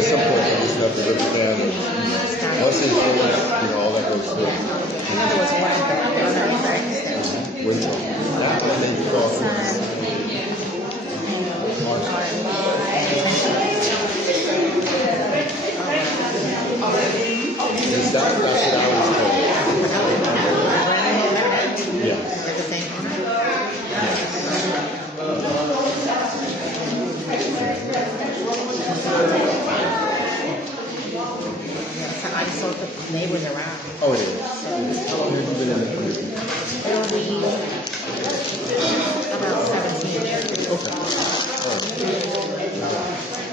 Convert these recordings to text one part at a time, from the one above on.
at some point you just have to look at that. Once it's finished, all that goes through. I know there was one of the other effects that Windsong. That one they call Is that's what I was told. Yes. I saw the neighbors around. Oh, it is. It'll be about 17. Okay.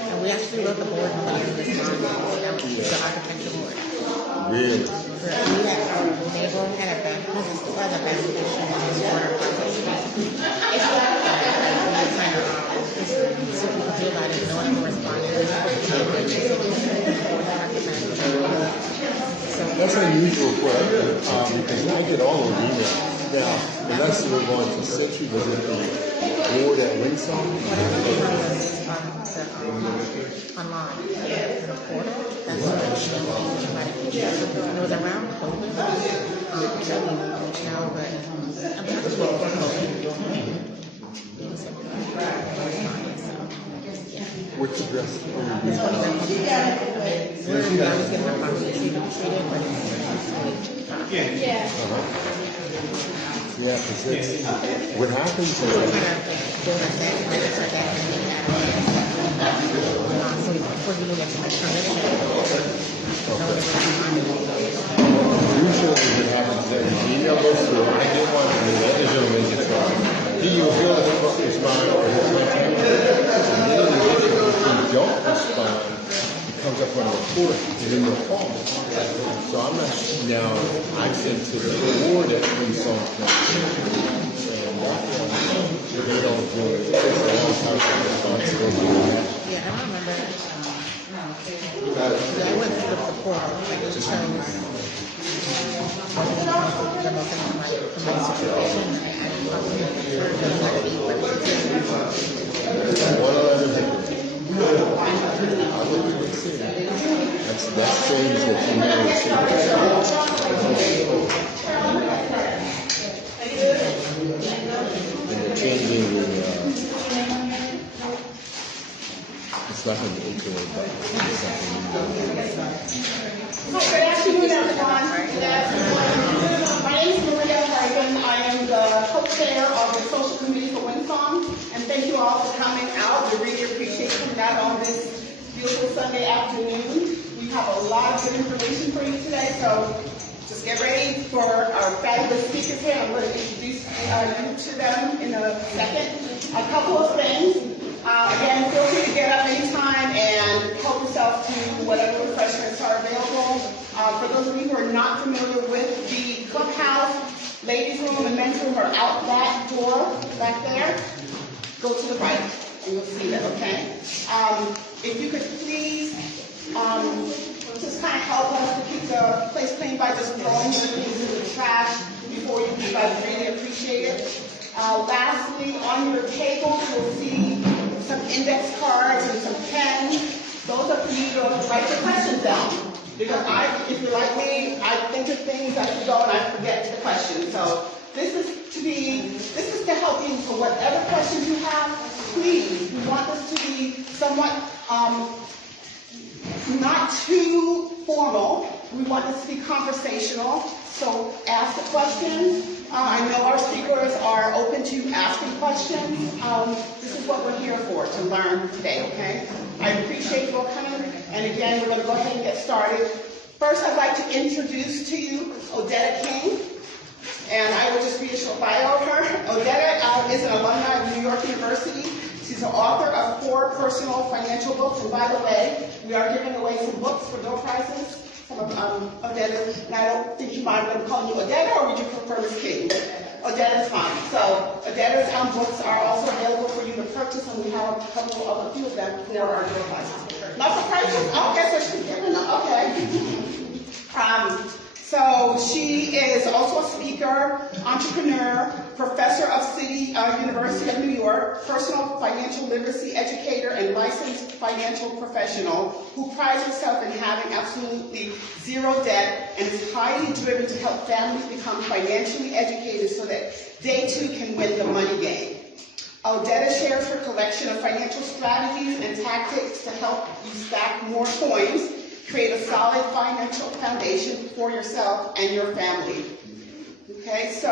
And we actually wrote the board meeting this morning. That was the architecture board. Really? So we had our neighbor had a bathroom, still has a bathroom issue in his water project. We were trying to see what we could do about it. No one corresponded. That's unusual for because I get all those emails. Now, unless we're going to Century, was it the board at Windsong? Whatever was online, the portal, that's what everybody it was around COVID. So we reached out, but I'm not sure what COVID. Which address? Yeah, because what happens is usually what happens is that the email goes through. I get one, and the other gentleman gets one. He will respond or he'll contact me. And then if you don't respond, it comes up on a report, and then they'll call me. So I'm not now. I sent to the board at Windsong Stockbridge, and that one they don't do it. It takes a long time to respond to those. Yeah, I don't remember. Yeah, I went through the portal. Like it chose the most information situation. That's things that you never see. And they're changing the, it's not an HOA, but it's something. Hi, good afternoon, everyone. Good afternoon. My name is Maria Hargan. I am the co-chair of the social committee for Windsong, and thank you all for coming out. We really appreciate coming out on this beautiful Sunday afternoon. We have a lot of good information for you today, so just get ready for our fabulous speakers here. I'm going to introduce you to them in a second. A couple of things. Again, feel free to get up anytime and help yourself to whatever refreshments are available. For those of you who are not familiar with the clubhouse, ladies' room and men's room are out that door back there. Go to the right and you'll see that, okay? If you could please just kind of help us to keep the place clean by just throwing the things in the trash before you leave. I really appreciate it. Lastly, on your table, you'll see some index cards and some pens. Those are for you to write your questions down. Because if you're like me, I think of things as we go and I forget the questions. So this is to help you for whatever questions you have. Please, we want this to be somewhat not too formal. We want this to be conversational. So ask the questions. I know our speakers are open to asking questions. This is what we're here for, to learn today, okay? I appreciate you all coming. And again, we're going to go ahead and get started. First, I'd like to introduce to you Odetta King. And I will just read a short bio of her. Odetta is an alumni of New York University. She's the author of 4 personal financial books. And by the way, we are giving away some books for door prizes. Some of Odetta's, and I don't think you mind them calling you Odetta, or would you prefer Miss King? Odetta's fine. So Odetta's books are also available for you to purchase, and we have a few of them for our door prizes. Not for purchase? Okay, so she's giving them. Okay. So she is also a speaker, entrepreneur, professor of City University of New York, personal financial literacy educator, and licensed financial professional who prides herself in having absolutely zero debt and is highly driven to help families become financially educated so that they too can win the money game. Odetta shares her collection of financial strategies and tactics to help you stack more coins, create a solid financial foundation for yourself and your family. Okay, so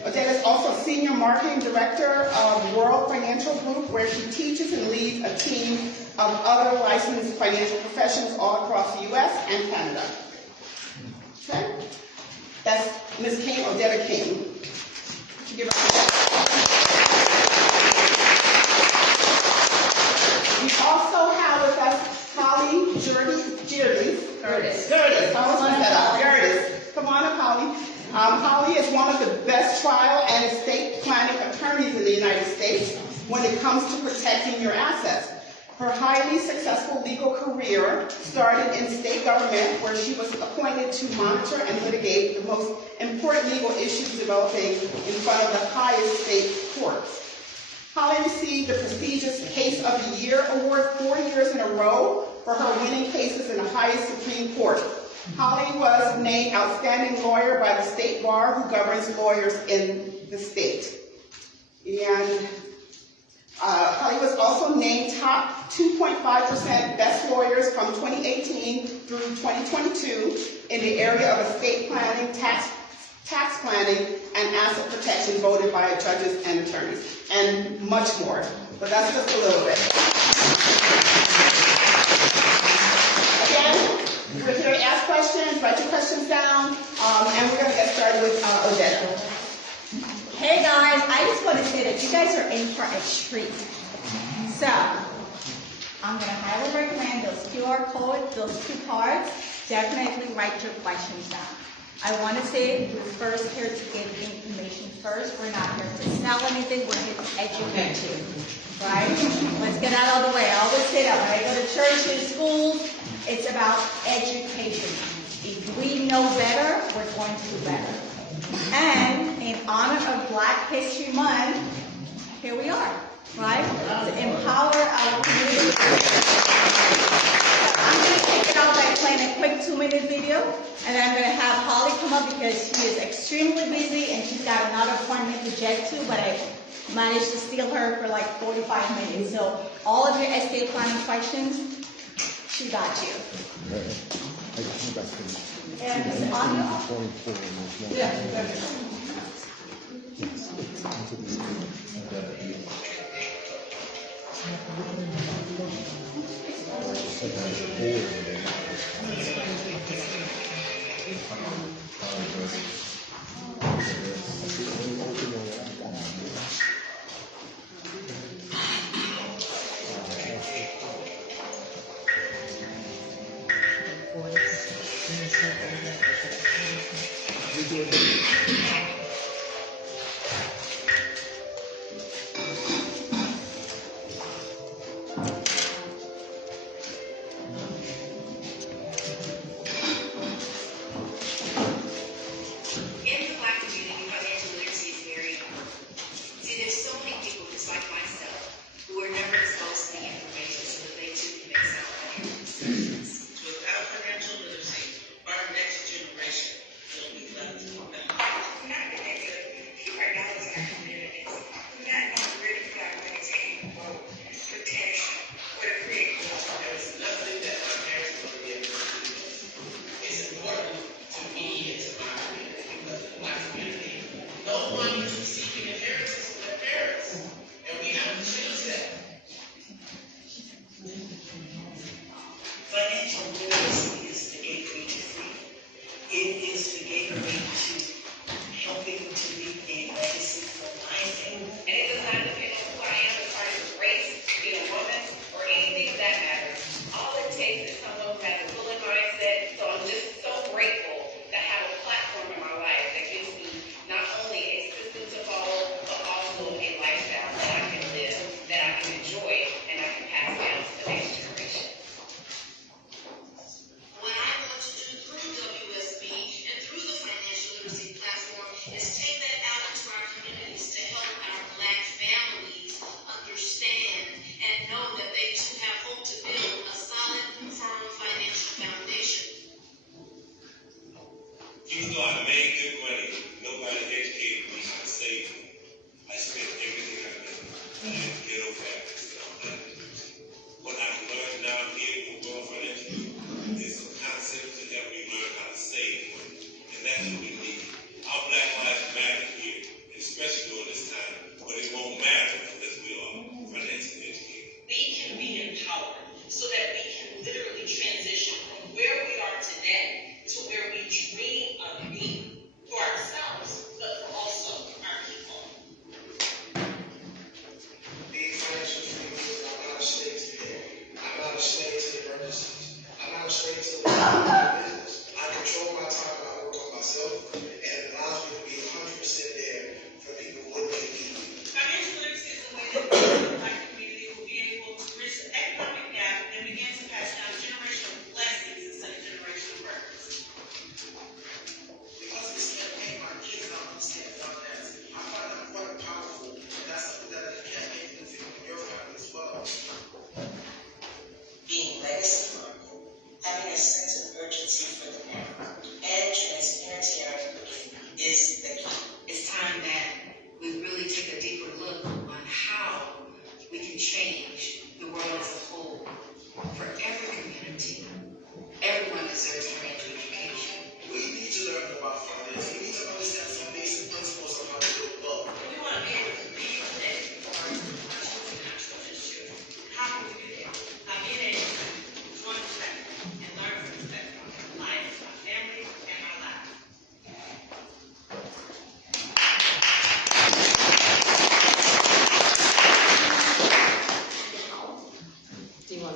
Odetta is also Senior Marketing Director of World Financial Group, where she teaches and leads a team of other licensed financial professionals all across the U.S. and Canada. Okay, that's Ms. King, Odetta King. Could you give her We also have with us Holly Geerdes. I always mess that up. Geerdes. Come on up, Holly. Holly is one of the best trial and estate planning attorneys in the United States when it comes to protecting your assets. Her highly successful legal career started in state government, where she was appointed to monitor and litigate the most important legal issues developing in front of the highest state courts. Holly received the prestigious Case of the Year award 4 years in a row for her winning cases in the highest Supreme Court. Holly was named Outstanding Lawyer by the State Bar, who governs lawyers in the state. And Holly was also named top 2.5% best lawyers from 2018 through 2022 in the area of estate planning, tax planning, and asset protection, voted by judges and attorneys, and much more. But that's just a little bit. Again, we're here to ask questions, write your questions down, and we're going to get started with Odetta. Hey guys, I just want to say that you guys are in for a treat. So, I'm going to highly recommend those QR codes, those 2 cards. Definitely write your questions down. I want to say we're first here to get information first. We're not here to sell anything. We're here to educate you. Right? Let's get that out of the way. I always say that when I go to churches, schools, it's about education. If we know better, we're going to do better. And in honor of Black History Month, here we are, right? To empower our community. I'm going to take it out by playing a quick 2-minute video, and then I'm going to have Holly come up because she is extremely busy and she's got another appointment to jet to, but I managed to steal her for like 45 minutes. So all of your estate planning questions, she got you. And is it audio? Yeah.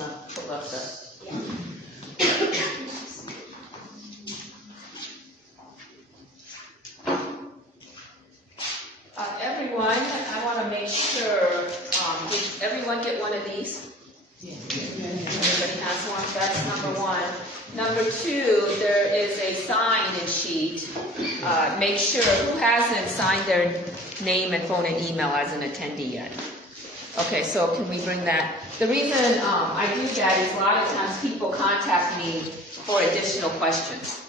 gonna pull up the. Everyone, I want to make sure, did everyone get one of these? Everybody has one, that's number one. Number two, there is a sign-in sheet. Make sure, who hasn't signed their name and phone and email as an attendee yet? Okay, so can we bring that? The reason I do that is a lot of times people contact me for additional questions.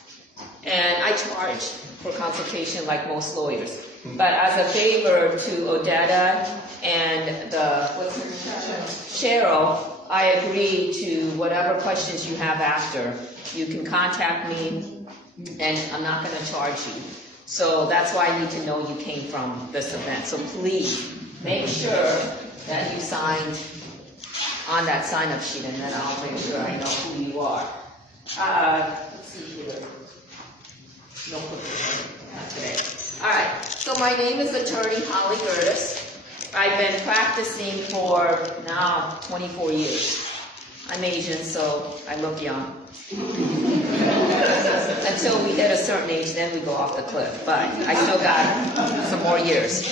And I charge for consultation like most lawyers. But as a favor to Odetta and what's her name? Cheryl, I agree to whatever questions you have after. You can contact me and I'm not going to charge you. So that's why I need to know you came from this event. So please make sure that you signed on that sign-up sheet and then I'll make sure I know who you are. Let's see here. No cookies. Not today. All right. So my name is Attorney Holly Geerdes. I've been practicing for now 24 years. I'm Asian, so I look young. Until we hit a certain age, then we go off the cliff. But I still got some more years.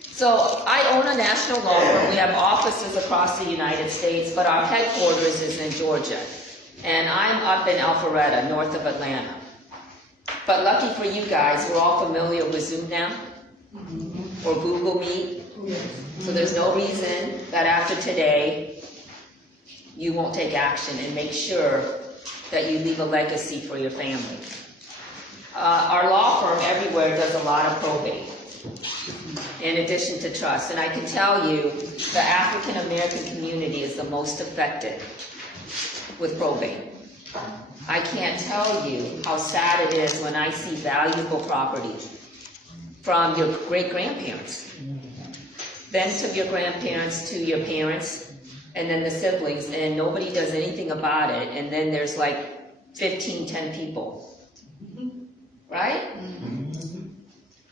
So I own a national law firm. We have offices across the United States, but our headquarters is in Georgia. And I'm up in Alpharetta, north of Atlanta. But lucky for you guys, we're all familiar with Zoom now, or Google Meet. So there's no reason that after today, you won't take action and make sure that you leave a legacy for your family. Our law firm everywhere does a lot of probate, in addition to trust. And I can tell you, the African American community is the most affected with probate. I can't tell you how sad it is when I see valuable property from your great-grandparents, then to your grandparents, to your parents, and then the siblings, and nobody does anything about it, and then there's like 10 people, right?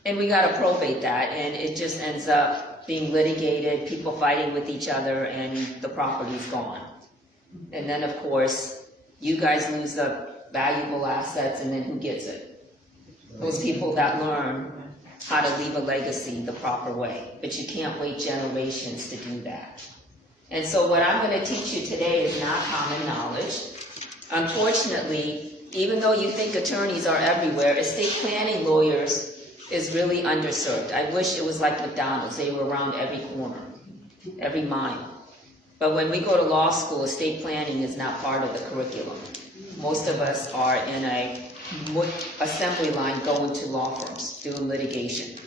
And we gotta probate that, and it just ends up being litigated, people fighting with each other, and the property's gone. And then, of course, you guys lose the valuable assets, and then who gets it? Those people that learn how to leave a legacy the proper way. But you can't wait generations to do that. And so what I'm going to teach you today is not common knowledge. Unfortunately, even though you think attorneys are everywhere, estate planning lawyers is really underserved. I wish it was like McDonald's. They were around every corner, every mile. But when we go to law school, estate planning is not part of the curriculum. Most of us are in a assembly line going to law firms, doing litigation.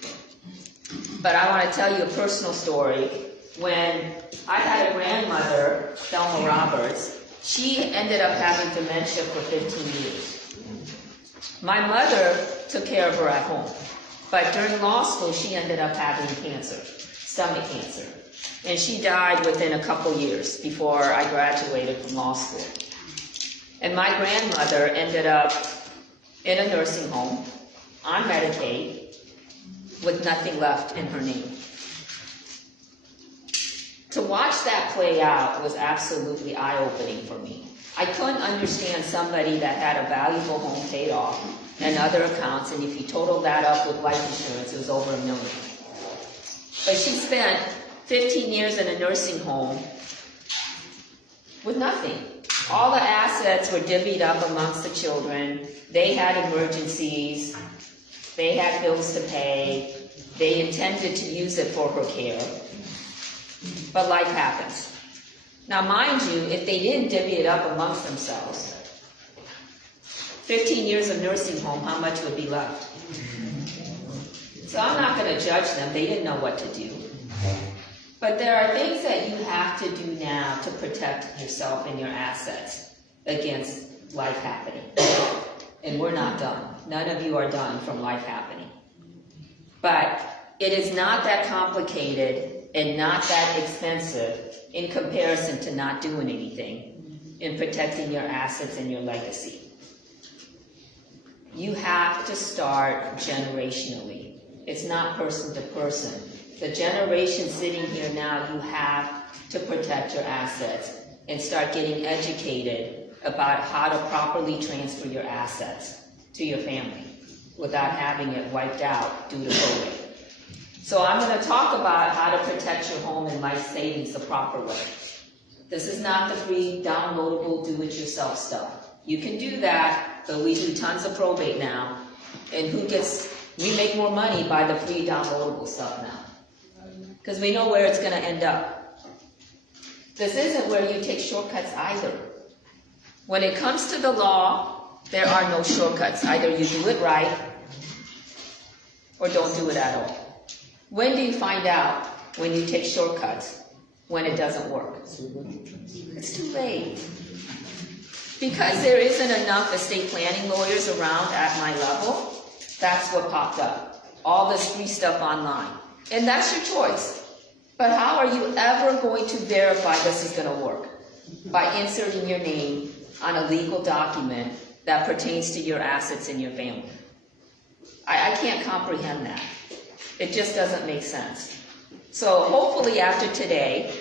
But I want to tell you a personal story. When I had a grandmother, Cheryl Roberts, she ended up having dementia for 15 years. My mother took care of her at home. But during law school, she ended up having cancer, stomach cancer. And she died within a couple years before I graduated from law school. And my grandmother ended up in a nursing home, on Medicaid, with nothing left in her name. To watch that play out was absolutely eye-opening for me. I couldn't understand somebody that had a valuable home paid off and other accounts, and if you total that up with life insurance, it was over $1 million. But she spent 15 years in a nursing home with nothing. All the assets were divvied up amongst the children. They had emergencies. They had bills to pay. They intended to use it for her care. But life happens. Now, mind you, if they didn't divvy it up amongst themselves, 15 years of nursing home, how much would be left? So I'm not going to judge them. They didn't know what to do. But there are things that you have to do now to protect yourself and your assets against life happening. And we're not done. None of you are done from life happening. But it is not that complicated and not that expensive in comparison to not doing anything in protecting your assets and your legacy. You have to start generationally. It's not person to person. The generation sitting here now, you have to protect your assets. and start getting educated about how to properly transfer your assets to your family without having it wiped out due to probate. So I'm going to talk about how to protect your home and life savings the proper way. This is not the free, downloadable, do-it-yourself stuff. You can do that, but we do tons of probate now, and we make more money by the free, downloadable stuff now. Because we know where it's going to end up. This isn't where you take shortcuts either. When it comes to the law, there are no shortcuts. Either you do it right, or don't do it at all. When do you find out when you take shortcuts? When it doesn't work. It's too late. Because there isn't enough estate planning lawyers around at my level, that's what popped up. All this free stuff online. And that's your choice. But how are you ever going to verify this is going to work? By inserting your name on a legal document that pertains to your assets in your family. I can't comprehend that. It just doesn't make sense. So hopefully after today,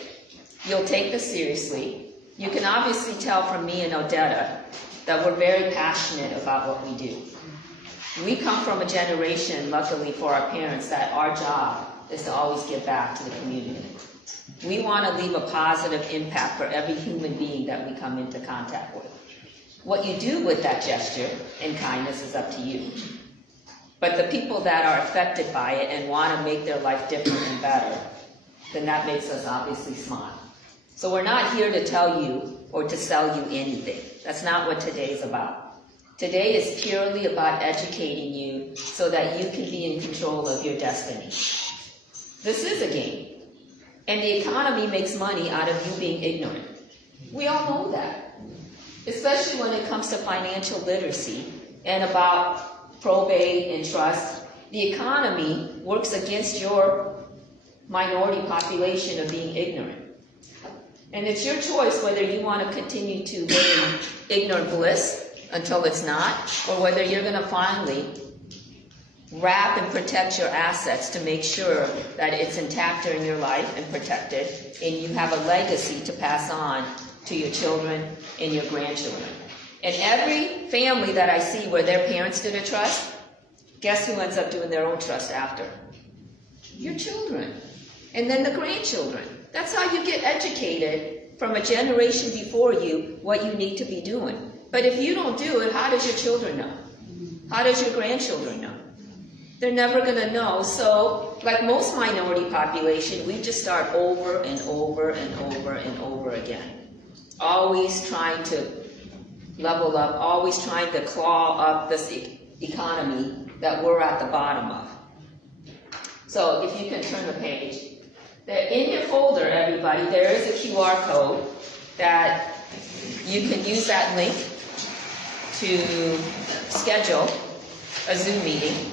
you'll take this seriously. You can obviously tell from me and Odetta that we're very passionate about what we do. We come from a generation, luckily for our parents, that our job is to always give back to the community. We want to leave a positive impact for every human being that we come into contact with. What you do with that gesture and kindness is up to you. But the people that are affected by it and want to make their life different and better, then that makes us obviously smart. So we're not here to tell you or to sell you anything. That's not what today's about. Today is purely about educating you so that you can be in control of your destiny. This is a game. And the economy makes money out of you being ignorant. We all know that. Especially when it comes to financial literacy and about probate and trust. The economy works against your minority population of being ignorant. And it's your choice whether you want to continue to live in ignorant bliss until it's not, or whether you're going to finally wrap and protect your assets to make sure that it's intact during your life and protected, and you have a legacy to pass on to your children and your grandchildren. And every family that I see where their parents did a trust, guess who ends up doing their own trust after? Your children. And then the grandchildren. That's how you get educated from a generation before you what you need to be doing. But if you don't do it, how does your children know? How does your grandchildren know? They're never going to know. So, like most minority population, we just start over and over and over and over again. Always trying to level up, always trying to claw up this economy that we're at the bottom of. So if you can turn the page. In your folder, everybody, there is a QR code that you can use that link to schedule a Zoom meeting.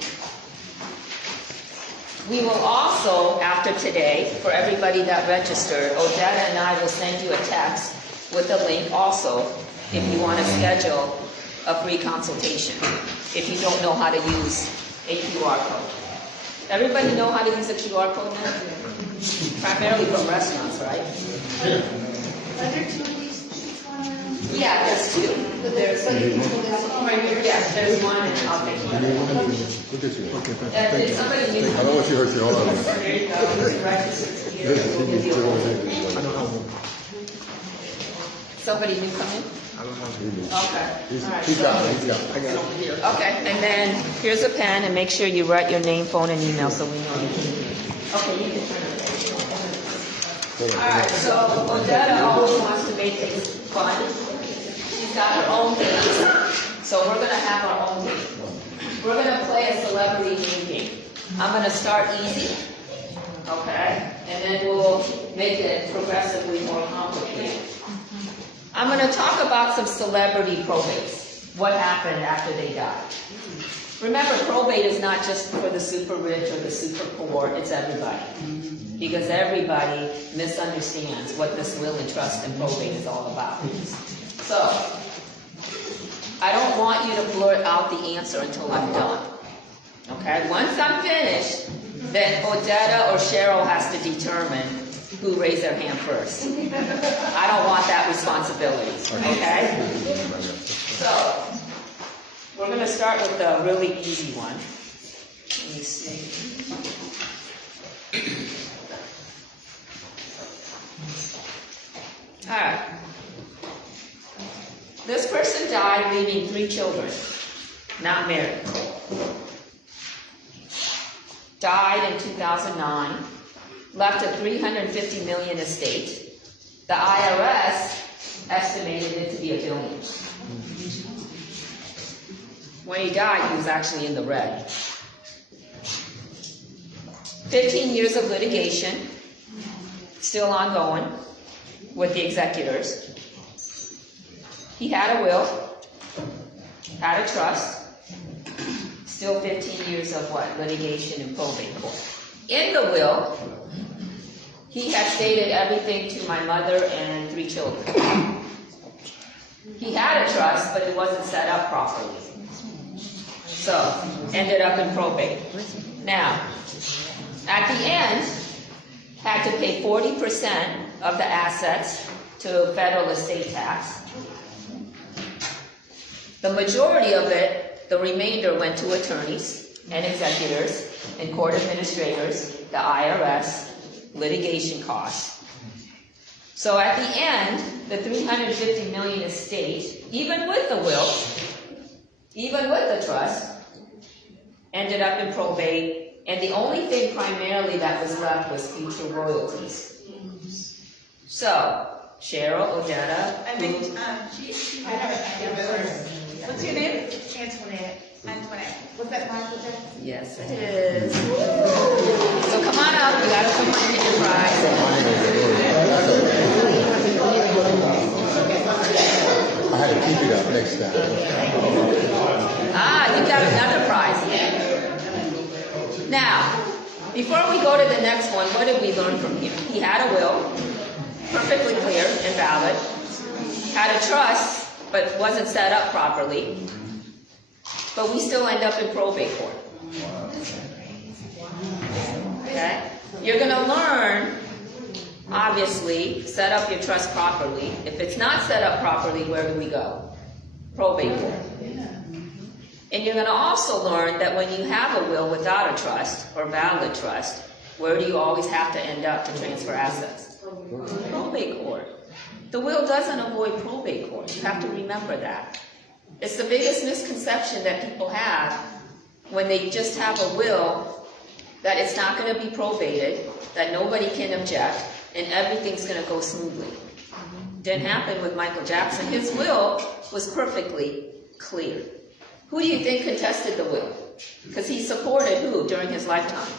We will also, after today, for everybody that registered, Odetta and I will send you a text with a link also if you want to schedule a free consultation, if you don't know how to use a QR code. Everybody know how to use a QR code now? Primarily from restaurants, right? Yeah, there's two. There's right here. Yeah, there's one. And I'll take one. Look at you. Okay, Did somebody need I don't want you to hurt your own. There you go. Somebody new come in? Okay. He's All right. got it. I got it. Okay, and then here's a pen, and make sure you write your name, phone, and email so we know you can. Okay, you can turn it. Alright, so Odetta always wants to make things fun. She's got her own game. So we're going to have our own game. We're going to play a celebrity name game. I'm going to start easy, okay? And then we'll make it progressively more complicated. I'm going to talk about some celebrity probates. What happened after they died. Remember, probate is not just for the super rich or the super poor, it's everybody. Because everybody misunderstands what this will and trust and probate is all about. So, I don't want you to blurt out the answer until I'm done. Okay? Once I'm finished, then Odetta or Cheryl has to determine who raised their hand first. I don't want that responsibilities, okay? So, we're going to start with the really easy one. Let me see. All right. This person died leaving 3 children, not married. Died in 2009, left a $350 million estate. The IRS estimated it to be $1 billion. When he died, he was actually in the red. 15 years of litigation, still ongoing with the executors. He had a will, had a trust, still 15 years of what? Litigation and probate court. In the will, he had stated everything to my mother and 3 children. He had a trust, but it wasn't set up properly. So, ended up in probate. Now, at the end, had to pay 40% of the assets to federal estate tax. The majority of it, the remainder, went to attorneys and executors and court administrators, the IRS, litigation costs. So at the end, the $350 million estate, even with the will, even with the trust, ended up in probate, and the only thing primarily that was left was future royalties. So, Cheryl, Odetta, I think, she had her. What's your name? Antoinette. Was that Michael Jackson? yes it is. So come on up, you gotta come on and get your prize. I had to keep it up next time. Ah, you got another prize. Now, before we go to the next one, what did we learn from here? He had a will, perfectly clear and valid, had a trust, but wasn't set up properly, but we still end up in probate court. Okay? You're going to learn, obviously, set up your trust properly. If it's not set up properly, where do we go? Probate court. And you're going to also learn that when you have a will without a trust, or valid trust, where do you always have to end up to transfer assets? Probate court. The will doesn't avoid probate court. You have to remember that. It's the biggest misconception that people have when they just have a will, that it's not going to be probated, that nobody can object, and everything's going to go smoothly. Didn't happen with Michael Jackson. His will was perfectly clear. Who do you think contested the will? Because he supported who during his lifetime?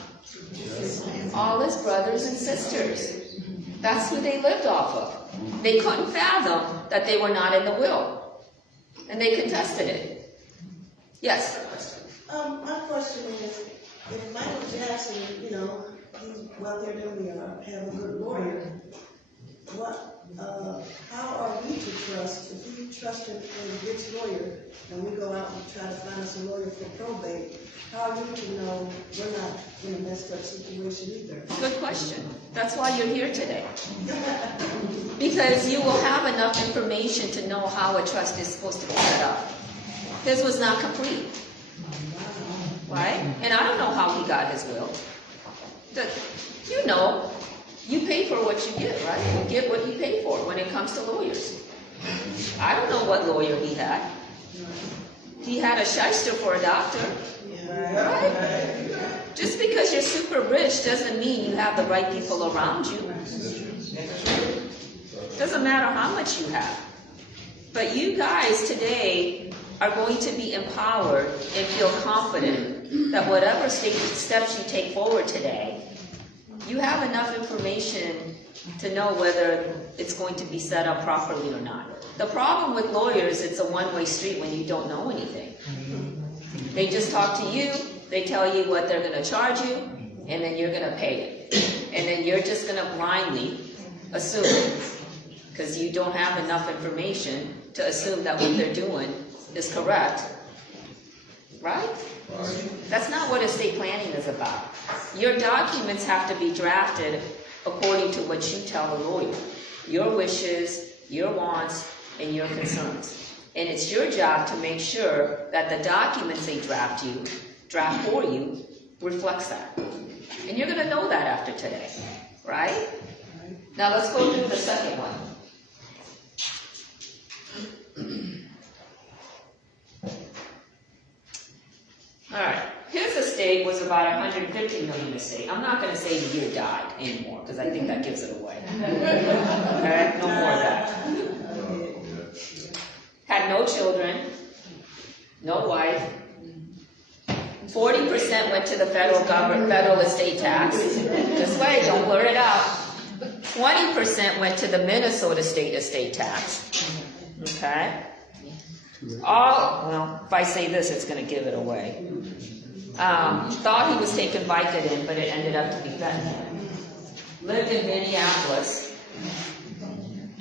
All his brothers and sisters. That's who they lived off of. They couldn't fathom that they were not in the will. And they contested it. Yes? My question is, if Michael Jackson, he's wealthier than we are, have a good lawyer, how are we to trust, if we trust in a rich lawyer, and we go out and try to find us a lawyer for probate, how are we to know we're not in a messed up situation either? Good question. That's why you're here today. Because you will have enough information to know how a trust is supposed to be set up. His was not complete. Right? And I don't know how he got his will. You pay for what you get, right? You get what you pay for when it comes to lawyers. I don't know what lawyer he had. He had a shyster for a doctor. Right? Just because you're super rich doesn't mean you have the right people around you. Doesn't matter how much you have. But you guys today are going to be empowered and feel confident that whatever steps you take forward today, you have enough information to know whether it's going to be set up properly or not. The problem with lawyers, it's a one-way street when you don't know anything. They just talk to you, they tell you what they're going to charge you, and then you're going to pay it. And then you're just going to blindly assume, because you don't have enough information to assume that what they're doing is correct. Right? That's not what estate planning is about. Your documents have to be drafted according to what you tell the lawyer. Your wishes, your wants, and your concerns. And it's your job to make sure that the documents they draft for you, reflects that. And you're gonna know that after today, right? Now let's go through the second one. All right, his estate was about 150 million estate. I'm not gonna say the year died anymore, because I think that gives it away. Okay, no more of that. Had no children, no wife. 40% went to the federal government, federal estate tax. Just wait, don't blurt it out. 20% went to the Minnesota state estate tax. Okay? Well, if I say this, it's going to give it away. Thought he was taking Vicodin, but it ended up to be fentanyl. Lived in Minneapolis.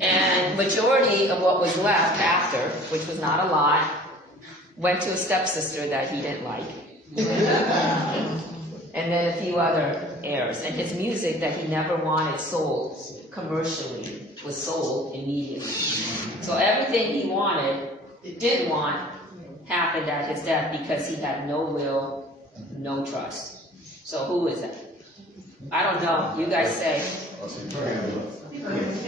And majority of what was left after, which was not a lot, went to a stepsister that he didn't like. And then a few other heirs. And his music that he never wanted sold commercially was sold immediately. So everything he didn't want, happened at his death because he had no will, no trust. So who is it? I don't know. You guys say.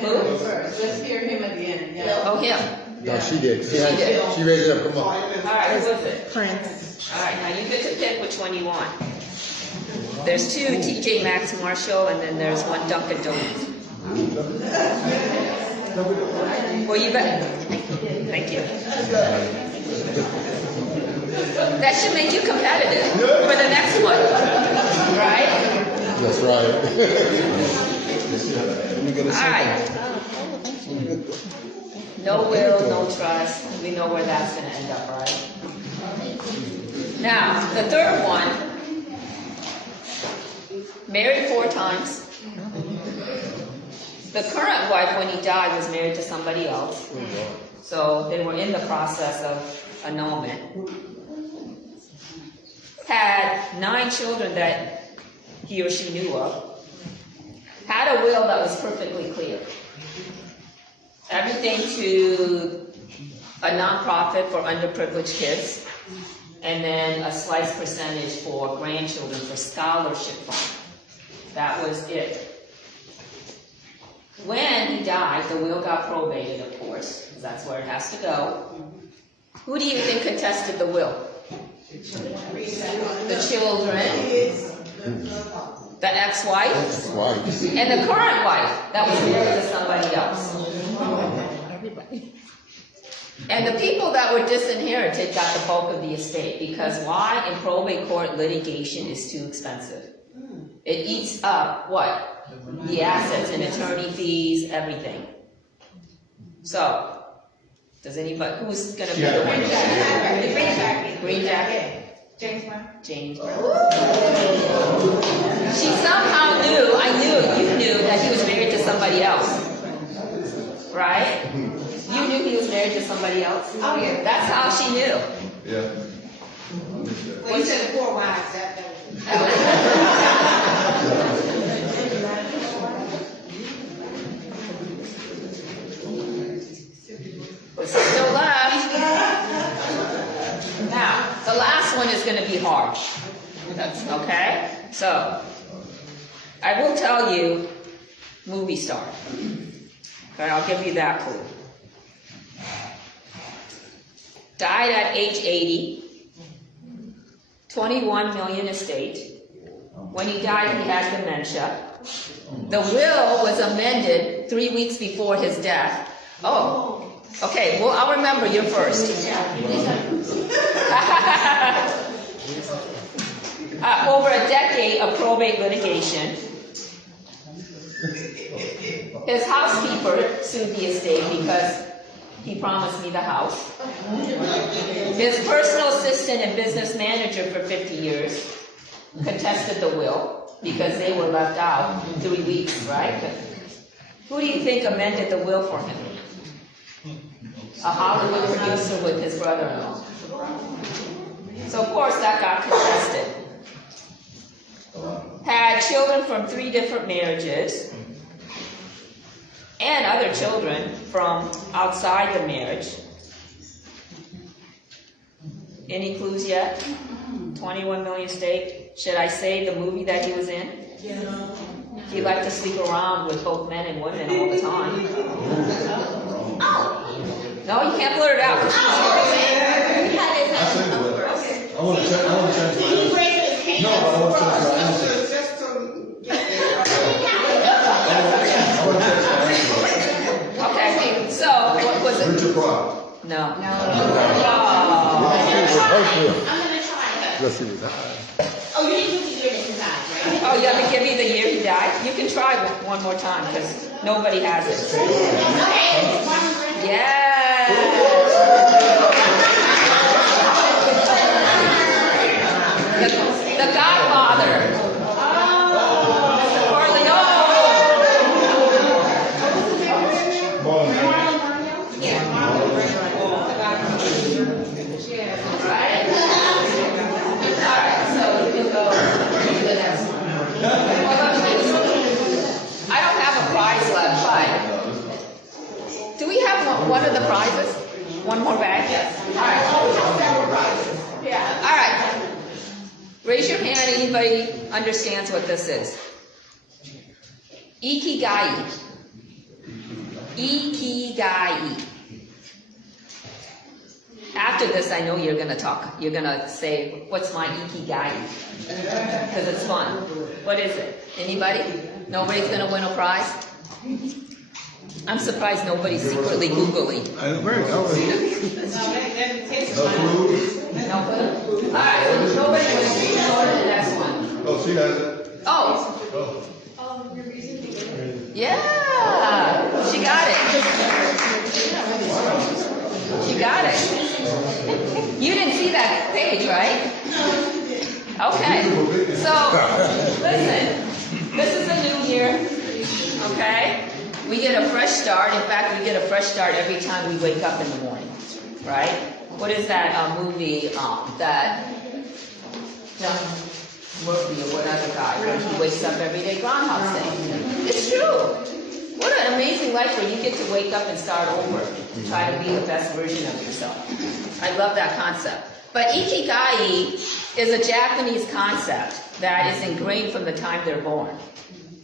Who? Let's hear him at the end. Yeah. Oh, him. No, she did. She did. She raised it up. Come on. All right, who is it? Prince. All right, now you get to pick which one you want. There's two TJ Maxx Marshall, and then there's one Dunkin' Donuts. Well, you bet. Thank you. That should make you competitive for the next one, right? That's right. All right. No will, no trust. We know where that's going to end up, right? Now, the third one, married 4 times. The current wife, when he died, was married to somebody else. So they were in the process of annulment. Had 9 children that he or she knew of. Had a will that was perfectly clear. Everything to a nonprofit for underprivileged kids, and then a slice percentage for grandchildren for scholarship fund. That was it. When he died, the will got probated, of course, because that's where it has to go. Who do you think contested the will? The children, the ex-wife, and the current wife that was married to somebody else. Everybody. And the people that were disinherited got the bulk of the estate, because why? In probate court, litigation is too expensive. It eats up what? The assets and attorney fees, everything. So, does anybody, who's going to be the one? Green jacket. Green jacket? James Brown. James Brown. She somehow knew, you knew that he was married to somebody else. Right? You knew he was married to somebody else? Oh, yeah. That's how she knew. Yeah. Well, you said 4 wives. That But still left. Now, the last one is going to be hard. Okay? So, I will tell you, movie star. Okay, I'll give you that clue. Died at age 80. 21 million estate. When he died, he had dementia. The will was amended 3 weeks before his death. Oh, okay, well, I'll remember you first. Over a decade of probate litigation. His housekeeper sued the estate because he promised me the house. His personal assistant and business manager for 50 years contested the will because they were left out 3 weeks, right? Who do you think amended the will for him? A Hollywood producer with his brother-in-law. So of course that got contested. Had children from 3 different marriages. and other children from outside the marriage. Any clues yet? 21 million stake. Should I say the movie that he was in? He liked to sleep around with both men and women all the time. No, you can't blurt it out. I say the word. I want to change my answer. No, I want to change my answer. I want to change my answer. Okay, so what was it? Richard Pryor. No. Oh. I'm gonna try that. Let's see what's Oh, you didn't do the year that he died, right? Oh, you have to give me the year he died? You can try one more time because nobody has it. Okay, Marlon Brando. Yeah. The Godfather. I don't have a prize left, but do we have one of the prizes? One more bag? All right. Raise your hand. Anybody understands what this is? Ikigai. Ikigai. After this, I know you're gonna talk. You're gonna say, "What's my ikigai?" Because it's fun. What is it? Anybody? Nobody's gonna win a prize? I'm surprised nobody's secretly Googling. I agree. No clue? All right, so nobody wins. Go to the next one. Oh, she has it. Oh. Yeah, she got it. She got it. You didn't see that page, right? Okay. So, listen. This is a new year. Okay? We get a fresh start. In fact, we get a fresh start every time we wake up in the morning. Right? What is that movie that Murphy or whatever guy, where he wakes up every day, Groundhog Day? It's true. What an amazing life where you get to wake up and start over. Try to be the best version of yourself. I love that concept. But Ikigai is a Japanese concept that is ingrained from the time they're born.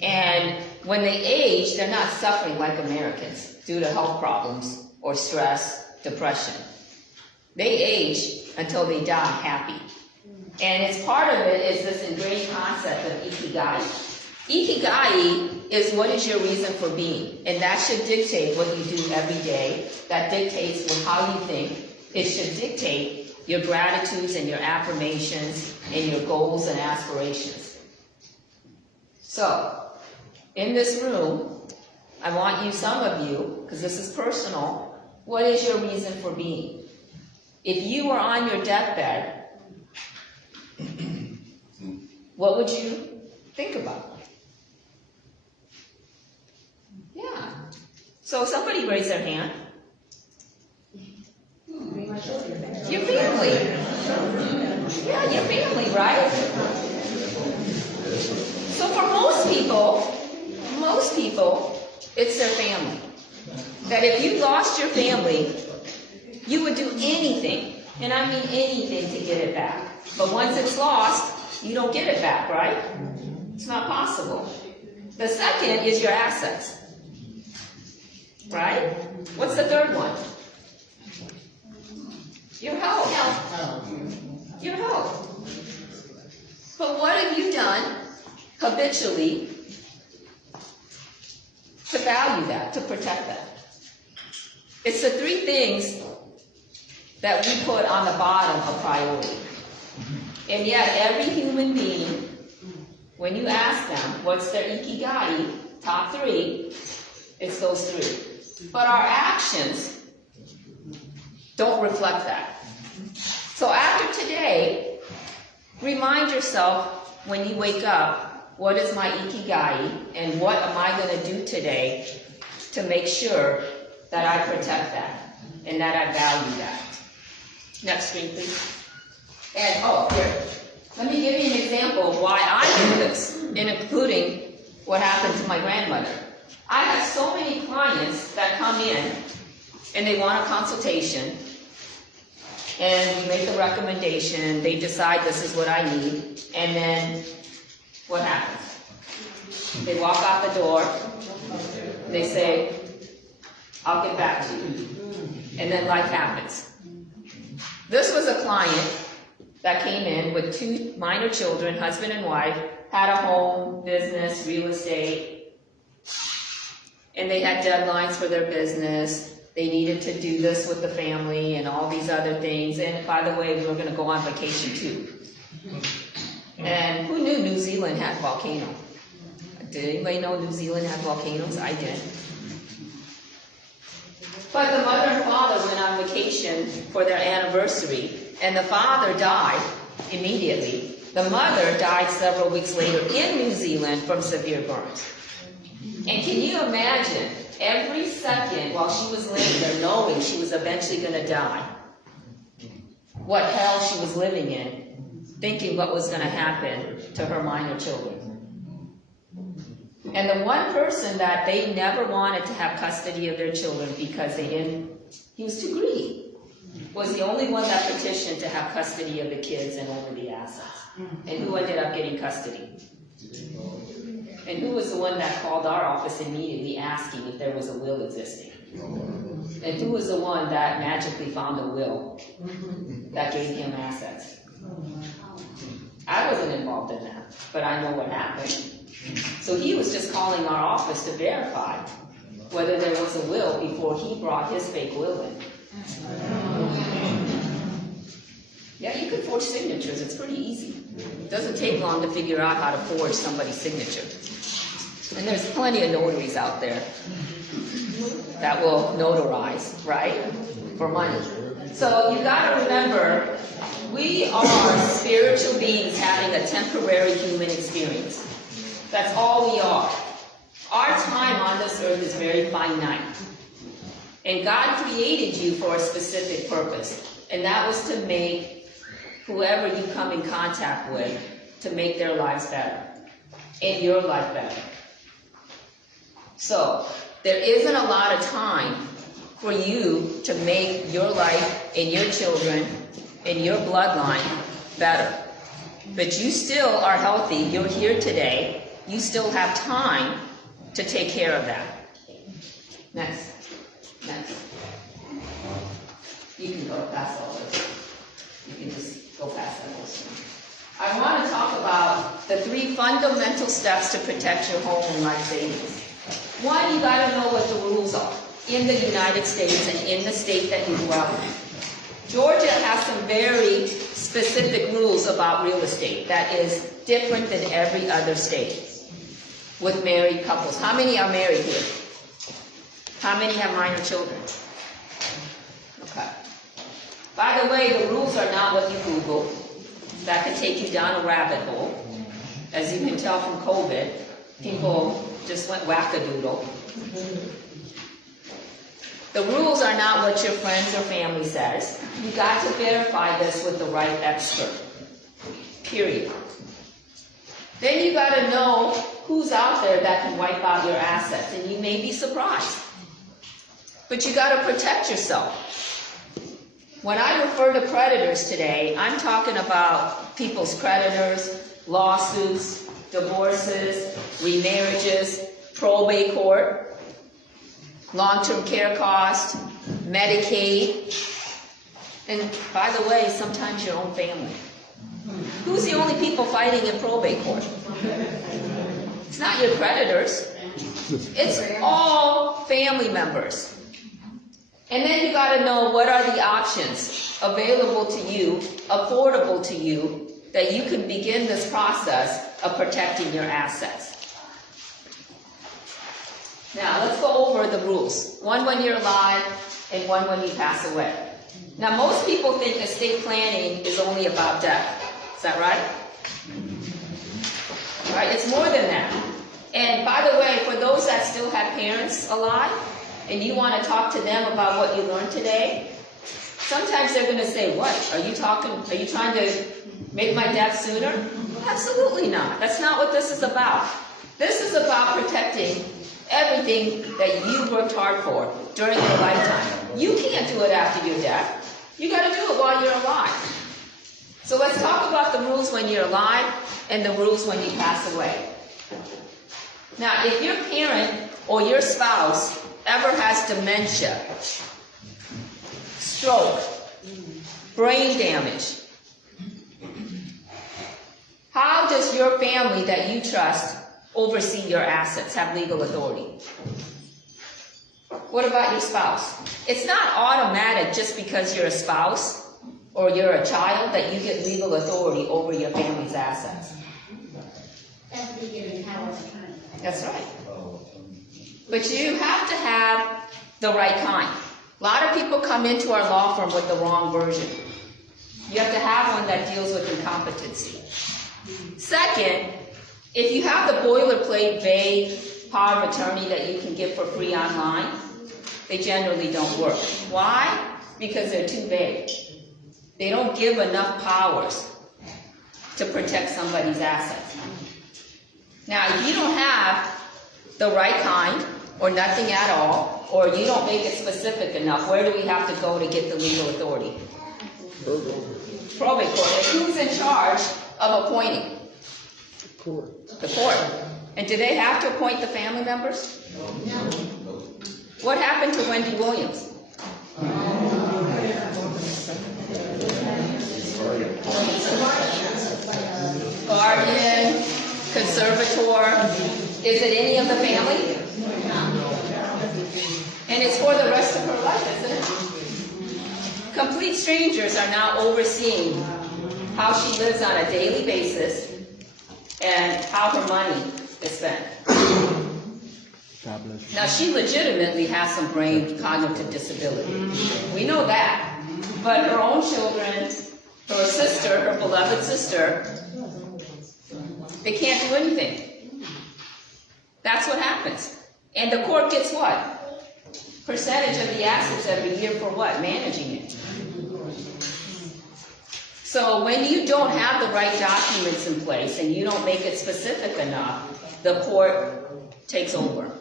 And when they age, they're not suffering like Americans due to health problems or stress, depression. They age until they die happy. And it's part of it is this ingrained concept of Ikigai. Ikigai is what is your reason for being. And that should dictate what you do every day. That dictates how you think. It should dictate your gratitudes and your affirmations and your goals and aspirations. So, in this room, I want you, some of you, because this is personal, what is your reason for being? If you were on your deathbed, what would you think about? Yeah. So somebody raise their hand. Your family. Yeah, your family, right? So for most people, it's their family. That if you lost your family, you would do anything, and I mean anything, to get it back. But once it's lost, you don't get it back, right? It's not possible. The second is your assets. Right? What's the third one? Your health. Your health. But what have you done habitually to value that, to protect that? It's the three things that we put on the bottom of priority. And yet every human being, when you ask them what's their ikigai, top three, it's those three. But our actions don't reflect that. So after today, remind yourself when you wake up, what is my ikigai and what am I going to do today to make sure that I protect that and that I value that. Next screen, please. And, here. Let me give you an example of why I do this, and including what happened to my grandmother. I have so many clients that come in and they want a consultation, and we make the recommendation, they decide this is what I need, and then what happens? They walk out the door, they say, I'll get back to you. And then life happens. This was a client that came in with 2 minor children, husband and wife, had a home, business, real estate, and they had deadlines for their business. They needed to do this with the family and all these other things. And by the way, we were going to go on vacation too. And who knew New Zealand had a volcano? Did anybody know New Zealand had volcanoes? I did. But the mother and father went on vacation for their anniversary, and the father died immediately. The mother died several weeks later in New Zealand from severe burns. And can you imagine, every second while she was laying there knowing she was eventually going to die, what hell she was living in, thinking what was going to happen to her minor children. And the one person that they never wanted to have custody of their children because he was too greedy, was the only one that petitioned to have custody of the kids and over the assets. And who ended up getting custody? And who was the one that called our office immediately asking if there was a will existing? And who was the one that magically found a will that gave him assets? I wasn't involved in that, but I know what happened. So he was just calling our office to verify whether there was a will before he brought his fake will in. Yeah, you can forge signatures. It's pretty easy. It doesn't take long to figure out how to forge somebody's signature. And there's plenty of notaries out there that will notarize, right, for money. So you got to remember, we are spiritual beings having a temporary human experience. That's all we are. Our time on this earth is very finite. And God created you for a specific purpose. And that was to make whoever you come in contact with, to make their lives better. And your life better. So, there isn't a lot of time for you to make your life and your children and your bloodline better. But you still are healthy. You're here today. You still have time to take care of that. Next. You can go past all this. You can just go past that whole screen. I want to talk about the 3 fundamental steps to protect your home and life savings. One, you got to know what the rules are in the United States and in the state that you dwell in. Georgia has some very specific rules about real estate that is different than every other state with married couples. How many are married here? How many have minor children? Okay. By the way, the rules are not what you Google. That can take you down a rabbit hole. As you can tell from COVID, people just went wackadoodle. The rules are not what your friends or family says. You got to verify this with the right expert. Period. Then you got to know who's out there that can wipe out your assets, and you may be surprised. But you got to protect yourself. When I refer to creditors today, I'm talking about people's creditors, lawsuits, divorces, remarriages, probate court, long-term care costs, Medicaid, and by the way, sometimes your own family. Who's the only people fighting in probate court? It's not your creditors. It's all family members. And then you got to know what are the options available to you, affordable to you, that you can begin this process of protecting your assets. Now, let's go over the rules. One when you're alive, and one when you pass away. Now, most people think estate planning is only about death. Is that right? Right? It's more than that. And by the way, for those that still have parents alive, and you want to talk to them about what you learned today, sometimes they're going to say, what? Are you trying to make my death sooner? Absolutely not. That's not what this is about. This is about protecting everything that you worked hard for during your lifetime. You can't do it after your death. You got to do it while you're alive. So let's talk about the rules when you're alive and the rules when you pass away. Now, if your parent or your spouse ever has dementia, stroke, brain damage, how does your family that you trust oversee your assets, have legal authority? What about your spouse? It's not automatic just because you're a spouse or you're a child that you get legal authority over your family's assets. That's right. But you have to have the right kind. A lot of people come into our law firm with the wrong version. You have to have one that deals with incompetency. Second, if you have the boilerplate vague power of attorney that you can get for free online, they generally don't work. Why? Because they're too vague. They don't give enough powers to protect somebody's assets. Now, if you don't have the right kind, or nothing at all, or you don't make it specific enough, where do we have to go to get the legal authority? Probate court. And who's in charge of appointing? The court. And do they have to appoint the family members? No. What happened to Wendy Williams? Guardian, conservator. Is it any of the family? And it's for the rest of her life, isn't it? Complete strangers are now overseeing how she lives on a daily basis and how her money is spent. Now, she legitimately has some brain cognitive disability. We know that. But her own children, her sister, her beloved sister, they can't do anything. That's what happens. And the court gets what? Percentage of the assets every year for what? Managing it. So when you don't have the right documents in place and you don't make it specific enough, the court takes over.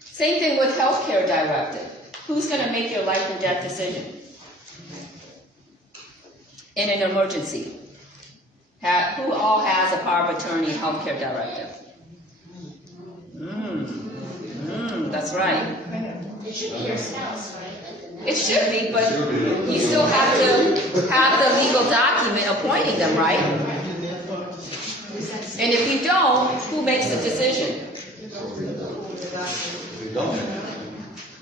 Same thing with healthcare directive. Who's going to make your life and death decision in an emergency? Who all has a power of attorney and healthcare directive? That's right. It should be your spouse, right? It should be, but you still have to have the legal document appointing them, right? And if you don't, who makes the decision?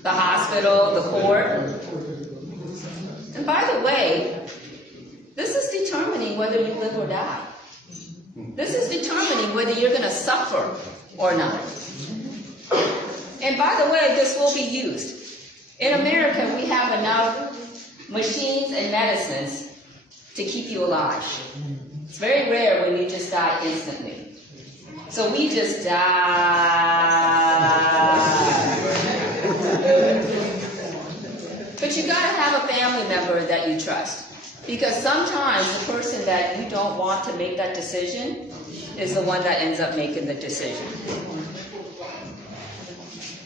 The hospital, the court. And by the way, this is determining whether you live or die. This is determining whether you're going to suffer or not. And by the way, this will be used. In America, we have enough machines and medicines to keep you alive. It's very rare when you just die instantly. So we just die. But you gotta have a family member that you trust. Because sometimes the person that you don't want to make that decision is the one that ends up making the decision.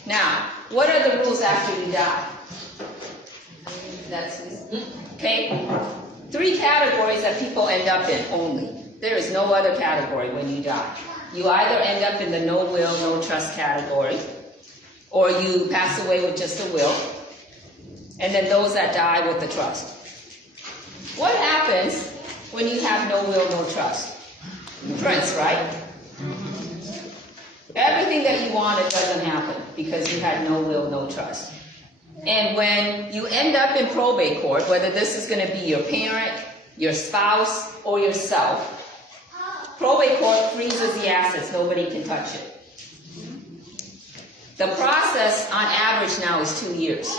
Now, what are the rules after you die? Okay? 3 categories that people end up in only. There is no other category when you die. You either end up in the no will, no trust category, or you pass away with just a will, and then those that die with the trust. What happens when you have no will, no trust? Prince, right? Everything that you wanted doesn't happen because you had no will, no trust. And when you end up in probate court, whether this is going to be your parent, your spouse, or yourself, probate court freezes the assets. Nobody can touch it. The process on average now is 2 years.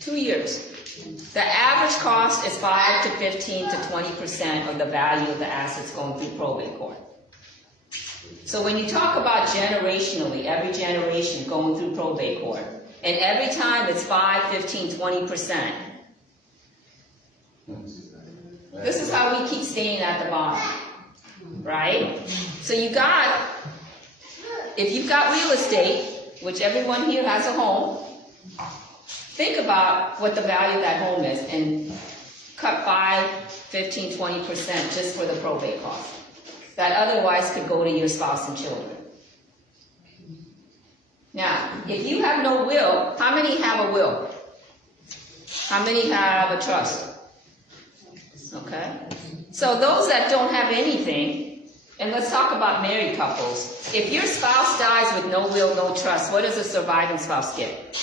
2 years. The average cost is 5 to 15 to 20% of the value of the assets going through probate court. So when you talk about generationally, every generation going through probate court, and every time it's 5, 15, 20%, this is how we keep staying at the bottom, right? So you got if you've got real estate, which everyone here has a home, think about what the value of that home is and cut 5, 15, 20% just for the probate cost. That otherwise could go to your spouse and children. Now, if you have no will, how many have a will? How many have a trust? Okay? So those that don't have anything, and let's talk about married couples. If your spouse dies with no will, no trust, what does a surviving spouse get?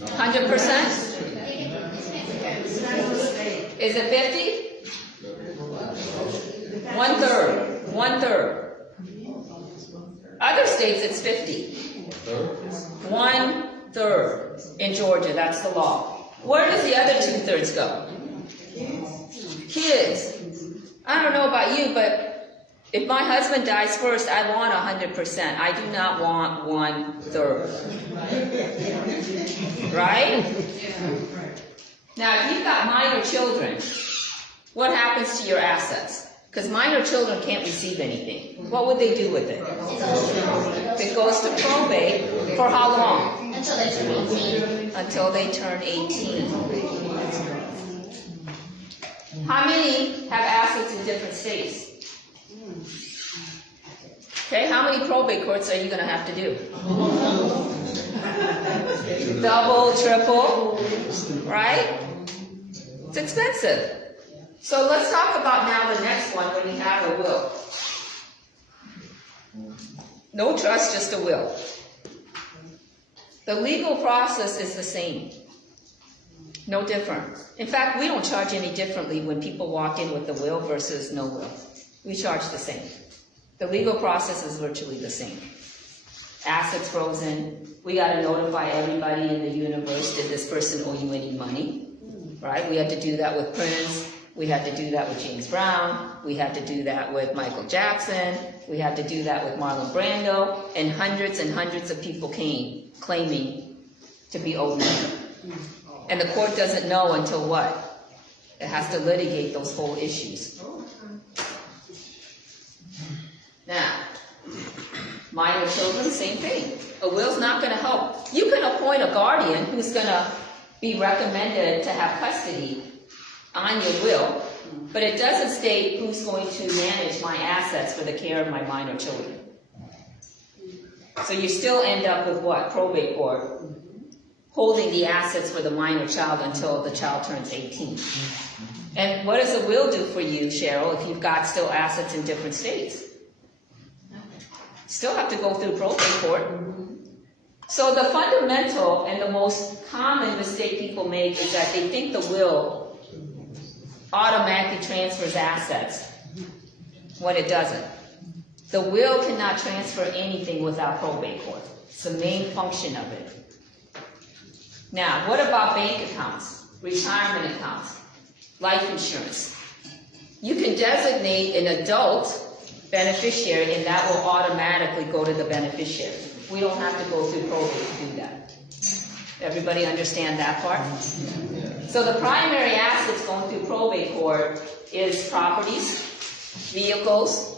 100%? Is it 50? 1/3. 1/3. Other states it's 50. 1/3 in Georgia, that's the law. Where does the other 2/3 go? Kids. I don't know about you, but if my husband dies first, I want 100%. I do not want 1/3. Right? Now, if you've got minor children, what happens to your assets? Because minor children can't receive anything. What would they do with it? It goes to probate for how long? Until they turn 18. Until they turn 18. How many have assets in different states? Okay, how many probate courts are you going to have to do? Double, triple, right? It's expensive. So let's talk about now the next one when you have a will. No trust, just a will. The legal process is the same. No different. In fact, we don't charge any differently when people walk in with the will versus no will. We charge the same. The legal process is virtually the same. Assets frozen. We got to notify everybody in the universe, did this person owe you any money? Right? We had to do that with Prince. We had to do that with James Brown. We had to do that with Michael Jackson. We had to do that with Marlon Brando. And hundreds of people came claiming to be owed money. And the court doesn't know until what? It has to litigate those whole issues. Now, minor children, same thing. A will's not going to help. You can appoint a guardian who's going to be recommended to have custody on your will, but it doesn't state who's going to manage my assets for the care of my minor children. So you still end up with what? Probate court holding the assets for the minor child until the child turns 18. And what does a will do for you, Cheryl, if you've got still assets in different states? Still have to go through probate court. So the fundamental and the most common mistake people make is that they think the will automatically transfers assets when it doesn't. The will cannot transfer anything without probate court. It's the main function of it. Now, what about bank accounts, retirement accounts, life insurance? You can designate an adult beneficiary and that will automatically go to the beneficiary. We don't have to go through probate to do that. Everybody understand that part? So the primary assets going through probate court is properties, vehicles.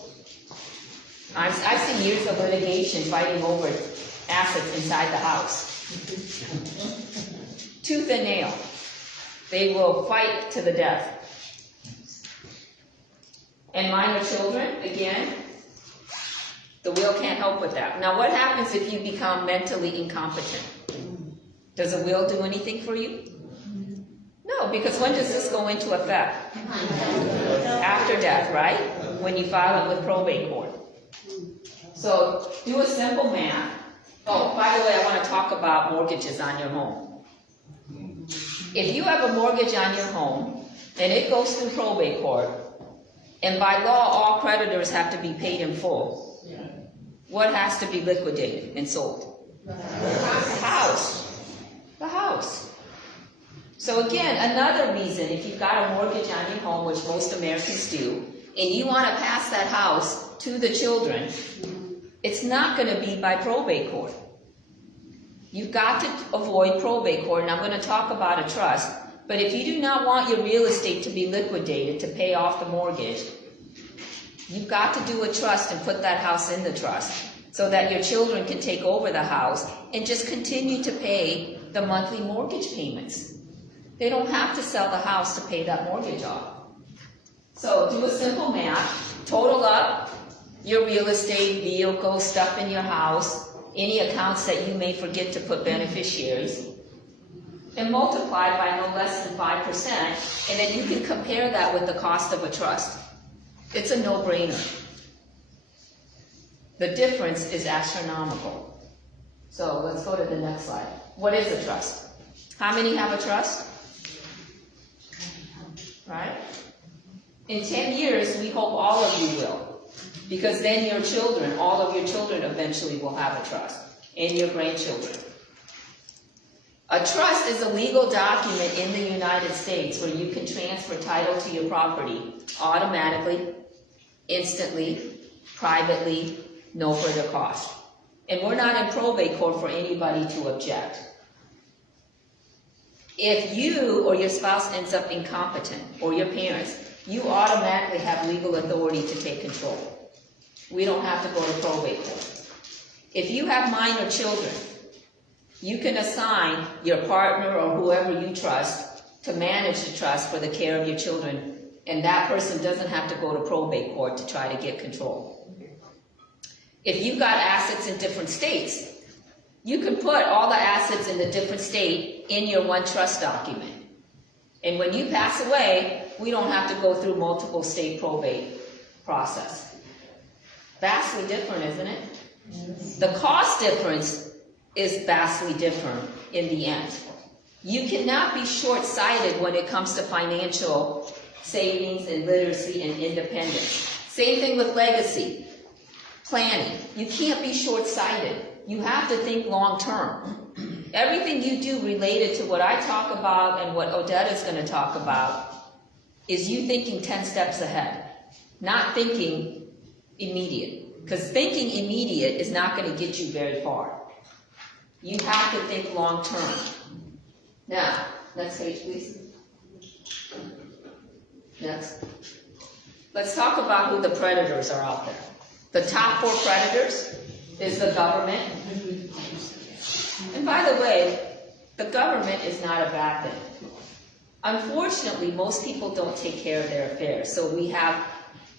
I've seen years of litigation fighting over assets inside the house. Tooth and nail. They will fight to the death. And minor children, again, the will can't help with that. Now what happens if you become mentally incompetent? Does a will do anything for you? No, because when does this go into effect? After death, right? When you file it with probate court. So do a simple math. Oh, by the way, I want to talk about mortgages on your home. If you have a mortgage on your home and it goes through probate court, and by law all creditors have to be paid in full, what has to be liquidated and sold? The house. The house. So again, another reason, if you've got a mortgage on your home, which most Americans do, and you want to pass that house to the children, it's not going to be by probate court. You've got to avoid probate court, and I'm going to talk about a trust, but if you do not want your real estate to be liquidated to pay off the mortgage, You've got to do a trust and put that house in the trust so that your children can take over the house and just continue to pay the monthly mortgage payments. They don't have to sell the house to pay that mortgage off. So do a simple math, total up your real estate, vehicle, stuff in your house, any accounts that you may forget to put beneficiaries, and multiply by no less than 5%, and then you can compare that with the cost of a trust. It's a no-brainer. The difference is astronomical. So let's go to the next slide. What is a trust? How many have a trust? Right? In 10 years, we hope all of you will. Because then your children, all of your children eventually will have a trust. And your grandchildren. A trust is a legal document in the United States where you can transfer title to your property automatically, instantly, privately, no further cost. And we're not in probate court for anybody to object. If you or your spouse ends up incompetent, or your parents, you automatically have legal authority to take control. We don't have to go to probate court. If you have minor children, you can assign your partner or whoever you trust to manage the trust for the care of your children, and that person doesn't have to go to probate court to try to get control. If you've got assets in different states, you can put all the assets in the different state in your one trust document. And when you pass away, we don't have to go through multiple state probate process. Vastly different, isn't it? Yes. The cost difference is vastly different in the end. You cannot be short-sighted when it comes to financial savings and literacy and independence. Same thing with legacy. Planning. You can't be short-sighted. You have to think long-term. Everything you do related to what I talk about and what Odette is going to talk about is you thinking 10 steps ahead, not thinking immediate. Because thinking immediate is not going to get you very far. You have to think long-term. Now, next page, please. Next. Let's talk about who the predators are out there. The top 4 predators is the government. And by the way, the government is not a bad thing. Unfortunately, most people don't take care of their affairs, so we have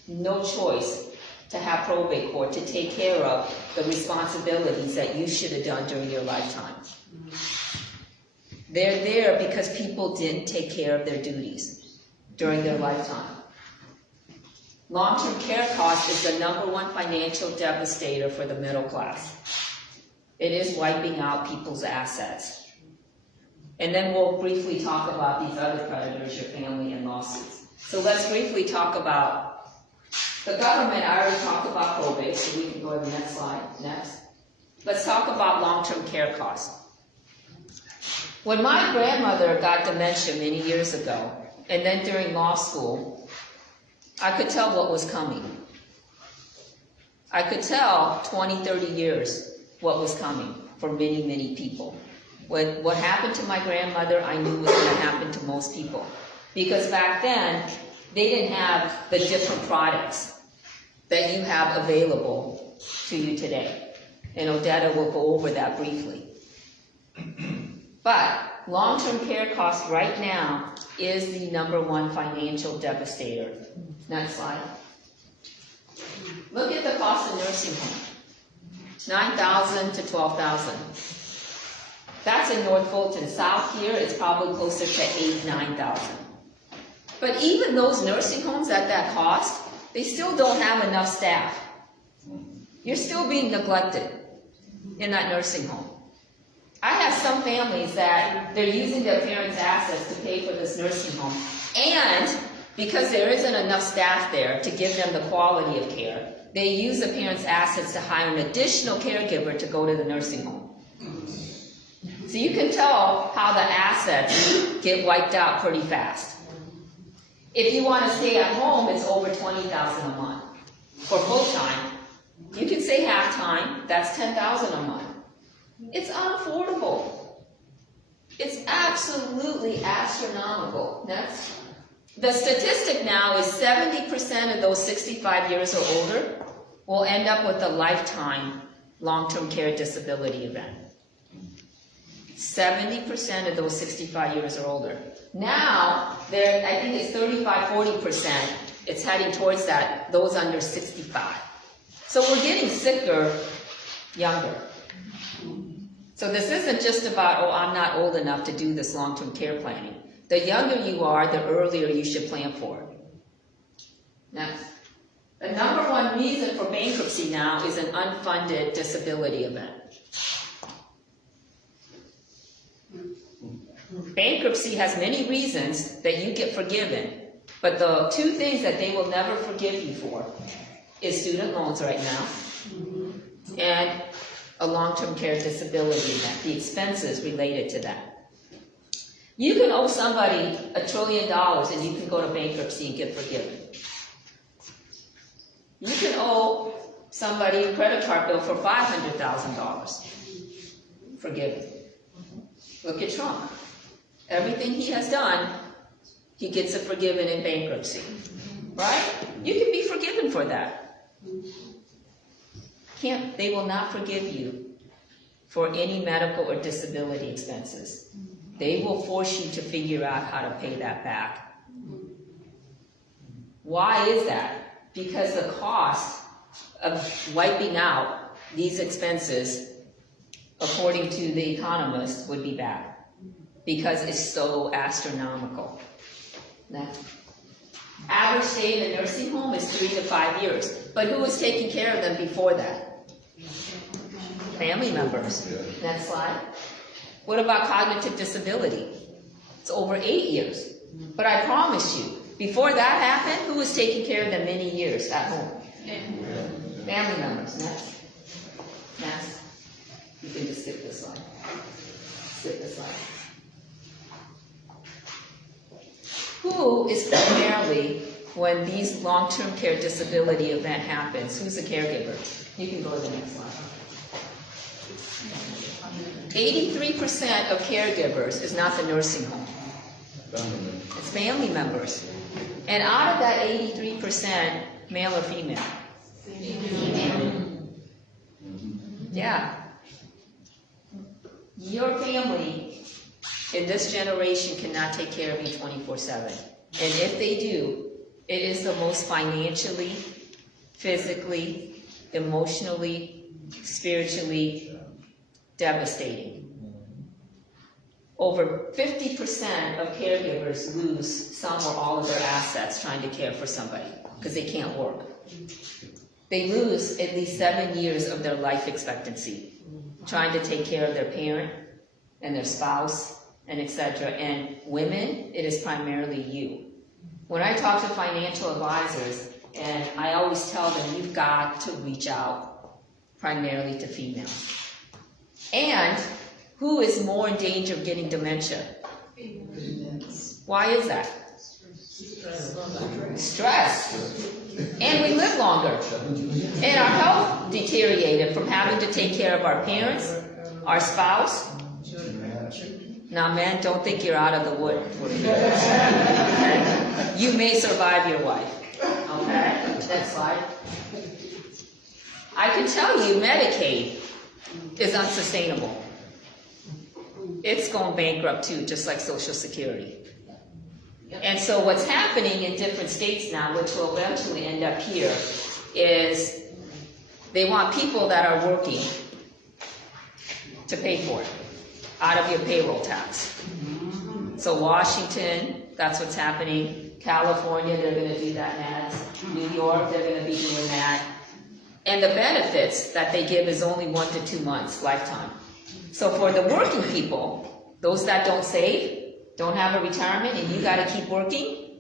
no choice to have probate court to take care of the responsibilities that you should have done during your lifetime. They're there because people didn't take care of their duties during their lifetime. Long-term care cost is the #1 financial devastator for the middle class. It is wiping out people's assets. And then we'll briefly talk about these other predators, your family and lawsuits. So let's briefly talk about the government. I already talked about probate, so we can go to the next slide. Next. Let's talk about long-term care costs. When my grandmother got dementia many years ago, and then during law school, I could tell what was coming. I could tell 20, 30 years what was coming for many, many people. What happened to my grandmother, I knew was going to happen to most people. Because back then, they didn't have the different products that you have available to you today. And Odetta will go over that briefly. But long-term care costs right now is the #1 financial devastator. Next slide. Look at the cost of nursing home. $9,000 to $12,000. That's in North Fulton. South here, it's probably closer to $8,000, $9,000. But even those nursing homes at that cost, they still don't have enough staff. You're still being neglected in that nursing home. I have some families that they're using their parents' assets to pay for this nursing home. And because there isn't enough staff there to give them the quality of care, they use the parents' assets to hire an additional caregiver to go to the nursing home. So you can tell how the assets get wiped out pretty fast. If you want to stay at home, it's over $20,000 a month. For full-time, you can say half-time, that's $10,000 a month. It's unaffordable. It's absolutely astronomical. Next. The statistic now is 70% of those 65 years or older will end up with a lifetime long-term care disability event. 70% of those 65 years or older. Now, I think it's 35-40%. It's heading towards that, those under 65. So we're getting sicker younger. So this isn't just about, oh, I'm not old enough to do this long-term care planning. The younger you are, the earlier you should plan for it. Next. The number one reason for bankruptcy now is an unfunded disability event. Bankruptcy has many reasons that you get forgiven, but the two things that they will never forgive you for is student loans right now and a long-term care disability event, the expenses related to that. You can owe somebody $1 trillion and you can go to bankruptcy and get forgiven. You can owe somebody a credit card bill for $500,000. Forgiven. Look at Trump. Everything he has done, he gets it forgiven in bankruptcy. Right? You can be forgiven for that. They will not forgive you for any medical or disability expenses. They will force you to figure out how to pay that back. Why is that? Because the cost of wiping out these expenses, according to the economists, would be bad. Because it's so astronomical. Next. Average stay in a nursing home is 3 to 5 years. But who was taking care of them before that? Family members. Next slide. What about cognitive disability? It's over 8 years. But I promise you, before that happened, who was taking care of them many years at home? Family members. Next. Next. You can just skip this slide. Skip this slide. Who is primarily, when these long-term care disability event happens, who's the caregiver? You can go to the next slide. 83% of caregivers is not the nursing home. It's family members. And out of that 83%, male or female? Yeah. Your family in this generation cannot take care of you 24/7. And if they do, it is the most financially, physically, emotionally, spiritually devastating. Over 50% of caregivers lose some or all of their assets trying to care for somebody because they can't work. They lose at least 7 years of their life expectancy trying to take care of their parent and their spouse and etc. And women, it is primarily you. When I talk to financial advisors, and I always tell them you've got to reach out primarily to females. And who is more in danger of getting dementia? Why is that? Stress. And we live longer. And our health deteriorated from having to take care of our parents, our spouse. Now, men, don't think you're out of the wood. You may survive your wife. Okay? Next slide. I can tell you Medicaid is unsustainable. It's going bankrupt too, just like Social Security. And so what's happening in different states now, which will eventually end up here, is they want people that are working to pay for it out of your payroll tax. So Washington, that's what's happening. California, they're going to do that next. New York, they're going to be doing that. And the benefits that they give is only 1 to 2 months, lifetime. So for the working people, those that don't save, don't have a retirement, and you got to keep working,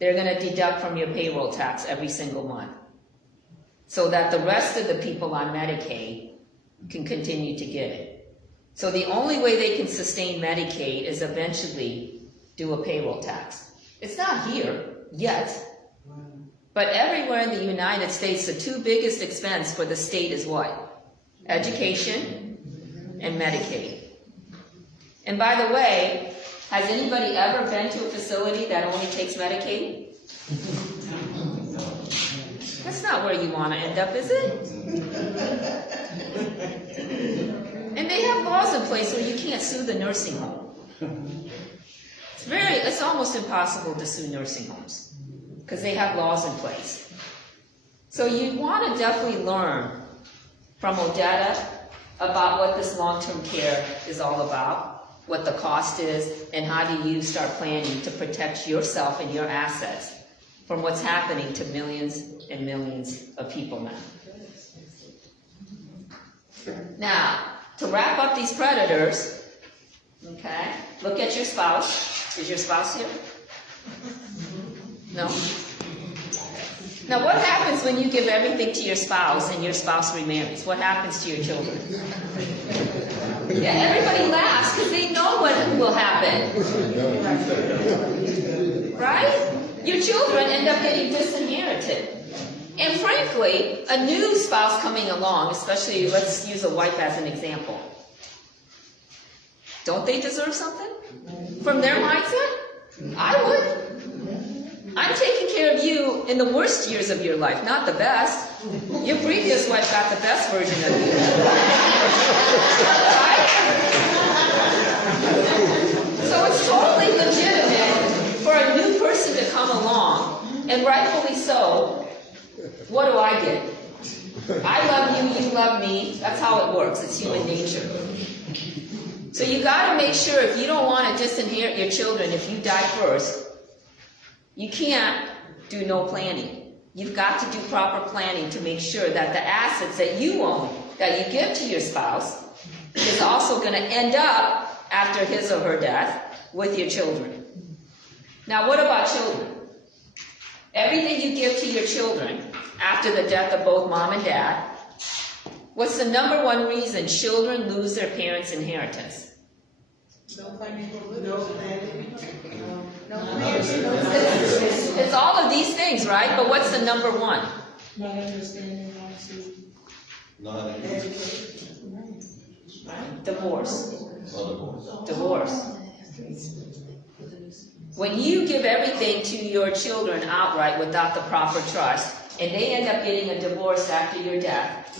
they're going to deduct from your payroll tax every single month. So that the rest of the people on Medicaid can continue to get it. So the only way they can sustain Medicaid is eventually do a payroll tax. It's not here yet, but everywhere in the United States, the two biggest expense for the state is what? Education and Medicaid. And by the way, Has anybody ever been to a facility that only takes Medicaid? That's not where you want to end up, is it? And they have laws in place where you can't sue the nursing home. It's almost impossible to sue nursing homes because they have laws in place. So you want to definitely learn from Odetta about what this long-term care is all about, what the cost is, and how do you start planning to protect yourself and your assets from what's happening to millions and millions of people now. Now, to wrap up these predators, okay, look at your spouse. Is your spouse here? No? Now, what happens when you give everything to your spouse and your spouse remarries? What happens to your children? Yeah, everybody laughs because they know what will happen. Right? Your children end up getting disinherited. And frankly, a new spouse coming along, especially, let's use a wife as an example. Don't they deserve something? From their mindset? I would. I'm taking care of you in the worst years of your life, not the best. Your previous wife got the best version of you. Right? So it's totally legitimate for a new person to come along, and rightfully so. What do I get? I love you, you love me. That's how it works. It's human nature. So you got to make sure, if you don't want to disinherit your children if you die first, you can't do no planning. You've got to do proper planning to make sure that the assets that you own, that you give to your spouse, is also going to end up, after his or her death, with your children. Now, what about children? Everything you give to your children after the death of both mom and dad, what's the number one reason children lose their parents' inheritance? It's all of these things, right? But what's the number one? Not understanding how to Divorce. Divorce. When you give everything to your children outright without the proper trust, and they end up getting a divorce after your death,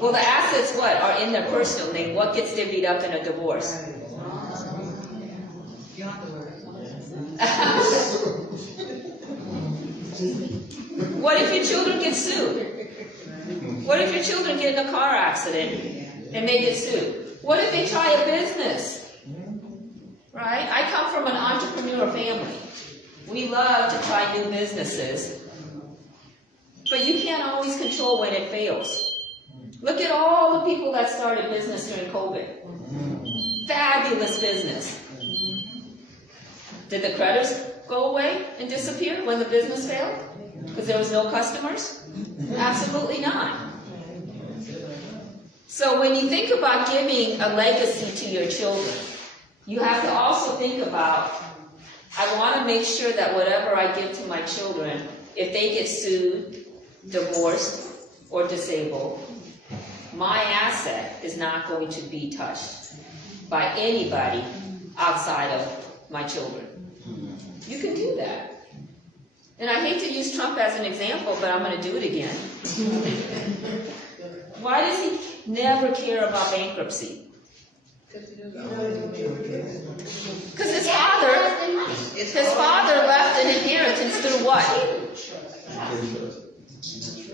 well, the assets are in their personal name. What gets divvied up in a divorce? What if your children get sued? What if your children get in a car accident and they get sued? What if they try a business? Right? I come from an entrepreneur family. We love to try new businesses. But you can't always control when it fails. Look at all the people that started business during COVID. Fabulous business. Did the creditors go away and disappear when the business failed? Because there was no customers? Absolutely not. So when you think about giving a legacy to your children, you have to also think about, I want to make sure that whatever I give to my children, if they get sued, divorced, or disabled, my asset is not going to be touched by anybody outside of my children. You can do that. And I hate to use Trump as an example, but I'm going to do it again. Why does he never care about bankruptcy? Because his father left an inheritance through what?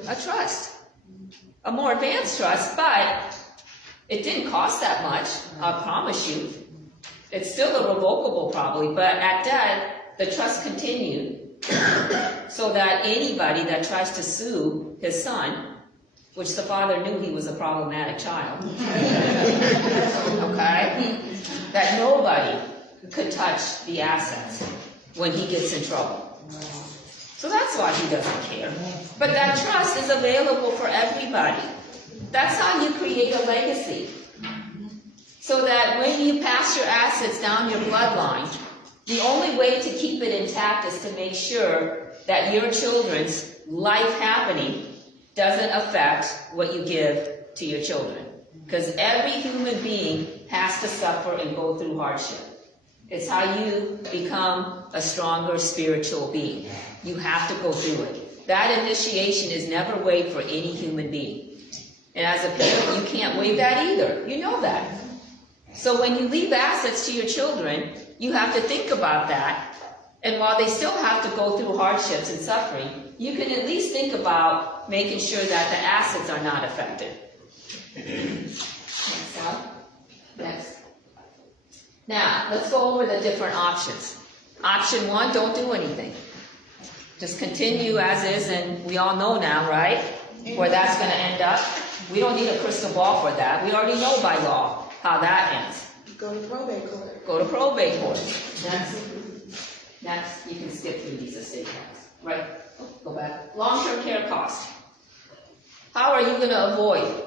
A trust. A more advanced trust, but it didn't cost that much, I promise you. It's still irrevocable probably, but at death, the trust continued so that anybody that tries to sue his son, which the father knew he was a problematic child, okay, that nobody could touch the assets when he gets in trouble. So that's why he doesn't care. But that trust is available for everybody. That's how you create a legacy. So that when you pass your assets down your bloodline, the only way to keep it intact is to make sure that your children's life happening doesn't affect what you give to your children. Because every human being has to suffer and go through hardship. It's how you become a stronger spiritual being. You have to go through it. That initiation is never waived for any human being. And as a parent, you can't waive that either. You know that. So when you leave assets to your children, you have to think about that. And while they still have to go through hardships and suffering, you can at least think about making sure that the assets are not affected. Next slide. Next. Now, let's go over the different options. Option 1, don't do anything. Just continue as is, and we all know now, right, where that's going to end up. We don't need a crystal ball for that. We already know by law how that ends. Go to probate court. Go to probate court. Next, you can skip through these estate plans. Right, go back. Long-term care cost. How are you going to avoid?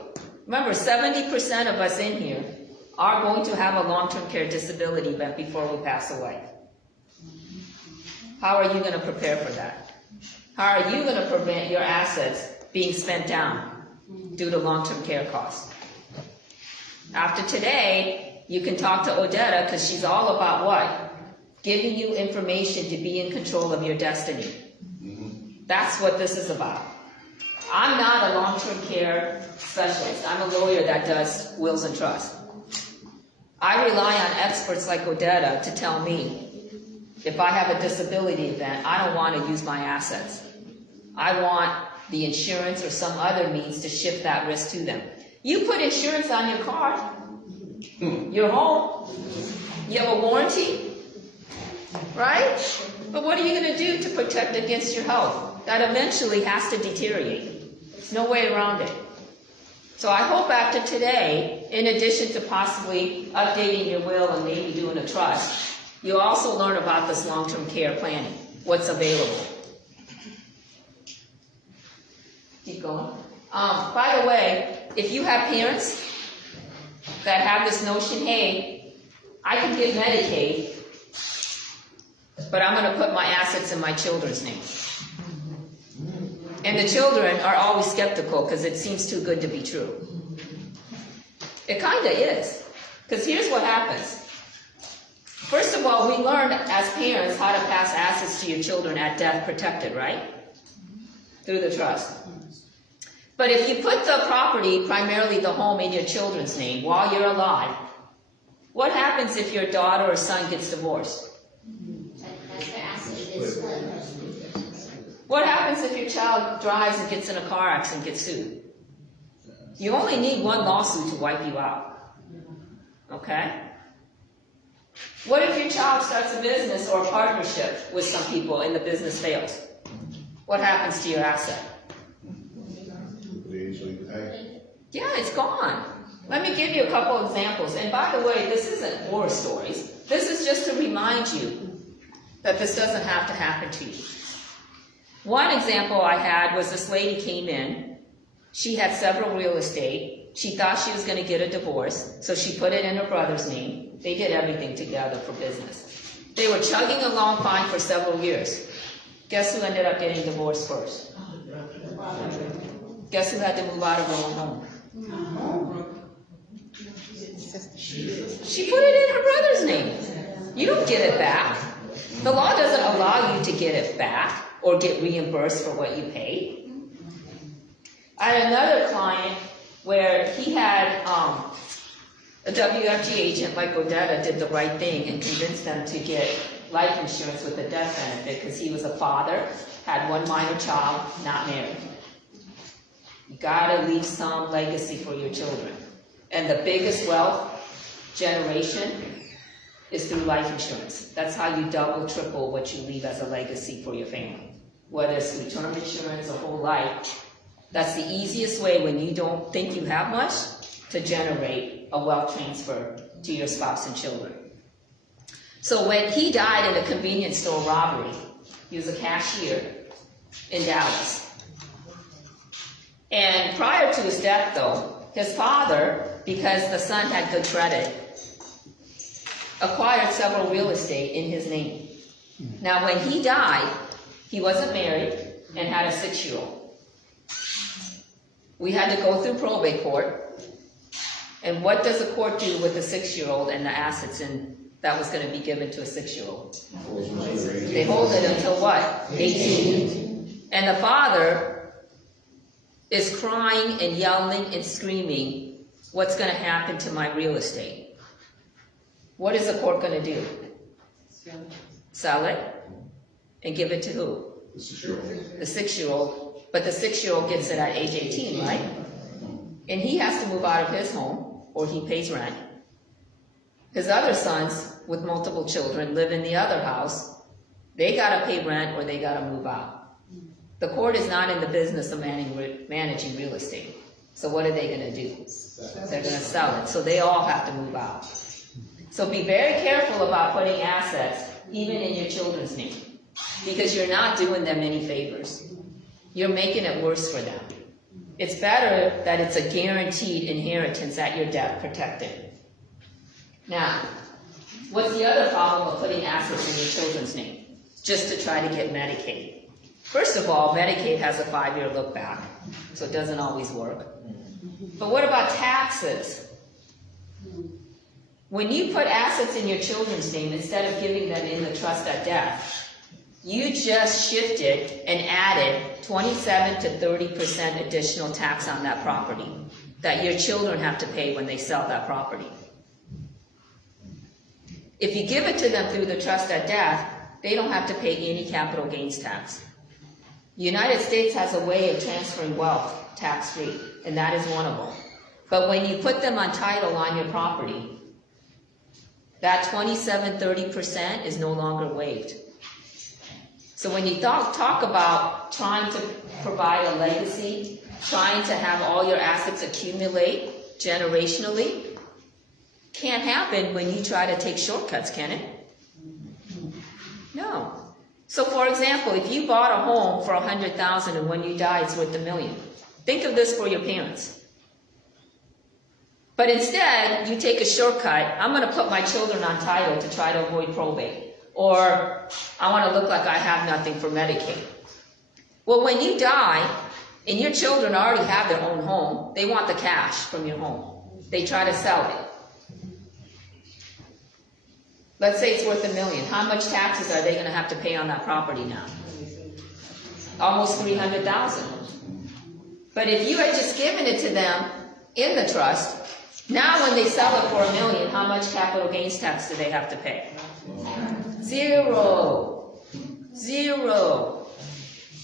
Remember, 70% of us in here are going to have a long-term care disability event before we pass away. How are you going to prepare for that? How are you going to prevent your assets being spent down due to long-term care costs? After today, you can talk to Odetta because she's all about what? Giving you information to be in control of your destiny. That's what this is about. I'm not a long-term care specialist. I'm a lawyer that does wills and trusts. I rely on experts like Odetta to tell me if I have a disability event, I don't want to use my assets. I want the insurance or some other means to shift that risk to them. You put insurance on your car, your home, you have a warranty, right? But what are you going to do to protect against your health? That eventually has to deteriorate. There's no way around it. So I hope after today, in addition to possibly updating your will and maybe doing a trust, you'll also learn about this long-term care planning, what's available. Keep going. By the way, if you have parents that have this notion, hey, I can get Medicaid, but I'm going to put my assets in my children's name. And the children are always skeptical because it seems too good to be true. It kind of is. Because here's what happens. First of all, we learn as parents how to pass assets to your children at death protected, right? Through the trust. But if you put the property, primarily the home, in your children's name while you're alive, what happens if your daughter or son gets divorced? What happens if your child drives and gets in a car accident and gets sued? You only need one lawsuit to wipe you out. Okay? What if your child starts a business or a partnership with some people and the business fails? What happens to your asset? Yeah, it's gone. Let me give you a couple examples. And by the way, this isn't horror stories. This is just to remind you that this doesn't have to happen to you. One example I had was this lady came in. She had several real estate. She thought she was going to get a divorce, so she put it in her brother's name. They did everything together for business. They were chugging along fine for several years. Guess who ended up getting divorced first? Guess who had to move out of her own home? She put it in her brother's name. You don't get it back. The law doesn't allow you to get it back or get reimbursed for what you paid. I had another client where he had a WFG agent like Odetta did the right thing and convinced them to get life insurance with a death benefit because he was a father, had one minor child, not married. You gotta leave some legacy for your children. And the biggest wealth generation is through life insurance. That's how you double, triple what you leave as a legacy for your family. Whether it's through term insurance or whole life, that's the easiest way when you don't think you have much to generate a wealth transfer to your spouse and children. So when he died in a convenience store robbery, he was a cashier in Dallas. And prior to his death though, his father, because the son had good credit, acquired several real estate in his name. Now when he died, he wasn't married and had a 6-year-old. We had to go through probate court. And what does a court do with the 6-year-old and the assets in that was gonna be given to a 6-year-old. They hold it until what? 18. And the father is crying and yelling and screaming, what's gonna happen to my real estate? What is the court gonna do? Sell it? And give it to who? The 6-year-old. But the 6-year-old gets it at age 18, right? And he has to move out of his home, or he pays rent. His other sons, with multiple children, live in the other house. They gotta pay rent, or they gotta move out. The court is not in the business of managing real estate. So what are they gonna do? They're gonna sell it. So they all have to move out. So be very careful about putting assets, even in your children's name, because you're not doing them any favors. You're making it worse for them. It's better that it's a guaranteed inheritance at your death, protected. Now, what's the other problem of putting assets in your children's name? Just to try to get Medicaid. First of all, Medicaid has a 5-year look back, so it doesn't always work. But what about taxes? When you put assets in your children's name, instead of giving them in the trust at death, you just shifted and added 27 to 30% additional tax on that property that your children have to pay when they sell that property. If you give it to them through the trust at death, they don't have to pay any capital gains tax. The United States has a way of transferring wealth tax-free, and that is one of them. But when you put them on title on your property, that 27-30% is no longer waived. So when you talk about trying to provide a legacy, trying to have all your assets accumulate generationally, can't happen when you try to take shortcuts, can it? No. So for example, if you bought a home for $100,000 and when you die it's worth $1 million, think of this for your parents. But instead, you take a shortcut. I'm going to put my children on title to try to avoid probate. Or I want to look like I have nothing for Medicaid. Well, when you die, and your children already have their own home, they want the cash from your home. They try to sell it. Let's say it's worth $1 million. How much taxes are they going to have to pay on that property now? Almost $300,000. But if you had just given it to them in the trust, now when they sell it for $1 million, how much capital gains tax do they have to pay? Zero. Zero.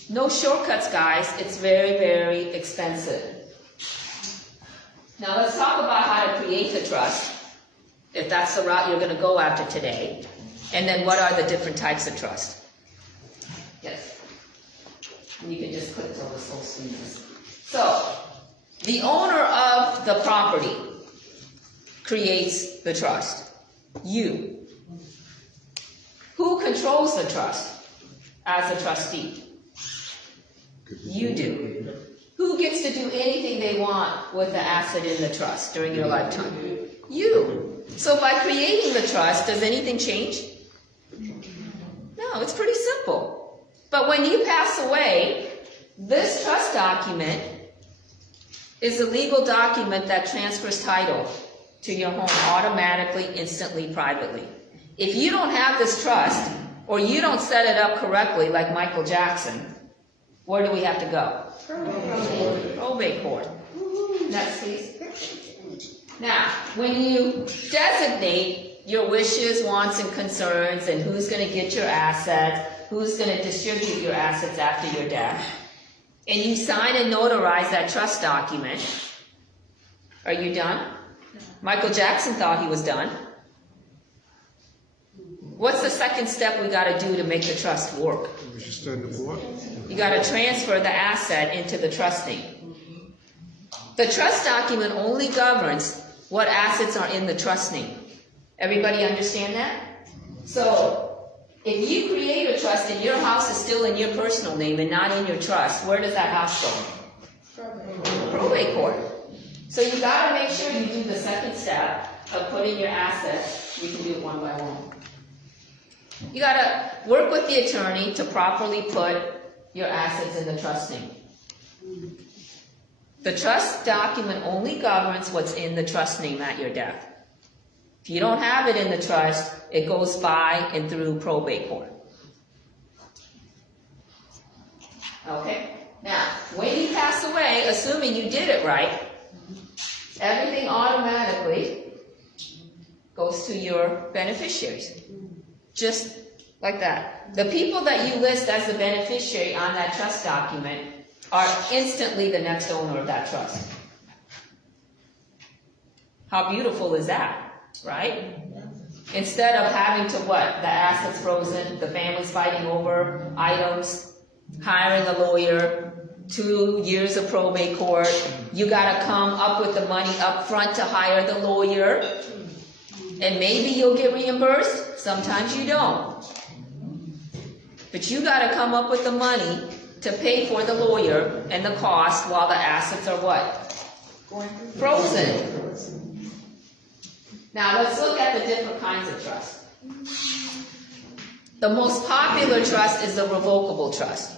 No shortcuts, guys. It's very, very expensive. Now let's talk about how to create the trust, if that's the route you're going to go after today. And then what are the different types of trust? Yes. And you can just click till this whole screen is. So, the owner of the property creates the trust. You. Who controls the trust as a trustee? You do. Who gets to do anything they want with the asset in the trust during your lifetime? You. So by creating the trust, does anything change? No, it's pretty simple. But when you pass away, this trust document is a legal document that transfers title to your home automatically, instantly, privately. If you don't have this trust, or you don't set it up correctly like Michael Jackson, where do we have to go? Probate court. Next, please. Now, when you designate your wishes, wants, and concerns, and who's going to get your assets, who's going to distribute your assets after your death, and you sign and notarize that trust document, are you done? Michael Jackson thought he was done. What's the second step we got to do to make the trust work? Register in the court. You got to transfer the asset into the trustee. The trust document only governs what assets are in the trust name. Everybody understand that? So, if you create a trust and your house is still in your personal name and not in your trust, where does that house go? Probate court. So you got to make sure you do the second step of putting your assets. We can do it one by one. You got to work with the attorney to properly put your assets in the trust name. The trust document only governs what's in the trust name at your death. If you don't have it in the trust, it goes by and through probate court. Okay? Now, when you pass away, assuming you did it right, everything automatically goes to your beneficiaries. Just like that. The people that you list as the beneficiary on that trust document are instantly the next owner of that trust. How beautiful is that, right? Instead of having to what? The assets frozen, the families fighting over items, hiring a lawyer, 2 years of probate court, you gotta come up with the money up front to hire the lawyer, and maybe you'll get reimbursed, sometimes you don't. But you gotta come up with the money to pay for the lawyer and the cost while the assets are what? Frozen. Now let's look at the different kinds of trust. The most popular trust is the revocable trust.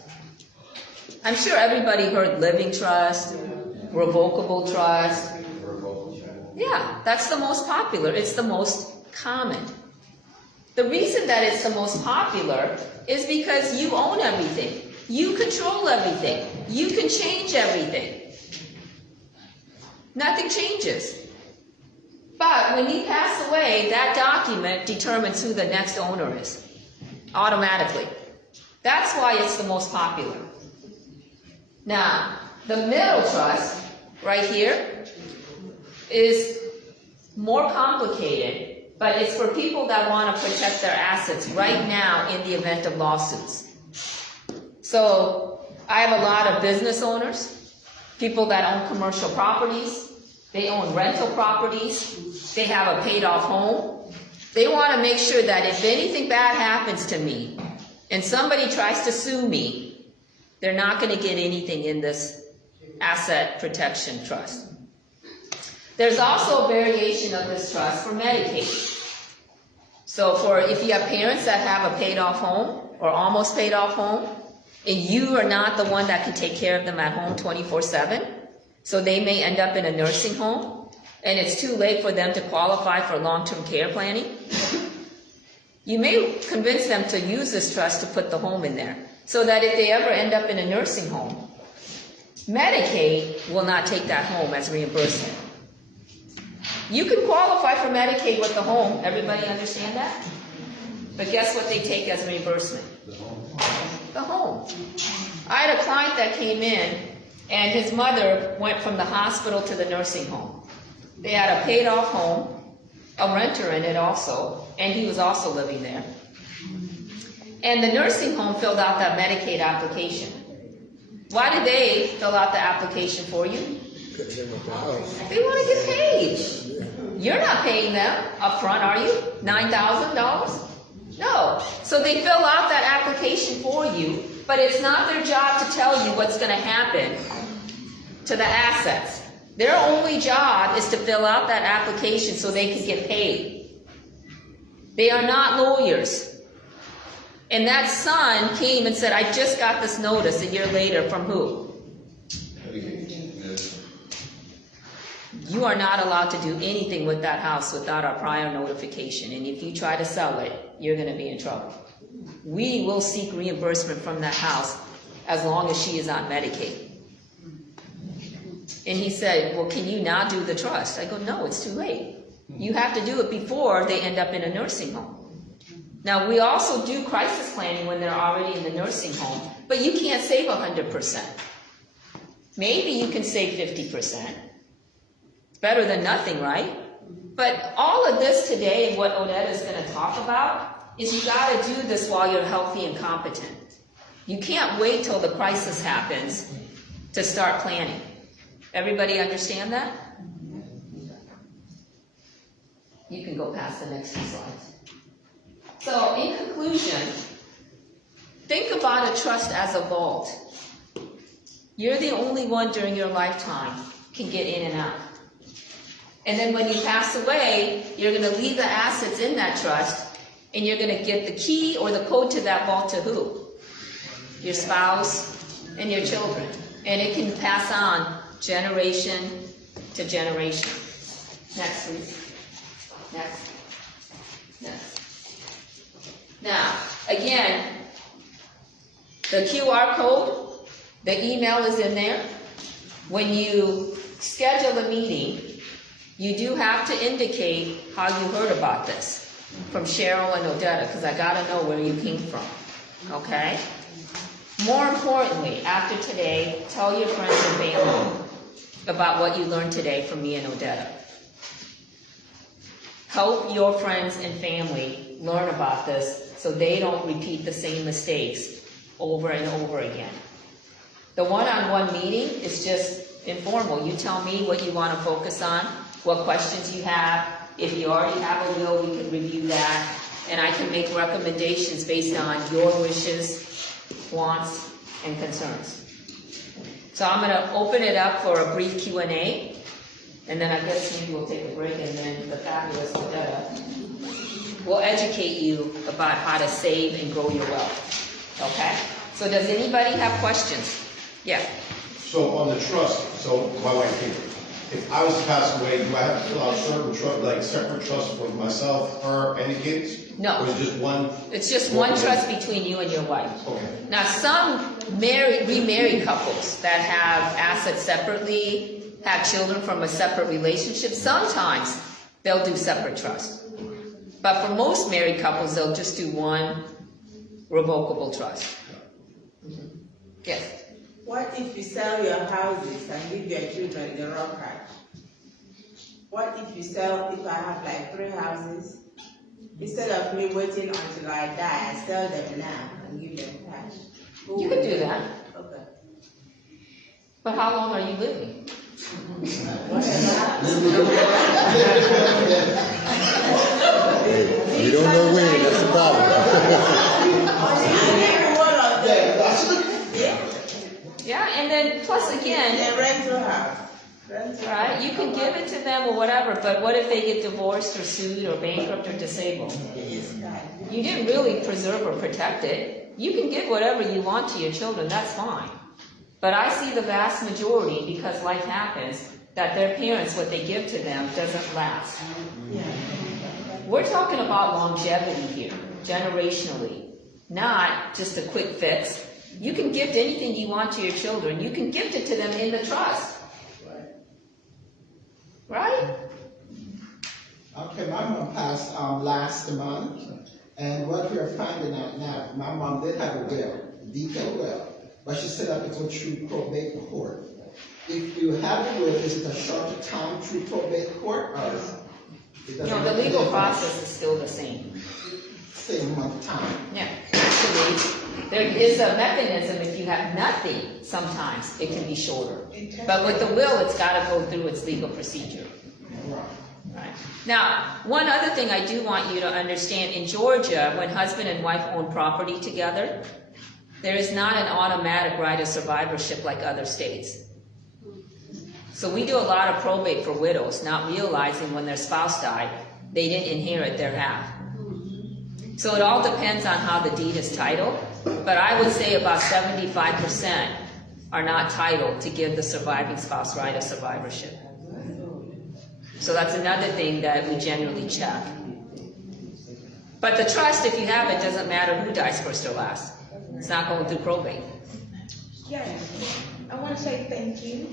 I'm sure everybody heard living trust, revocable trust. Yeah, that's the most popular. It's the most common. The reason that it's the most popular is because you own everything. You control everything. You can change everything. Nothing changes. But when you pass away, that document determines who the next owner is. Automatically. That's why it's the most popular. Now, the middle trust, right here, is more complicated, but it's for people that want to protect their assets right now in the event of lawsuits. So, I have a lot of business owners, people that own commercial properties, they own rental properties, they have a paid off home. They want to make sure that if anything bad happens to me and somebody tries to sue me, they're not going to get anything in this asset protection trust. There's also a variation of this trust for Medicaid. So for if you have parents that have a paid off home or almost paid off home, and you are not the one that can take care of them at home 24/7, so they may end up in a nursing home, and it's too late for them to qualify for long-term care planning, you may convince them to use this trust to put the home in there, so that if they ever end up in a nursing home, Medicaid will not take that home as reimbursement. You can qualify for Medicaid with the home, everybody understand that? But guess what they take as reimbursement? The home. I had a client that came in, and his mother went from the hospital to the nursing home. They had a paid off home, a renter in it also, and he was also living there. And the nursing home filled out that Medicaid application. Why did they fill out the application for you? They want to get paid. You're not paying them up front, are you? $9,000? No. So they fill out that application for you, but it's not their job to tell you what's going to happen to the assets. Their only job is to fill out that application so they can get paid. They are not lawyers. And that son came and said, I just got this notice a year later from who? You are not allowed to do anything with that house without our prior notification. And if you try to sell it, you're going to be in trouble. We will seek reimbursement from that house as long as she is on Medicaid. And he said, well, can you not do the trust? I go, no, it's too late. You have to do it before they end up in a nursing home. Now, we also do crisis planning when they're already in the nursing home, but you can't save 100%. Maybe you can save 50%. Better than nothing, right? But all of this today, and what Odetta is going to talk about, is you got to do this while you're healthy and competent. You can't wait till the crisis happens to start planning. Everybody understand that? You can go past the next few slides. So, in conclusion, think about a trust as a vault. You're the only one during your lifetime can get in and out. And then when you pass away, you're going to leave the assets in that trust, and you're going to get the key or the code to that vault to who? Your spouse and your children. And it can pass on generation to generation. Next, please. Next. Now, again, the QR code, the email is in there. When you schedule a meeting, you do have to indicate how you heard about this from Cheryl and Odetta, because I gotta know where you came from, okay? More importantly, after today, tell your friends and family about what you learned today from me and Odetta. Help your friends and family learn about this so they don't repeat the same mistakes over and over again. The one-on-one meeting is just informal. You tell me what you want to focus on, what questions you have. If you already have a will, we can review that, and I can make recommendations based on your wishes, wants, and concerns. So I'm going to open it up for a brief Q&A, and then I guess maybe we'll take a break, and then the fabulous Odetta will educate you about how to save and grow your wealth. Okay? So does anybody have questions? Yeah. So on the trust, so my wife here, if I was to pass away, do I have to fill out certain trust, like separate trust for myself, her, and the kids? No. Or is it just one? It's just one trust between you and your wife. Okay. Now, some remarried couples that have assets separately, have children from a separate relationship, sometimes they'll do separate trust. But for most married couples, they'll just do one revocable trust. Yes. What if you sell your houses and leave your children the raw cash? What if you sell, if I have like 3 houses, instead of me waiting until I die, I sell them now and give them cash? You can do that. Okay. But how long are you living? We don't know when, that's the problem. Yeah, and then plus again, The rental house. right, you can give it to them or whatever, but what if they get divorced or sued or bankrupt or disabled? You didn't really preserve or protect it. You can give whatever you want to your children, that's fine. But I see the vast majority, because life happens, that their parents, what they give to them, doesn't last. We're talking about longevity here, generationally, not just a quick fix. You can gift anything you want to your children. You can gift it to them in the trust. Right? Okay, my mom passed last month, and what we are finding out now, my mom did have a will, detailed will, but she still had to go through probate court. If you have a will, is it a shorter time through probate court, or it doesn't No, the make a legal difference? process is still the same. Same amount of time. Yeah, actually, there is a mechanism. If you have nothing, sometimes it can be shorter. But with the will, it's got to go through its legal procedure. Right. Right. Now, one other thing I do want you to understand, in Georgia, when husband and wife own property together, there is not an automatic right of survivorship like other states. So we do a lot of probate for widows, not realizing when their spouse died, they didn't inherit their half. So it all depends on how the deed is titled, but I would say about 75% are not titled to give the surviving spouse right of survivorship. So that's another thing that we generally check. But the trust, if you have it, doesn't matter who dies first or last. It's not going through probate. Yes, I want to say thank you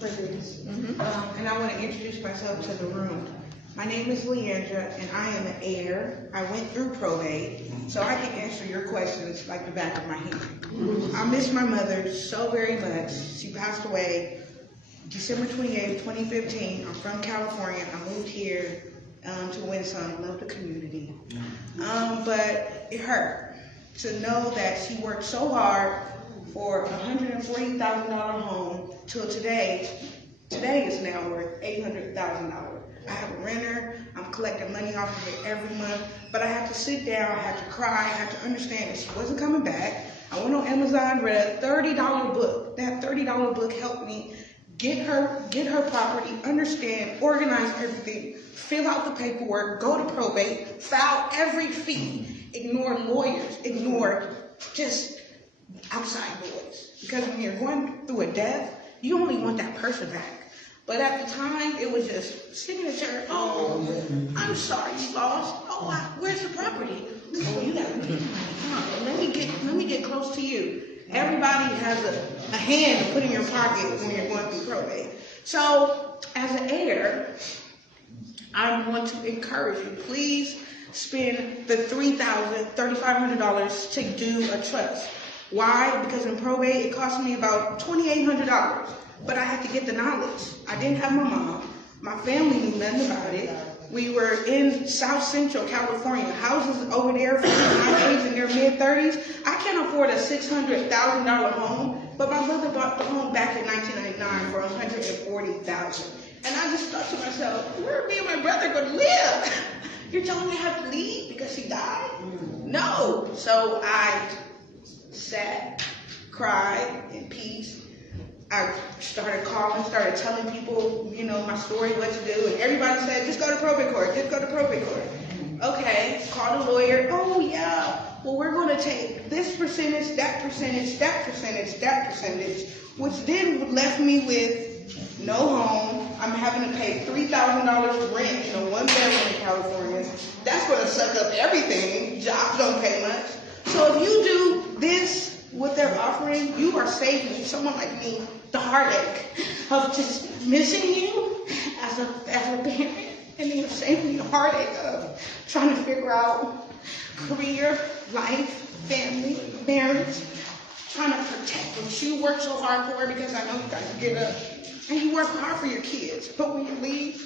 for this, and I want to introduce myself to the room. My name is Leandra, and I am an heir. I went through probate, so I can answer your questions like the back of my hand. I miss my mother so very much. She passed away December 28th, 2015. I'm from California. I moved here to Windsong. I love the community. But it hurt to know that she worked so hard for a $140,000 home till today. Today is now worth $800,000. I have a renter. I'm collecting money off of it every month. But I have to sit down. I have to cry. I have to understand that she wasn't coming back. I went on Amazon, read a $30 book. That $30 book helped me get her property, understand, organize everything, fill out the paperwork, go to probate, file every fee, ignore lawyers, ignore just outside noise. Because when you're going through a death, you only want that person back. But at the time, it was just signature. Oh, I'm sorry you lost. Oh, where's the property? Oh, you got to Let me get close to you. Everybody has a hand to put in your pocket when you're going through probate. So, as an heir, I want to encourage you, please spend the $3,500 to do a trust. Why? Because in probate, it cost me about $2,800. But I had to get the knowledge. I didn't have my mom. My family knew nothing about it. We were in South Central California, houses over there for my age in their mid-30s. I can't afford a $600,000 home, but my mother bought the home back in 1999 for $140,000. And I just thought to myself, where are me and my brother going to live? You're telling me I have to leave because she died? No. So I sat, cried in peace. I started calling, started telling people, my story, what to do, and everybody said, just go to probate court, just go to probate court. Okay, called a lawyer. Oh yeah, well we're going to take this percentage, that percentage, that percentage, that percentage, which then left me with no home. I'm having to pay $3,000 rent in a one-bedroom in California. That's going to suck up everything. Jobs don't pay much. So if you do this, what they're offering, you are saving someone like me the heartache of just missing you as a parent, and then you're saving me the heartache of trying to figure out career, life, family, marriage, trying to protect what you work so hard for, because I know you guys get up and you work hard for your kids, but when you leave,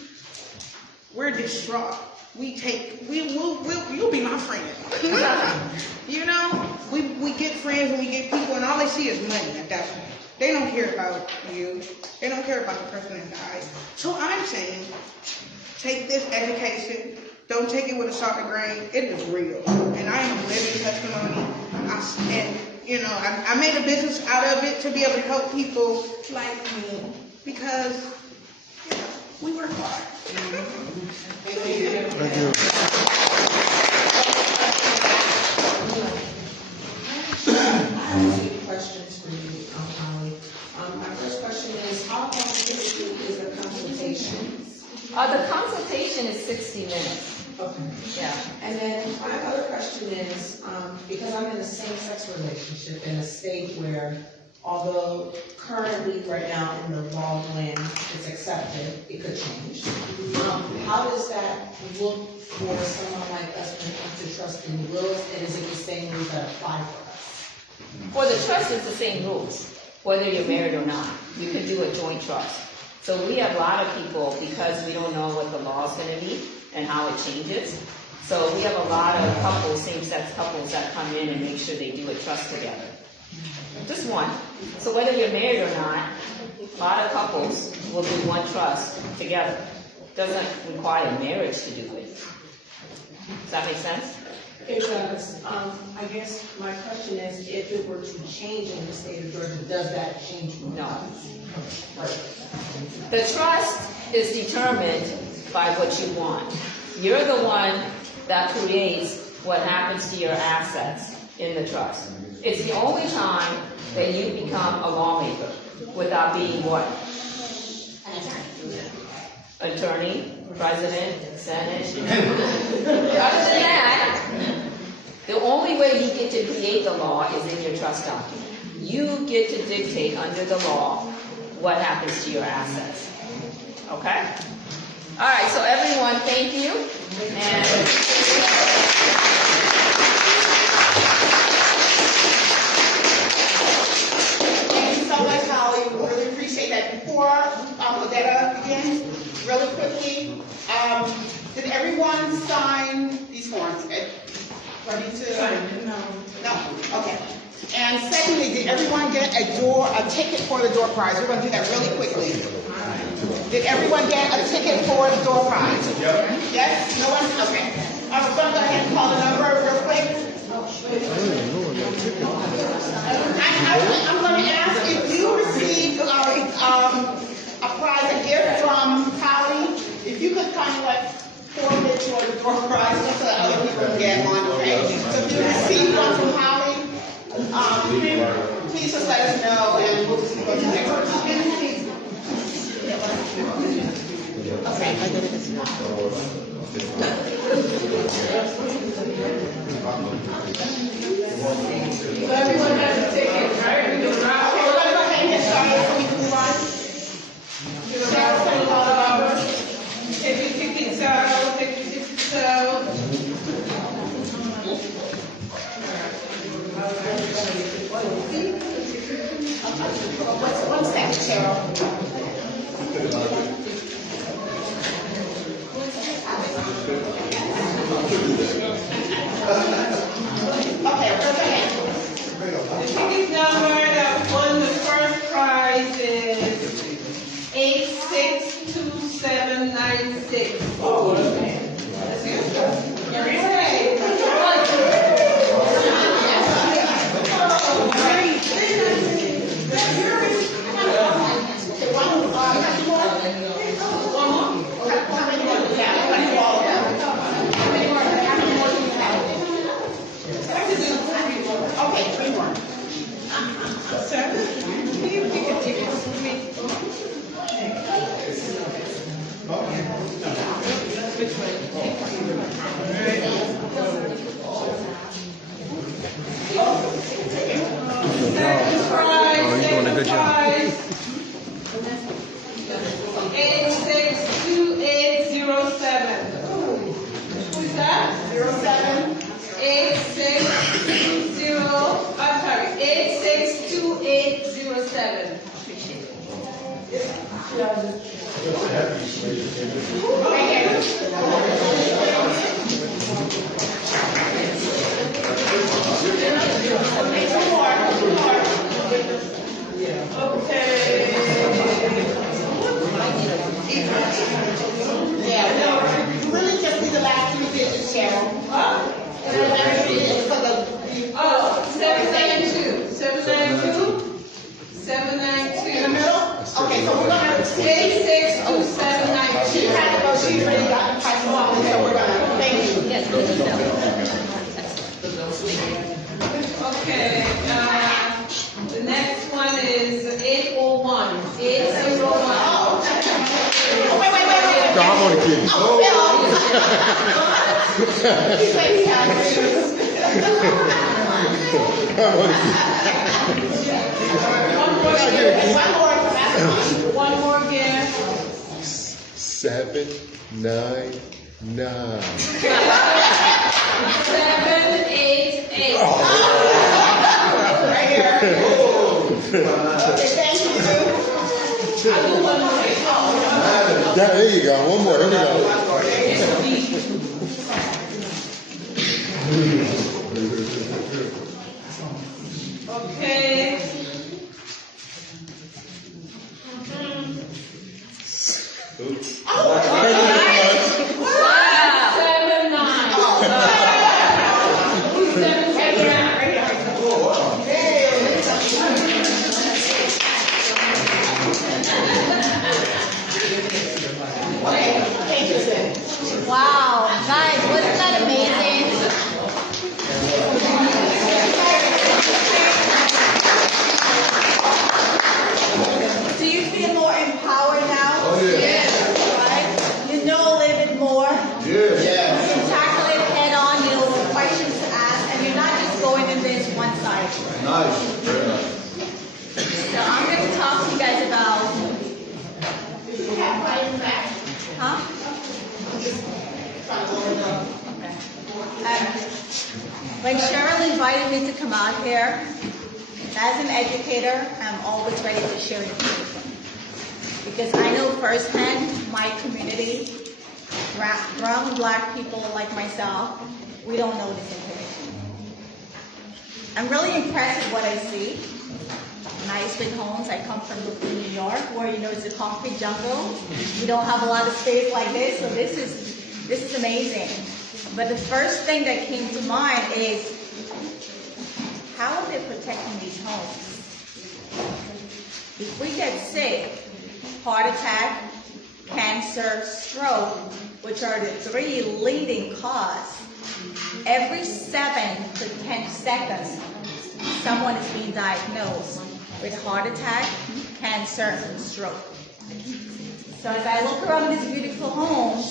we're distraught. You'll be my friend. We get friends and we get people, and all they see is money at that point. They don't care about you. They don't care about the person that died. So I'm saying, take this education. Don't take it with a salt of grain. It is real, and I am a living testimony. I made a business out of it to be able to help people like me, because we work hard. Thank you. I have a few questions for you, Holly. My first question is, how long typically is a consultation? The consultation is 60 minutes. Okay. Yeah. And then my other question is, because I'm in a same-sex relationship in a state where, although currently right now in the law of land it's accepted, it could change. How does that look for someone like us when it comes to trust in wills, and is it the same rules that apply for us? For the trust, it's the same rules, whether you're married or not. You can do a joint trust. So we have a lot of people, because we don't know what the law is going to be and how it changes. So we have a lot of couples, same-sex couples, that come in and make sure they do a trust together. Just one. So whether you're married or not, a lot of couples will do one trust together. Doesn't require marriage to do it. Does that make sense? It does. I guess my question is, if it were to change in the state of Georgia, does that change? No. Right. The trust is determined by what you want. You're the one that creates what happens to your assets in the trust. It's the only time that you become a lawmaker without being what? Attorney, president, senate. Other than that, the only way you get to create the law is in your trust document. You get to dictate under the law what happens to your assets. Okay? All right, so everyone, thank you. And Thank you so much, Holly. We really appreciate that. Before Odetta begins, really quickly, did everyone sign these forms? Ready to? No? Okay. And secondly, did everyone get a ticket for the door prize? We're going to do that really quickly. Did everyone get a ticket for the door prize? Yes? No one? Okay. I'm going to go ahead and call the number real quick. I'm going to ask if you received a prize, a gift from Holly, if you could kind of forward toward the door prize just so that other people can get one, okay? So if you received one from Holly, please just let us know and we'll just go to the next person. Okay, I did it this time. Okay, raise your hand. The ticket number that won the first prize is 862796. Okay, three more. Sir, can you pick a ticket for me? Oh, you're doing a good job. 862807. Who's that? 07. 8620, I'm sorry, 862807. Yeah, no, you really just need the last three digits, Cheryl. And the last three digits for the. Oh, 792, 792, 792. In the middle? Okay, so we're gonna. 862792. She had to go, she already got the price off, so we're gonna, thank you. Okay, the next one is 801. 801. Wait. No, I'm only kidding. Oh, Phil. He said he had to. I'm only kidding. One more again. 799. 788. Right here. Okay, thank you. I'll do one more. There you go. One more. Here we go. Okay. Wow, guys, wasn't that amazing? Do you feel more empowered now? Oh, yeah. Yes. Right? You know a little bit more. Yeah. You can tackle it head on, you know the questions to ask, and you're not just going in this one side. Nice, very nice. So I'm going to talk to you guys about, huh? When Cheryl invited me to come out here, as an educator, I'm always ready to share information. Because I know firsthand my community, brown and black people like myself, we don't know this information. I'm really impressed with what I see. Nice big homes. I come from Brooklyn, New York, where it's a concrete jungle. We don't have a lot of space like this, so this is amazing. But the first thing that came to mind is, how are they protecting these homes? If we get sick, heart attack, cancer, stroke, which are the three leading causes, every 7 to 10 seconds, someone is being diagnosed with heart attack, cancer, and stroke. So as I look around this beautiful home,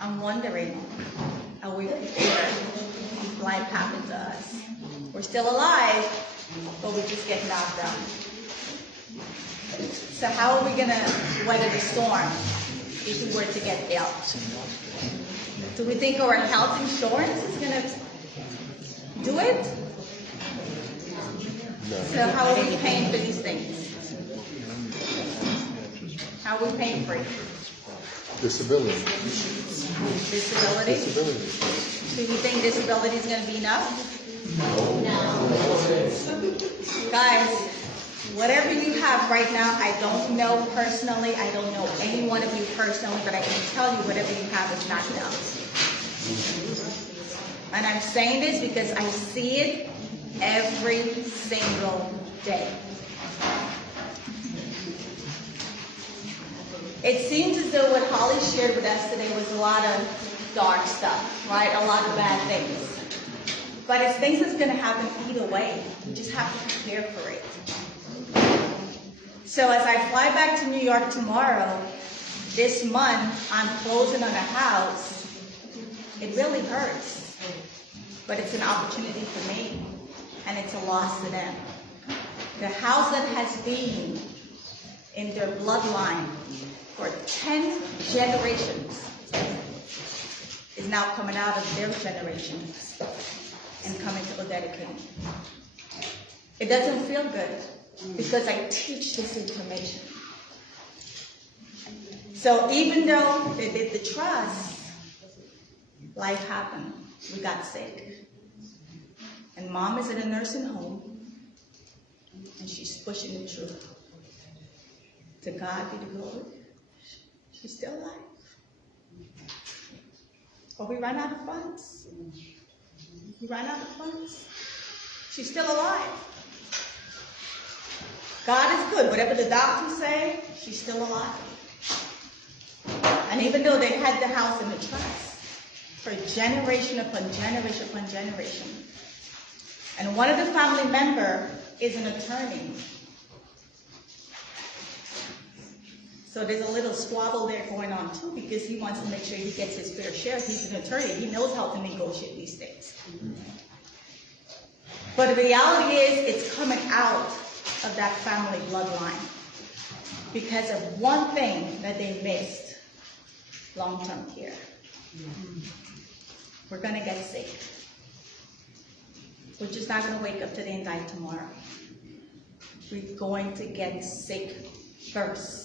I'm wondering, are we prepared if life happens to us? We're still alive, but we just get knocked down. So how are we going to weather the storm if we were to get ill? Do we think our health insurance is going to do it? No. So how are we paying for these things? How are we paying for it? Disability. Disability? Disability. Do you think disability is gonna be enough? Guys, whatever you have right now, I don't know personally, I don't know any one of you personally, but I can tell you whatever you have is not enough. And I'm saying this because I see it every single day. It seems as though what Holly shared with us today was a lot of dark stuff, right? A lot of bad things. But it's things that's going to happen either way. You just have to prepare for it. So as I fly back to New York tomorrow, this month, I'm closing on a house. It really hurts. But it's an opportunity for me. And it's a loss to them. The house that has been in their bloodline for 10 generations is now coming out of their generations and coming to Odetta. It doesn't feel good because I teach this information. So even though they did the trust, life happened. We got sick. And mom is in a nursing home and she's pushing it through. To God be the glory. She's still alive. But we ran out of funds. We ran out of funds. She's still alive. God is good. Whatever the doctors say, she's still alive. And even though they had the house in the trust for generation upon generation upon generation, and one of the family members is an attorney. So there's a little squabble there going on too because he wants to make sure he gets his fair share. He's an attorney. He knows how to negotiate these things. But the reality is it's coming out of that family bloodline because of one thing that they missed, long-term care. We're going to get sick. We're just not going to wake up today and die tomorrow. We're going to get sick first.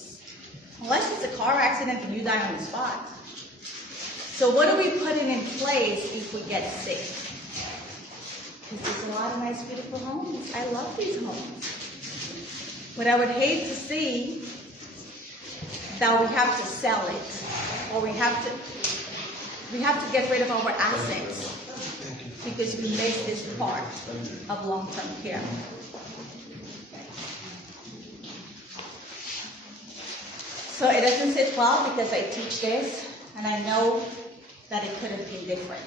Unless it's a car accident and you die on the spot. So what are we putting in place if we get sick? Because there's a lot of nice, beautiful homes. I love these homes. But I would hate to see that we have to sell it. Or we have to get rid of our assets. Because we made this part of long-term care. So it doesn't sit well because I teach this, and I know that it could have been different.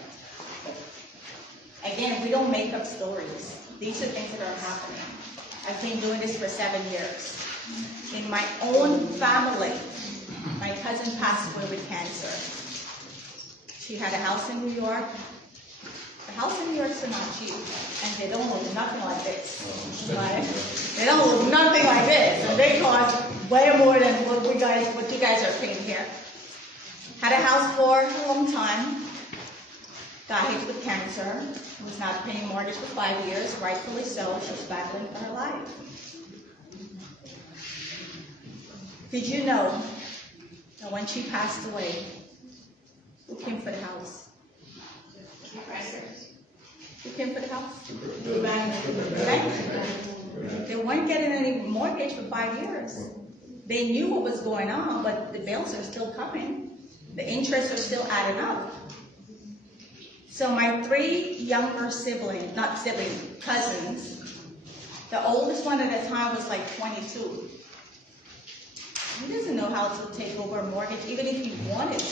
Again, we don't make up stories. These are things that are happening. I've been doing this for 7 years. In my own family, my cousin passed away with cancer. She had a house in New York. The house in New York is not cheap, and they don't look nothing like this. Right? They don't look nothing like this, and they cost way more than what you guys are paying here. Had a house for a long time. Got hit with cancer. Was not paying mortgage for 5 years, rightfully so. She was battling for her life. Did you know that when she passed away, who came for the house? Who came for the house? The bank. They weren't getting any mortgage for 5 years. They knew what was going on, but the bills are still coming. The interests are still adding up. So my 3 younger cousins, the oldest one at the time was like 22. He doesn't know how to take over a mortgage, even if he wanted to.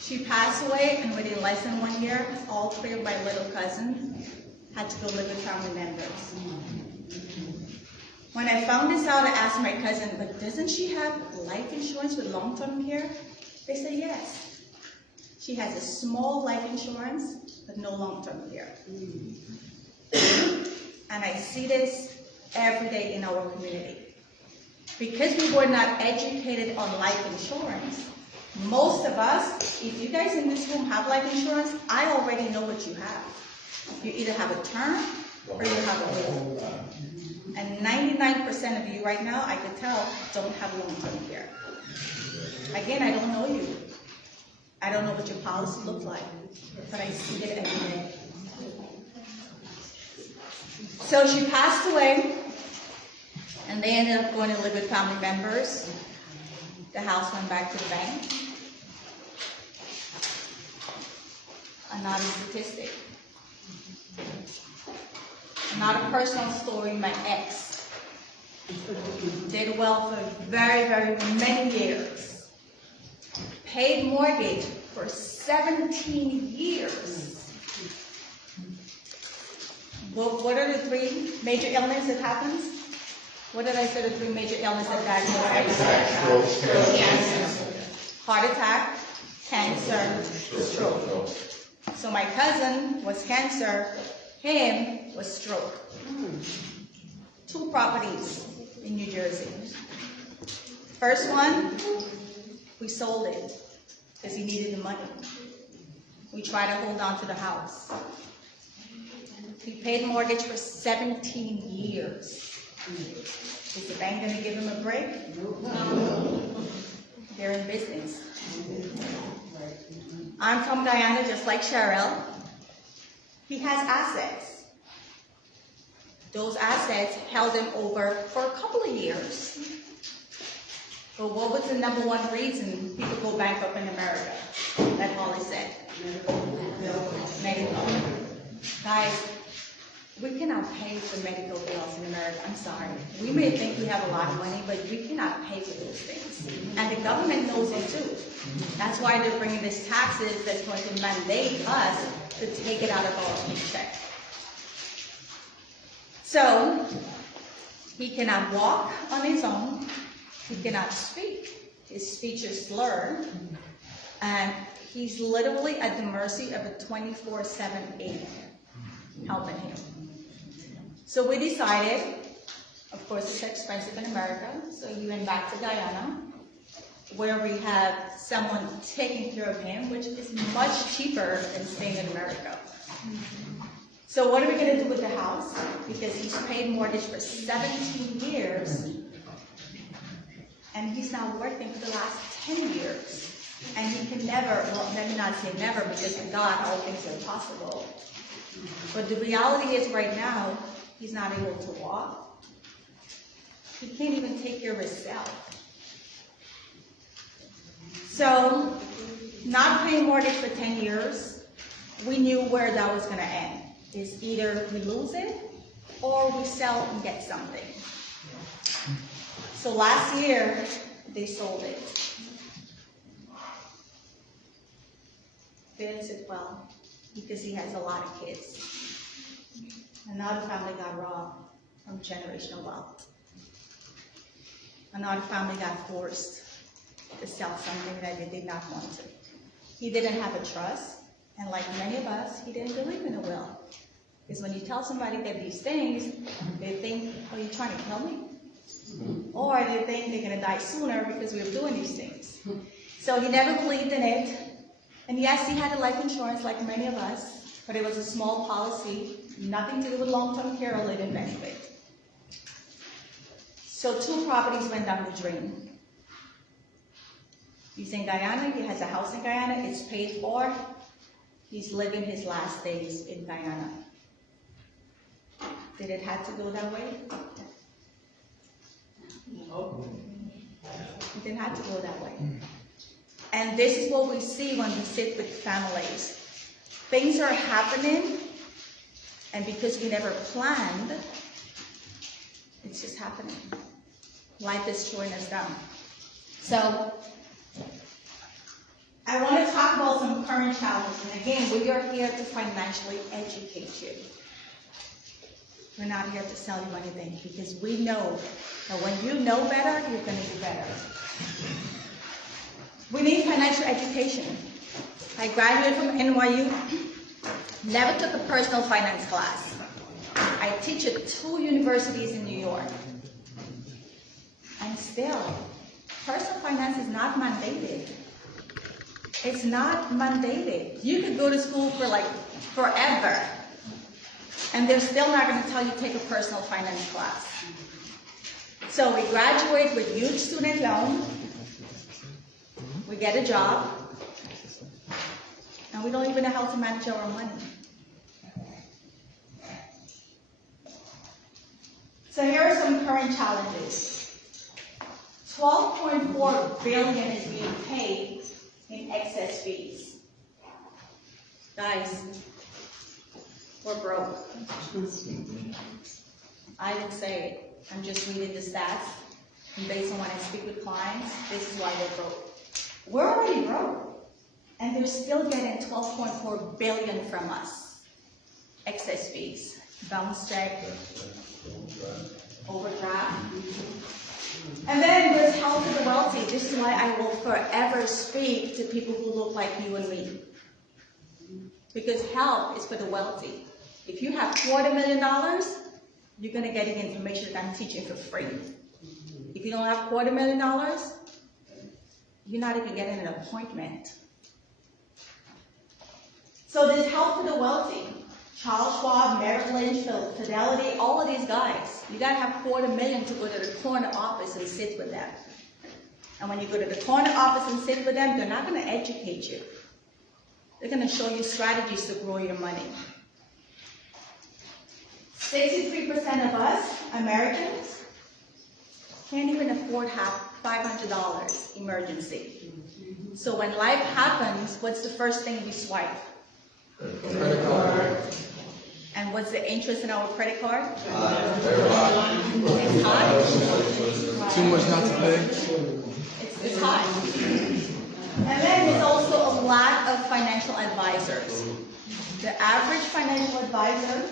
She passed away, and within less than 1 year, all 3 of my little cousins had to go live with family members. When I found this out, I asked my cousin, but doesn't she have life insurance with long-term care? They said yes. She has a small life insurance, but no long-term care. And I see this every day in our community. Because we were not educated on life insurance, most of us, if you guys in this room have life insurance, I already know what you have. You either have a term or you have a will. And 99% of you right now, I could tell, don't have long-term care. Again, I don't know you. I don't know what your policy looks like, but I see it every day. So she passed away, and they ended up going to live with family members. The house went back to the bank. Another statistic. Not a personal story, my ex did well for very, very many years. Paid mortgage for 17 years. What are the three major illnesses that happens? What did I say the three major illnesses that heart attack, cancer, stroke. So my cousin was cancer, him was stroke. 2 properties in New Jersey. First one, we sold it because he needed the money. We tried to hold on to the house. He paid mortgage for 17 years. Is the bank going to give him a break? No. They're in business. I'm from Guyana, just like Cheryl. He has assets. Those assets held him over for a couple of years. But what was the number one reason people go bankrupt in America? That Holly said. Medical. Guys, we cannot pay for medical bills in America. I'm sorry. We may think we have a lot of money, but we cannot pay for those things. And the government knows it too. That's why they're bringing these taxes that's going to mandate us to take it out of our paycheck. So, he cannot walk on his own. He cannot speak. His speech is slurred. And he's literally at the mercy of a 24/7 aide helping him. So we decided, of course it's expensive in America, so he went back to Guyana, where we have someone taking care of him, which is much cheaper than staying in America. So what are we going to do with the house? Because he's paid mortgage for 17 years, and he's not working for the last 10 years. And he can never, well, let me not say never, because with God, all things are possible. But the reality is right now, he's not able to walk. He can't even take care of himself. So, not paying mortgage for 10 years, we knew where that was going to end. Is either we lose it, or we sell and get something. So last year, they sold it. Didn't sit well, because he has a lot of kids. And now the family got robbed from generational wealth. Another family got forced to sell something that they did not want to. He didn't have a trust, and like many of us, he didn't believe in a will. Because when you tell somebody that these things, they think, oh, you're trying to kill me? Or they think they're going to die sooner because we're doing these things. So he never believed in it. And yes, he had a life insurance like many of us, but it was a small policy, nothing to do with long-term care or living benefit. So 2 properties went down the drain. He's in Guyana, he has a house in Guyana, it's paid for. He's living his last days in Guyana. Did it have to go that way? No. It didn't have to go that way. And this is what we see when we sit with families. Things are happening, and because we never planned, it's just happening. Life is slowing us down. So, I want to talk about some current challenges. And again, we are here to financially educate you. We're not here to sell you anything, because we know that when you know better, you're going to do better. We need financial education. I graduated from NYU, never took a personal finance class. I teach at 2 universities in New York. And still, personal finance is not mandated. It's not mandated. You could go to school for like forever And they're still not gonna tell you take a personal finance class. So we graduate with huge student loan, we get a job, and we don't even know how to manage our own money. So here are some current challenges. 12.4 billion is being paid in excess fees. Guys, we're broke. I didn't say it. I'm just reading the stats, and based on when I speak with clients, this is why they're broke. We're already broke, and they're still getting 12.4 billion from us. Excess fees, bounce check, overdraft. And then there's help for the wealthy. This is why I will forever speak to people who look like you and me. Because help is for the wealthy. If you have $250,000, you're going to get the information that I'm teaching for free. If you don't have $250,000, you're not even getting an appointment. So there's help for the wealthy. Charles Schwab, Merrill Lynch, Fidelity, all of these guys. You got to have $250,000 to go to the corner office and sit with them. And when you go to the corner office and sit with them, they're not going to educate you. They're going to show you strategies to grow your money. 63% of us, Americans, can't even afford $500 emergency. So when life happens, what's the first thing we swipe? Credit card. And what's the interest in our credit card? Very high. It's high. Too much not to pay. It's high. And then there's also a lack of financial advisors. The average financial advisor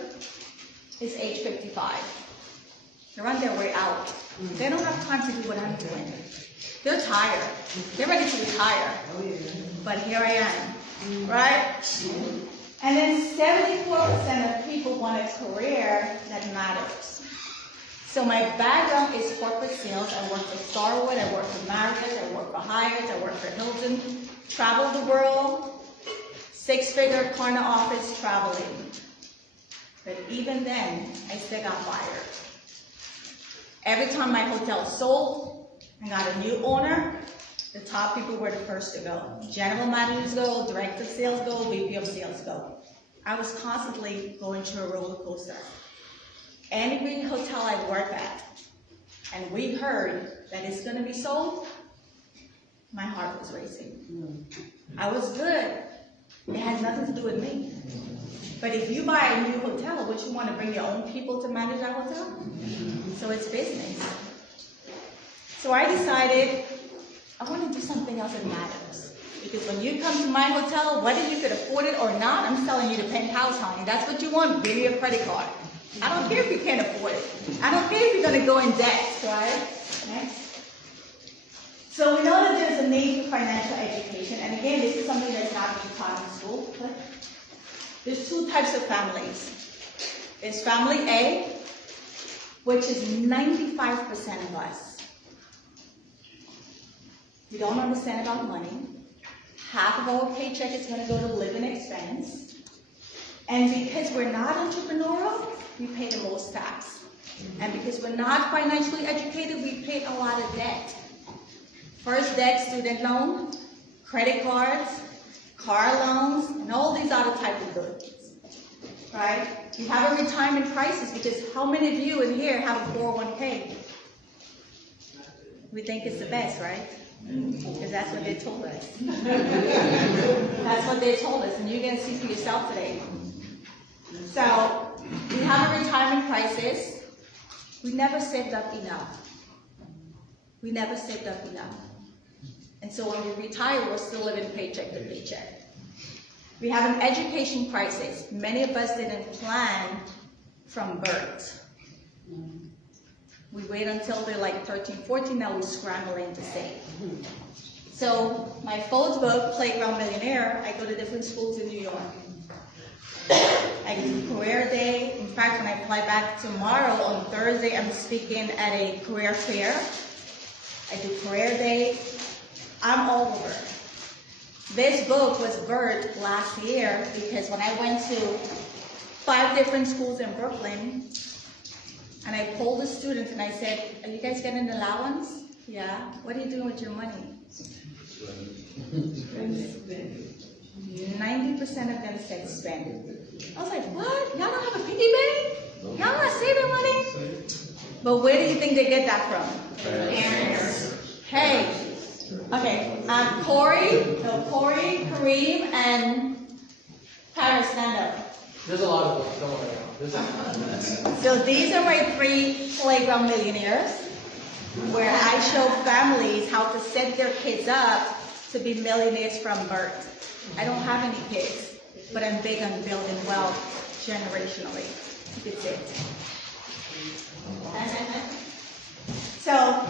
is age 55. They're on their way out. They don't have time to do what I'm doing. They're tired. They're ready to retire. But here I am, right? And then 74% of people want a career that matters. So my background is corporate sales. I work for Starwood, I work for Marriott, I work for Hyatt, I work for Hilton, travel the world, 6-figure corner office traveling. But even then, I still got fired. Every time my hotel sold, I got a new owner, the top people were the first to go. General managers go, director of sales go, VP of sales go. I was constantly going through a roller coaster. Any hotel I work at, and we heard that it's going to be sold, my heart was racing. I was good. It had nothing to do with me. But if you buy a new hotel, would you want to bring your own people to manage that hotel? So it's business. So I decided I want to do something else that matters. Because when you come to my hotel, whether you could afford it or not, I'm selling you the penthouse, honey. That's what you want, give me a credit card. I don't care if you can't afford it. I don't care if you're going to go in debt, right? Next. So we know that there's a need for financial education. And again, this is something that's not being taught in school. But there's two types of families. There's family A, which is 95% of us. We don't understand about money. Half of our paycheck is going to go to living expense. And because we're not entrepreneurial, we pay the most tax. And because we're not financially educated, we pay a lot of debt. First debt, student loan, credit cards, car loans, and all these other types of goods. Right? You have a retirement crisis because how many of you in here have a 401k? We think it's the best, right? Because that's what they told us. That's what they told us, and you're going to see for yourself today. So, we have a retirement crisis. We never saved up enough. We never saved up enough. And so when we retire, we're still living paycheck to paycheck. We have an education crisis. Many of us didn't plan from birth. We wait until they're like 13, 14, now we're scrambling to save. So my fourth book, Playground Millionaire, I go to different schools in New York. I do career day. In fact, when I fly back tomorrow, on Thursday, I'm speaking at a career fair. I do career day. I'm all over. This book was birthed last year because when I went to 5 different schools in Brooklyn, and I polled the students and I said, are you guys getting an allowance? Yeah. What are you doing with your money? 90% of them said spend. I was like, what? Y'all don't have a piggy bank? Y'all not saving money? But where do you think they get that from? Parents. Hey. Okay. Corey, Kareem, and Paris, stand up. There's a lot of them, don't worry. So these are my 3 playground millionaires, where I show families how to set their kids up to be millionaires from birth. I don't have any kids, but I'm big on building wealth generationally. That's it. So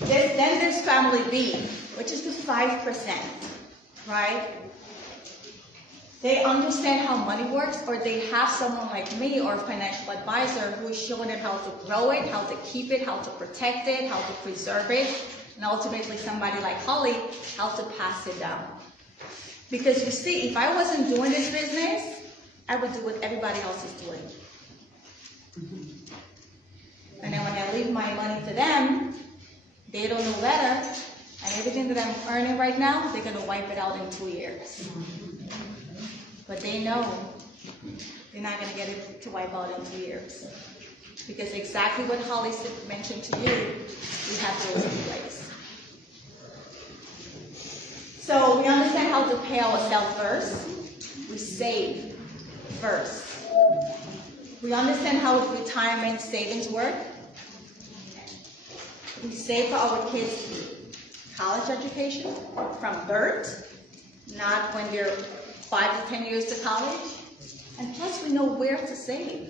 then there's family B, which is the 5%, right? They understand how money works, or they have someone like me or a financial advisor who is showing them how to grow it, how to keep it, how to protect it, how to preserve it, and ultimately somebody like Holly, how to pass it down. Because you see, if I wasn't doing this business, I would do what everybody else is doing. And then when I leave my money to them, they don't know better, and everything that I'm earning right now, they're gonna wipe it out in 2 years. But they know they're not gonna get it to wipe out in 2 years. Because exactly what Holly mentioned to you, we have those in place. So we understand how to pay ourselves first. We save first. We understand how retirement savings work. We save for our kids' college education from birth, not when they're 5 to 10 years to college. And plus we know where to save.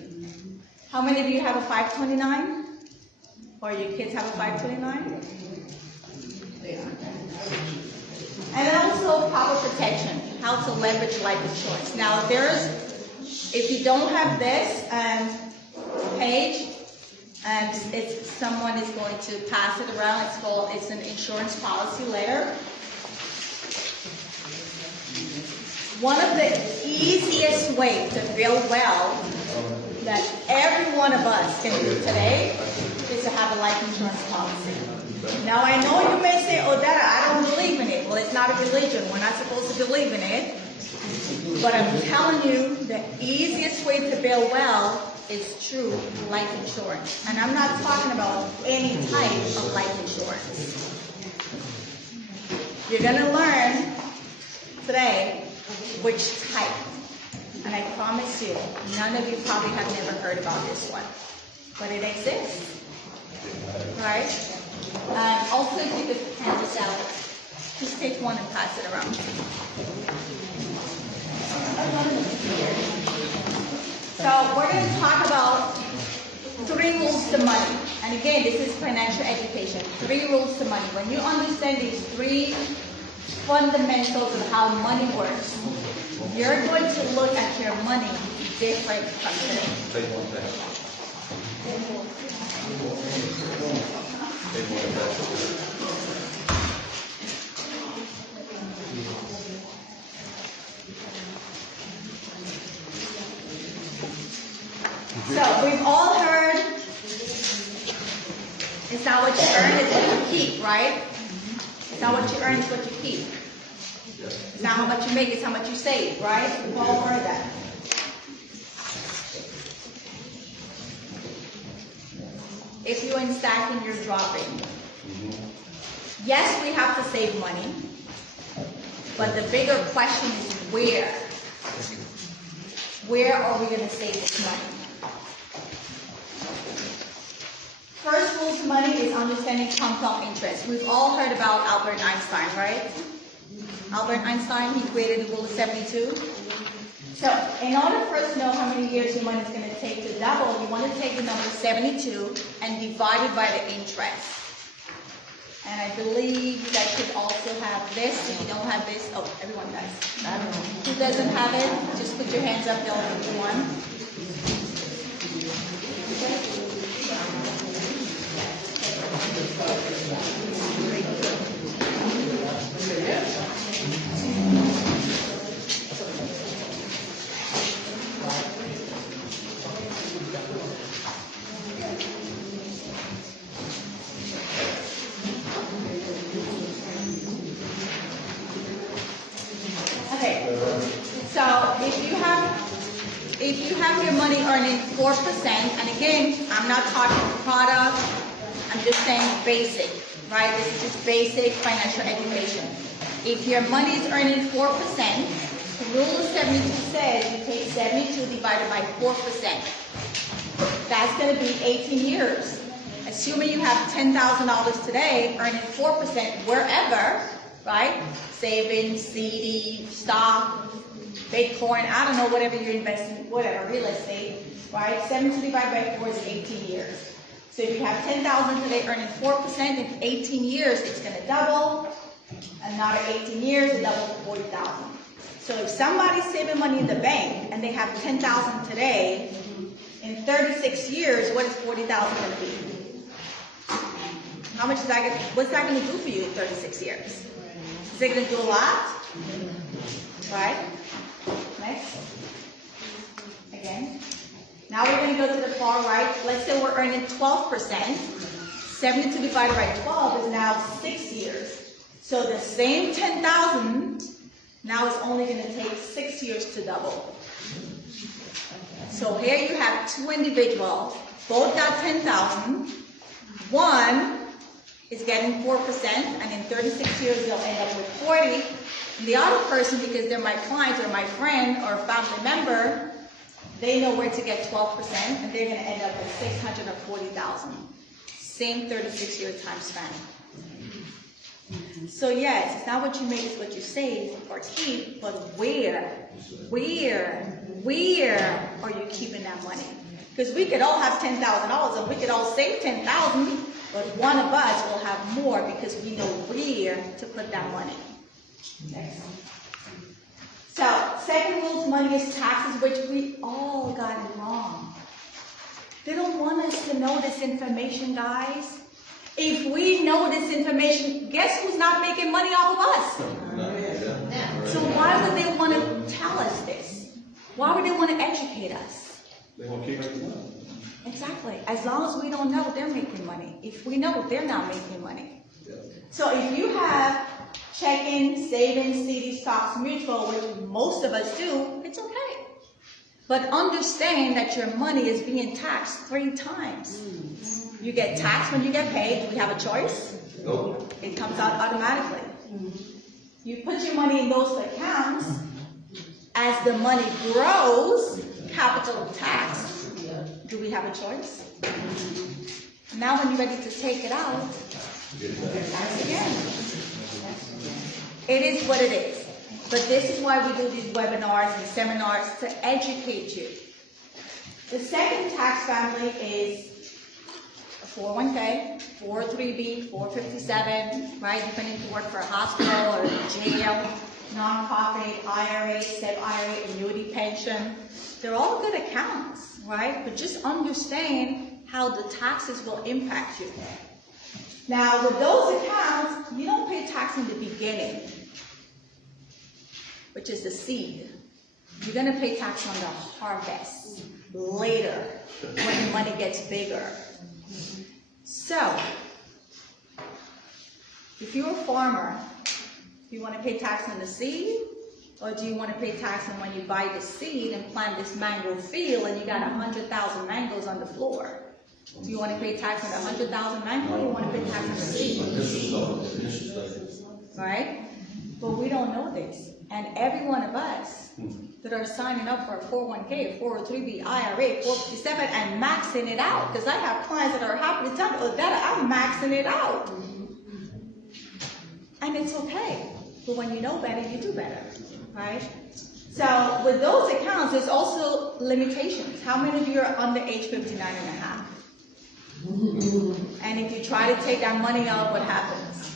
How many of you have a 529? Or your kids have a 529? Yeah. And then also proper protection, how to leverage life insurance. Now if you don't have this page, and someone is going to pass it around, it's an insurance policy letter. One of the easiest ways to build wealth that every one of us can do today is to have a life insurance policy. Now I know you may say, oh Dada, I don't believe in it. Well, it's not a religion. We're not supposed to believe in it. But I'm telling you, the easiest way to build wealth is true life insurance. And I'm not talking about any type of life insurance. You're going to learn today which type. And I promise you, none of you probably have never heard about this one. But it exists. Right? Also, if you could hand this out, just take one and pass it around. So we're going to talk about 3 rules to money. And again, this is financial education. 3 rules to money. When you understand these 3 fundamentals of how money works, you're going to look at your money different from today. So we've all heard, it's not what you earn, it's what you keep, right? It's not what you earn, it's what you keep. It's not how much you make, it's how much you save, right? We've all heard that. If you're in stacking, you're dropping. Yes, we have to save money, but the bigger question is where? Where are we going to save this money? First rule to money is understanding compound interest. We've all heard about Albert Einstein, right? Albert Einstein, he created the rule of 72. So, in order for us to know how many years your money is going to take to double, you want to take the number 72 and divide it by the interest. And I believe you guys should also have this. If you don't have this, oh, everyone does. I don't know. Who doesn't have it? Just put your hands up, they'll give you one. if you have your money earning 4%, and again, I'm not talking product, I'm just saying basic, right? This is just basic financial education. If your money is earning 4%, the rule of 72 says you take 72 divided by 4%. That's going to be 18 years. Assuming you have $10,000 today, earning 4% wherever, right? Savings, CD, stock, Bitcoin, I don't know, whatever you're investing, whatever, real estate, right? 72 divided by 4 is 18 years. So if you have 10,000 today earning 4%, in 18 years, it's going to double. Another 18 years, it doubles to 40,000. So if somebody's saving money in the bank and they have 10,000 today, in 36 years, what is 40,000 going to be? How much is that? What's that going to do for you in 36 years? Is it going to do a lot? Right? Next. Again. Now we're going to go to the far right. Let's say we're earning 12%. 72 divided by 12 is now 6 years. So the same 10,000 now is only going to take 6 years to double. So here you have two individuals, both got 10,000. One is getting 4%, and in 36 years they'll end up with 40. And the other person, because they're my client or my friend or family member, they know where to get 12%, and they're going to end up with 640,000. Same 36-year time span. So yes, it's not what you make, it's what you save or keep, but where are you keeping that money? Because we could all have $10,000 and we could all save 10,000, but one of us will have more because we know where to put that money. Next. So, second rule to money is taxes, which we all got it wrong. They don't want us to know this information, guys. If we know this information, guess who's not making money off of us? So why would they want to tell us this? Why would they want to educate us? They want to keep making money. Exactly. As long as we don't know, they're making money. If we know, they're not making money. So if you have checking, savings, CD, stocks, mutual, which most of us do, it's okay. But understand that your money is being taxed 3 times. You get taxed when you get paid. Do we have a choice? Nope. It comes out automatically. You put your money in those accounts. As the money grows, capital tax. Do we have a choice? Now when you're ready to take it out, tax again. It is what it is. But this is why we do these webinars and seminars, to educate you. The second tax family is 401k, 403b, 457, right? Depending if you work for a hospital or a jail, nonprofit, IRA, SEP IRA, annuity pension. They're all good accounts, right? But just understand how the taxes will impact you. Now, with those accounts, you don't pay tax in the beginning, which is the seed. You're going to pay tax on the harvest later when the money gets bigger. So, if you're a farmer, do you want to pay tax on the seed? Or do you want to pay tax on when you buy the seed and plant this mango field and you got 100,000 mangoes on the floor? Do you want to pay tax on the 100,000 mangoes, or do you want to pay tax on the seed? Right? But we don't know this. And every one of us that are signing up for a 401k, 403b, IRA, 457, and maxing it out, because I have clients that are happy to tell me, oh, Dada, I'm maxing it out. And it's okay. But when you know better, you do better, right? So with those accounts, there's also limitations. How many of you are under age 59 and a half? And if you try to take that money out, what happens?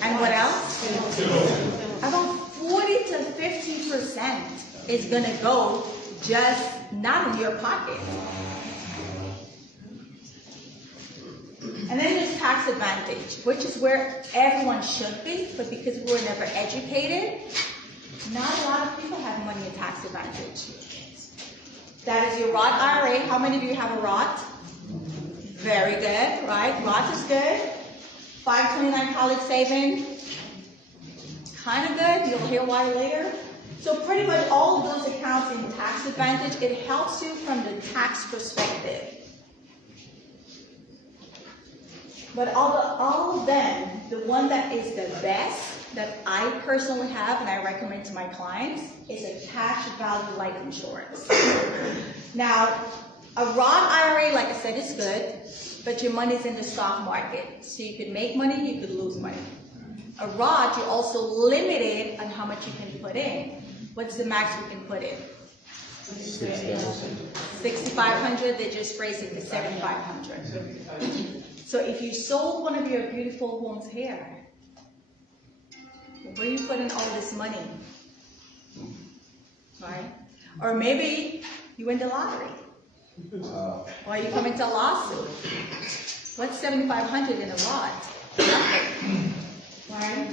And what else? About 40 to 50% is going to go just not in your pocket. And then there's tax advantage, which is where everyone should be, but because we were never educated, not a lot of people have money in tax advantage. That is your Roth IRA. How many of you have a Roth? Very good, right? Roth is good. 529 college saving, kind of good. You'll hear why later. So pretty much all of those accounts in tax advantage, it helps you from the tax perspective. But all of them, the one that is the best, that I personally have and I recommend to my clients, is a cash value life insurance. Now, a Roth IRA, like I said, is good, but your money's in the stock market. So you could make money, you could lose money. A Roth, you're also limited on how much you can put in. What's the max you can put in? 6,500, they just raised it to 7,500. So if you sold one of your beautiful homes here, where you put in all this money? Right? Or maybe you win the lottery. Or you come into a lawsuit. What's 7,500 in a Roth? Nothing. Right?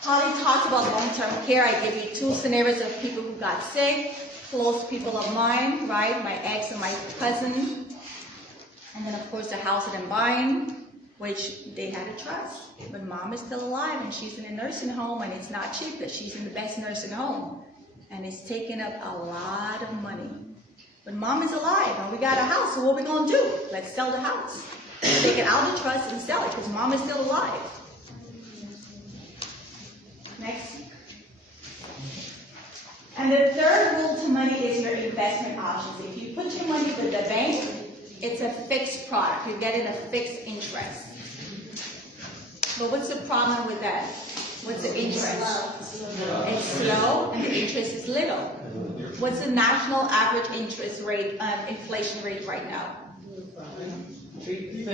Holly talked about long-term care. I gave you 2 scenarios of people who got sick, close people of mine, right? My ex and my cousin. And then, of course, the house that I'm buying, which they had a trust. But mom is still alive, and she's in a nursing home, and it's not cheap, but she's in the best nursing home. And it's taking up a lot of money. But mom is alive, and we got a house, so what are we going to do? Let's sell the house. Take it out of the trust and sell it, because mom is still alive. Next. And the third rule to money is your investment options. If you put your money with the bank, it's a fixed product. You're getting a fixed interest. But what's the problem with that? What's the interest? It's slow and the interest is little. What's the national average interest rate, inflation rate right now? 3%.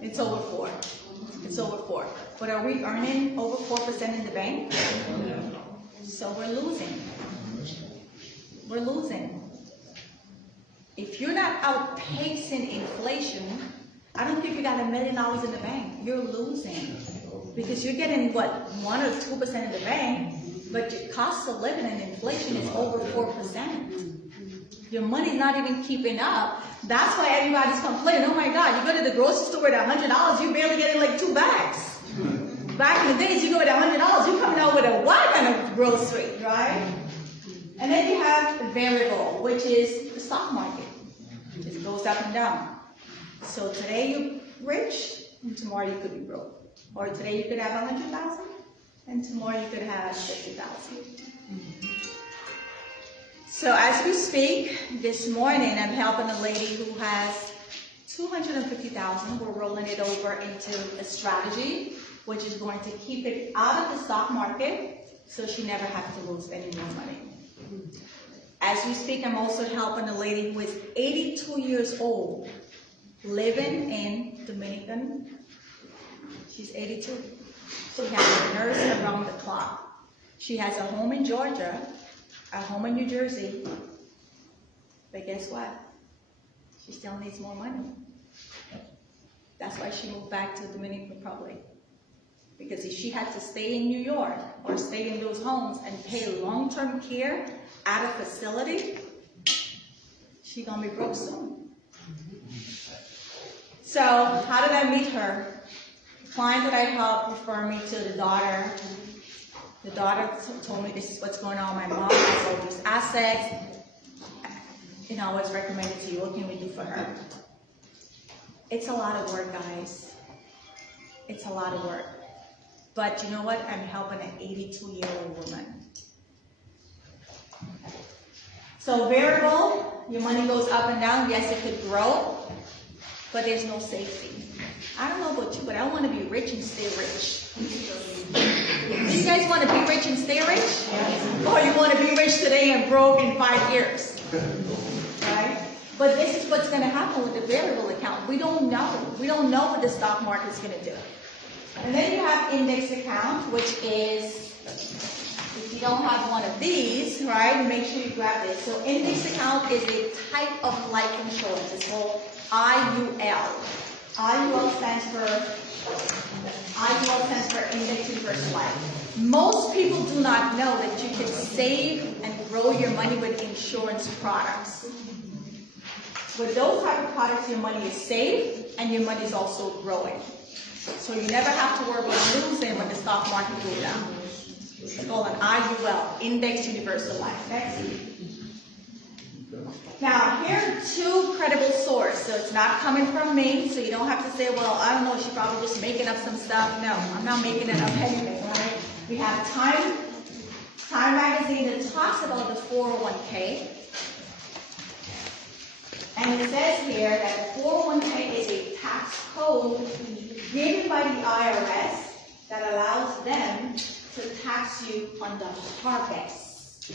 It's over 4. It's over 4. But are we earning over 4% in the bank? So we're losing. We're losing. If you're not outpacing inflation, I don't think you got $1 million in the bank. You're losing. Because you're getting, what, 1 or 2% in the bank, but your cost of living and inflation is over 4%. Your money's not even keeping up. That's why everybody's complaining. Oh my God, you go to the grocery store at $100, you're barely getting like 2 bags. Back in the days, you go at $100, you're coming out with a wagon of grocery, right? And then you have variable, which is the stock market. It goes up and down. So today you're rich, and tomorrow you could be broke. Or today you could have 100,000, and tomorrow you could have 50,000. So as we speak, this morning I'm helping a lady who has 250,000. We're rolling it over into a strategy, which is going to keep it out of the stock market, so she never has to lose any more money. As we speak, I'm also helping a lady who is 82 years old, living in Dominican. She's 82. She has a nurse around the clock. She has a home in Georgia, a home in New Jersey. But guess what? She still needs more money. That's why she moved back to the Dominican Republic. Because if she had to stay in New York or stay in those homes and pay long-term care at a facility, she's going to be broke soon. So how did I meet her? The client that I helped referred me to the daughter. The daughter told me this is what's going on. My mom has all these assets. And I was recommended to you. What can we do for her? It's a lot of work, guys. It's a lot of work. But you know what? I'm helping an 82-year-old woman. So variable, your money goes up and down. Yes, it could grow, but there's no safety. I don't know about you, but I want to be rich and stay rich. Do you guys want to be rich and stay rich? Or you want to be rich today and broke in 5 years? Right? But this is what's going to happen with the variable account. We don't know. We don't know what the stock market is going to do. And then you have index account, which is, if you don't have one of these, right, make sure you grab this. So index account is a type of life insurance. It's called IUL. IUL stands for Index Universal Life. Most people do not know that you can save and grow your money with insurance products. With those type of products, your money is safe and your money is also growing. So you never have to worry about losing when stock market go down. It's called an IUL, Index Universal Life. Next. Now, here are two credible sources. So it's not coming from me, so you don't have to say, well, I don't know, she's probably just making up some stuff. No, I'm not making it up anything, right? We have Time magazine that talks about the 401k. And it says here that the 401k is a tax code given by the IRS that allows them to tax you on the harvest.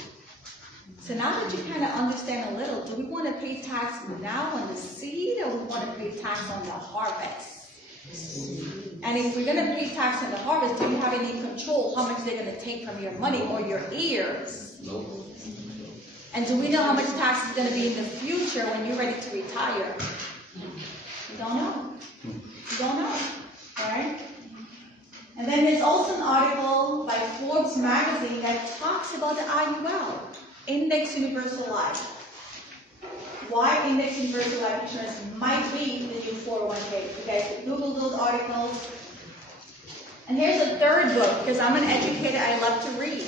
So now that you kind of understand a little, do we want to pay tax now on the seed, or we want to pay tax on the harvest? And if we're going to pay tax on the harvest, do you have any control how much they're going to take from your money or your ears? No. And do we know how much tax is going to be in the future when you're ready to retire? We don't know. We don't know. All right? And then there's also an article by Forbes magazine that talks about the IUL, Index Universal Life. Why Index Universal Life Insurance might be the new 401k. You guys can Google those articles. And here's a third book, because I'm an educator, I love to read,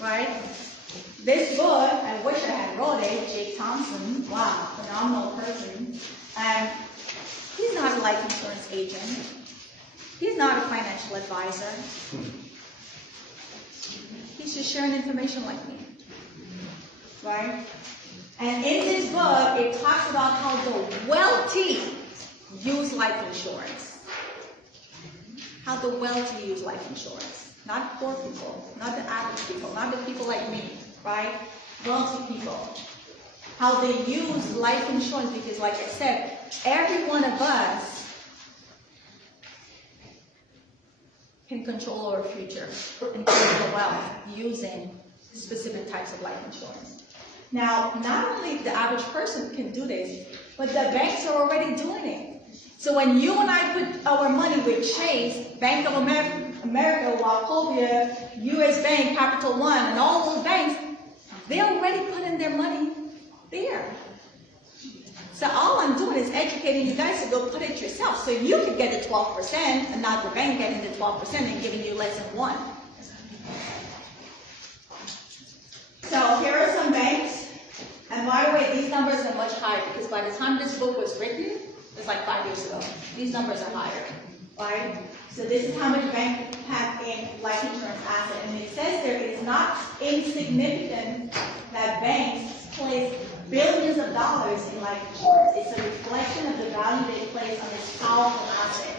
right? This book, I wish I had wrote it, Jake Thompson, wow, phenomenal person. He's not a life insurance agent. He's not a financial advisor. He's just sharing information like me, right? And in this book, it talks about how the wealthy use life insurance. How the wealthy use life insurance. Not poor people, not the average people, not the people like me, right? Wealthy people. How they use life insurance, because like I said, every one of us can control our future and create the wealth using specific types of life insurance. Now, not only the average person can do this, but the banks are already doing it. So when you and I put our money with Chase, Bank of America, Wachovia, US Bank, Capital One, and all those banks, they already put in their money there. So all I'm doing is educating you guys to go put it yourself, so you can get the 12% and not the bank getting the 12% and giving you less than 1%. So here are some banks. And by the way, these numbers are much higher, because by the time this book was written, it's like 5 years ago. These numbers are higher, right? So this is how much banks have in life insurance assets. And it says there it is not insignificant that banks place billions of dollars in life insurance. It's a reflection of the value they place on this powerful asset.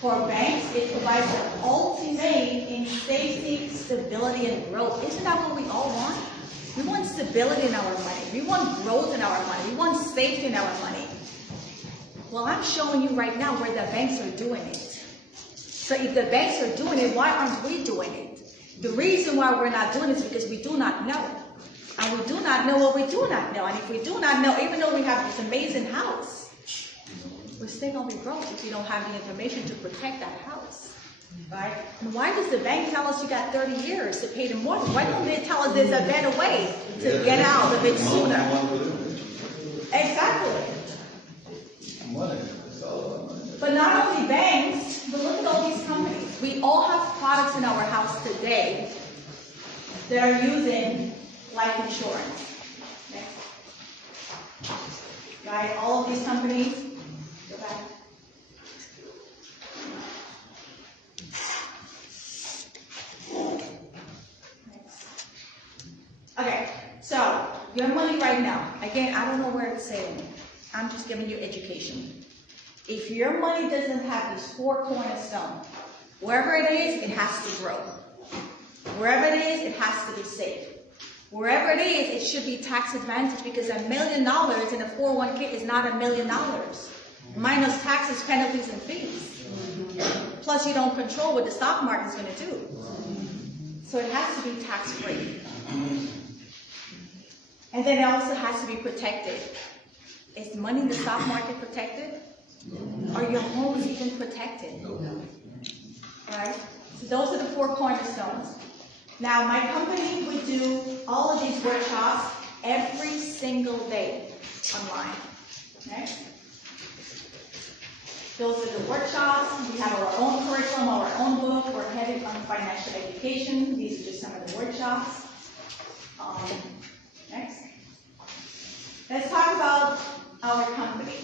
For banks, it provides the ultimate in safety, stability, and growth. Isn't that what we all want? We want stability in our money. We want growth in our money. We want safety in our money. Well, I'm showing you right now where the banks are doing it. So if the banks are doing it, why aren't we doing it? The reason why we're not doing it is because we do not know. And we do not know what we do not know. And if we do not know, even though we have this amazing house, we're still going to be broke if we don't have the information to protect that house. Right? And why does the bank tell us you got 30 years to pay the mortgage? Why don't they tell us there's a better way to get out of it sooner? Exactly. But not only banks, but look at all these companies. We all have products in our house today that are using life insurance. Next. Right? All of these companies. Go back. Okay, so your money right now, again, I don't know where it's saying. I'm just giving you education. If your money doesn't have these 4 cornerstones, wherever it is, it has to grow. Wherever it is, it has to be safe. Wherever it is, it should be tax advantage, because $1 million in a 401k is not $1 million. Minus taxes, penalties, and fees. Plus, you don't control what the stock market is going to do. So it has to be tax-free. And then it also has to be protected. Is money in the stock market protected? Are your homes even protected? Right? So those are the 4 cornerstones. Now, my company, we do all of these workshops every single day online. Next. Those are the workshops. We have our own curriculum, our own book. We're headed on financial education. These are just some of the workshops. Next. Let's talk about our company.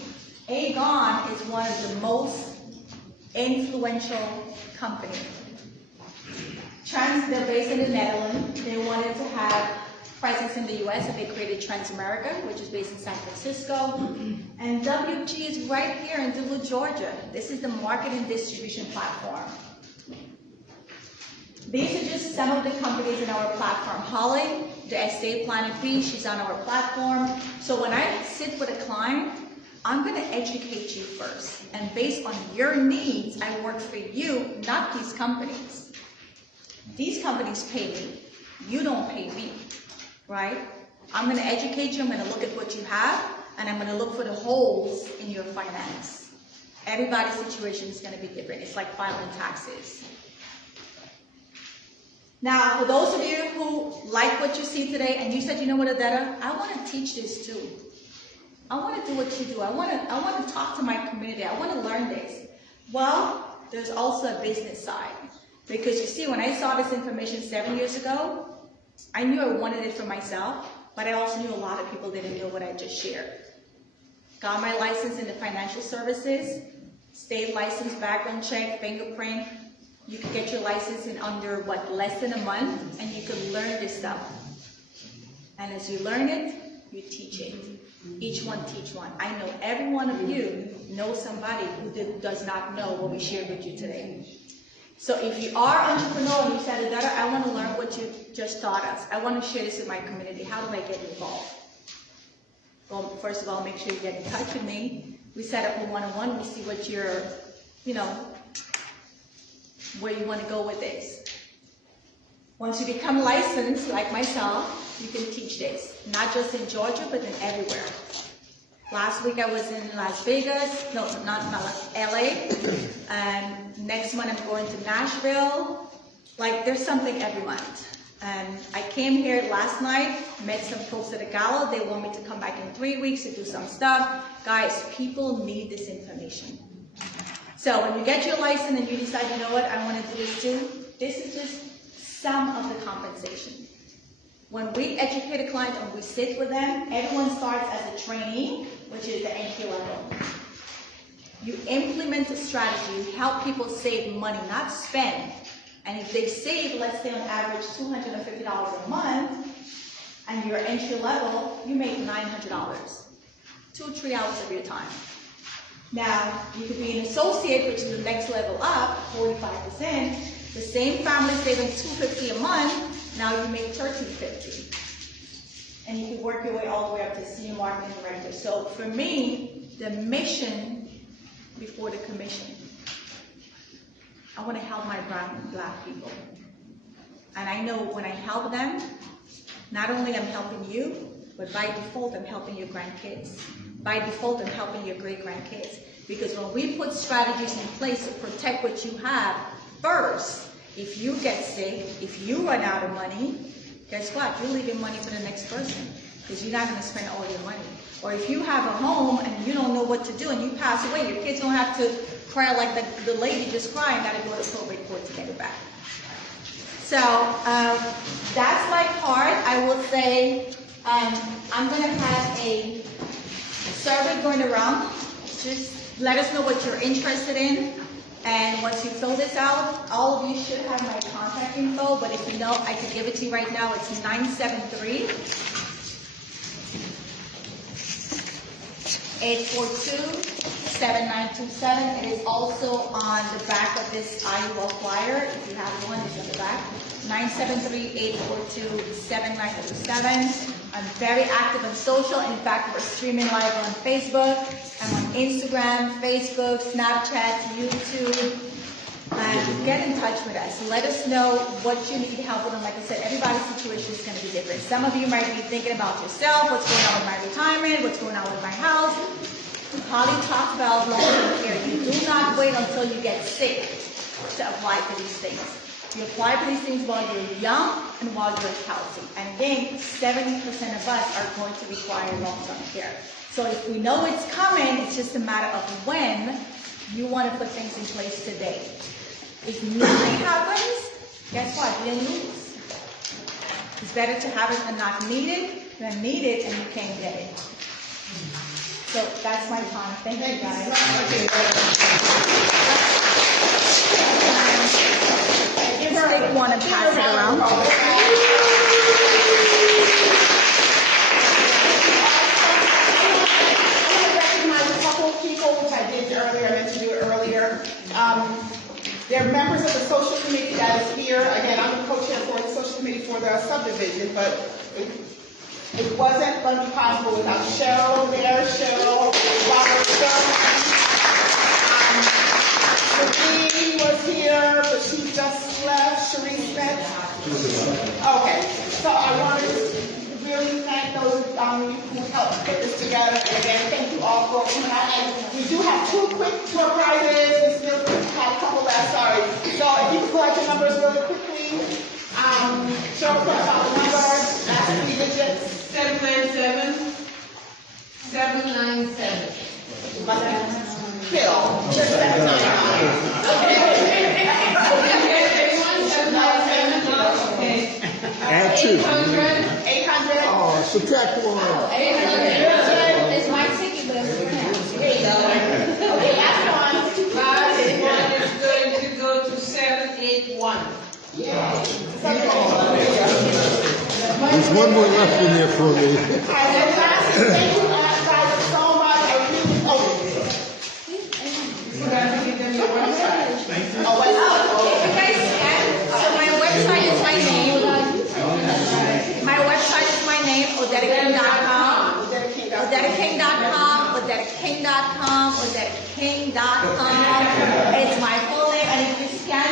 Aegon is one of the most influential companies. They're based in the Netherlands. They wanted to have presence in the US, and they created Transamerica, which is based in San Francisco. And WG is right here in Duluth, Georgia. This is the market and distribution platform. These are just some of the companies in our platform. Holly, the estate planning fee, she's on our platform. So when I sit with a client, I'm going to educate you first. And based on your needs, I work for you, not these companies. These companies pay me. You don't pay me, right? I'm going to educate you. I'm going to look at what you have, and I'm going to look for the holes in your finance. Everybody's situation is going to be different. It's like filing taxes. Now, for those of you who like what you see today, and you said, you know what, Adetta, I want to teach this too. I want to do what you do. I want to talk to my community. I want to learn this. Well, there's also a business side. Because you see, when I saw this information 7 years ago, I knew I wanted it for myself, but I also knew a lot of people didn't know what I just shared. Got my license in the financial services, state license, background check, fingerprint. You can get your license in under, less than a month, and you can learn this stuff. And as you learn it, you teach it. Each one teach one. I know every one of you knows somebody who does not know what we shared with you today. So if you are entrepreneur and you said, Adetta, I want to learn what you just taught us. I want to share this with my community. How do I get involved? Well, first of all, make sure you get in touch with me. We set up a one-on-one. We see what you're, where you want to go with this. Once you become licensed, like myself, you can teach this. Not just in Georgia, but in everywhere. Last week I was in Las Vegas, no, not LA, and next month I'm going to Nashville. Like, there's something every month. And I came here last night, met some folks at a gala. They want me to come back in 3 weeks to do some stuff. Guys, people need this information. So when you get your license and you decide, you know what, I want to do this too, this is just some of the compensation. When we educate a client and we sit with them, everyone starts as a trainee, which is the entry level. You implement a strategy, you help people save money, not spend. And if they save, let's say on average $250 a month, and you're entry level, you make $900, 2-3 hours of your time. Now, you could be an associate, which is the next level up, 45%. The same family saving $250 a month, now you make $1350. And you can work your way all the way up to senior marketing director. So for me, the mission before the commission. I want to help my brown and black people. And I know when I help them, not only I'm helping you, but by default I'm helping your grandkids. By default I'm helping your great-grandkids. Because when we put strategies in place to protect what you have, first, if you get sick, if you run out of money, guess what? You're leaving money for the next person because you're not going to spend all your money. Or if you have a home and you don't know what to do and you pass away, your kids don't have to cry like the lady just crying, got to go to probate court to get it back. So that's my part. I will say I'm going to have a survey going around. Just let us know what you're interested in. And once you fill this out, all of you should have my contact info, but if you know, I can give it to you right now. It's 973-842-7927. It is also on the back of this IUL flyer. If you have one, it's on the back. 973-842-7927. I'm very active on social. In fact, we're streaming live on Facebook. I'm on Instagram, Facebook, Snapchat, YouTube. Get in touch with us. Let us know what you need help with. And like I said, everybody's situation is going to be different. Some of you might be thinking about yourself, what's going on with my retirement, what's going on with my house. Holly talked about long-term care. You do not wait until you get sick to apply for these things. You apply for these things while you're young and while you're healthy. And again, 70% of us are going to require long-term care. So if we know it's coming, it's just a matter of when you want to put things in place today. If nothing happens, didn't lose. It's better to have it and not need it than need it and you can't get it. So that's my time. Thank you guys. Take one and pass it around. A couple of people, which I did earlier, I meant to do it earlier. They're members of the social committee that is here. Again, I'm the co-chair for the social committee for the subdivision, but it wasn't going to be possible without Cheryl there, Cheryl Roberts. Celine was here, but she just left. Cherie Smith. Okay, so I wanted to really thank those of you who helped put this together. And again, thank you all for coming out. And we do have 2 quick tour prizes. We still have a couple left, sorry. So if you can collect the numbers really quickly. Cheryl put out the number, last 3 digits. 797. 797. Bill, just 799. Add 2. 800. Oh, subtract 1. 800. It's my ticket, but it's There you go. Okay, last one. Last one is going to go to 781. There's one more left in there for me. And then last, thank you guys so much. I really, So my website is my name. My website is my name, odetaking.com. Odetaking.com, odetaking.com, odetaking.com. It's my full name, and if you scan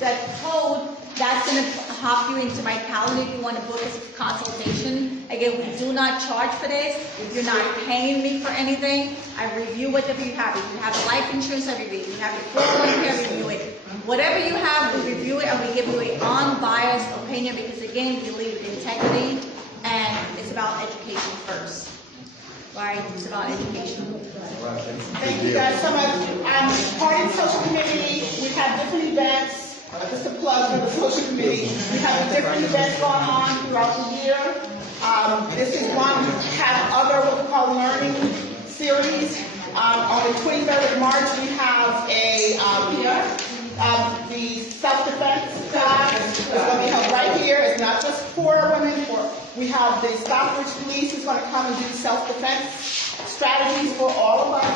that code, that's going to hop you into my calendar if you want to book a consultation. Again, we do not charge for this. You're not paying me for anything. I review whatever you have. If you have life insurance, I review it. You have your 401k, I review it. Whatever you have, we review it and we give you an unbiased opinion because, again, we believe in integrity and it's about education first. Right? It's about education. thank you guys so much. Part of the social committee, we have different events. Just a plug for the social committee. We have different events going on throughout the year. This is one. We have other what we call learning series. On the 23rd of March, we have the self-defense class. It's going to be held right here. It's not just for women. We have the Stockbridge Police is going to come and do self-defense strategies for all of us.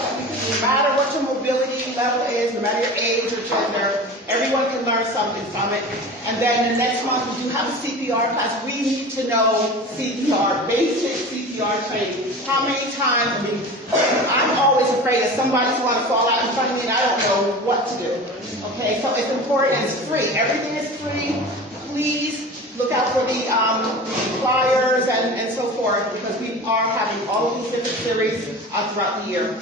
No matter what your mobility level is, no matter your age or gender, everyone can learn something from it. And then the next month we do have a CPR class. We need to know CPR, basic CPR training. How many times, I'm always afraid that somebody's going to fall out in front of me and I don't know what to do. Okay, so it's important, it's free. Everything is free. Please look out for the flyers and so forth because we are having all of these different series throughout the year.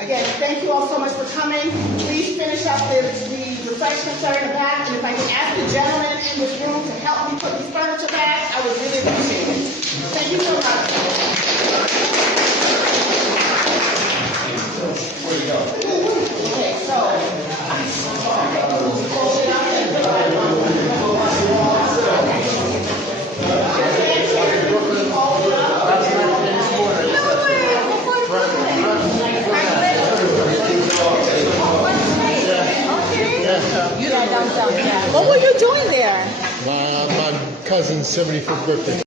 Again, thank you all so much for coming. Please finish up the refreshments that are in the back, and if I can ask the gentleman in this room to help me put these furniture back, I would really appreciate it. Thank you so much. Where you go? Okay, so. What were you doing there? My cousin's 75th birthday.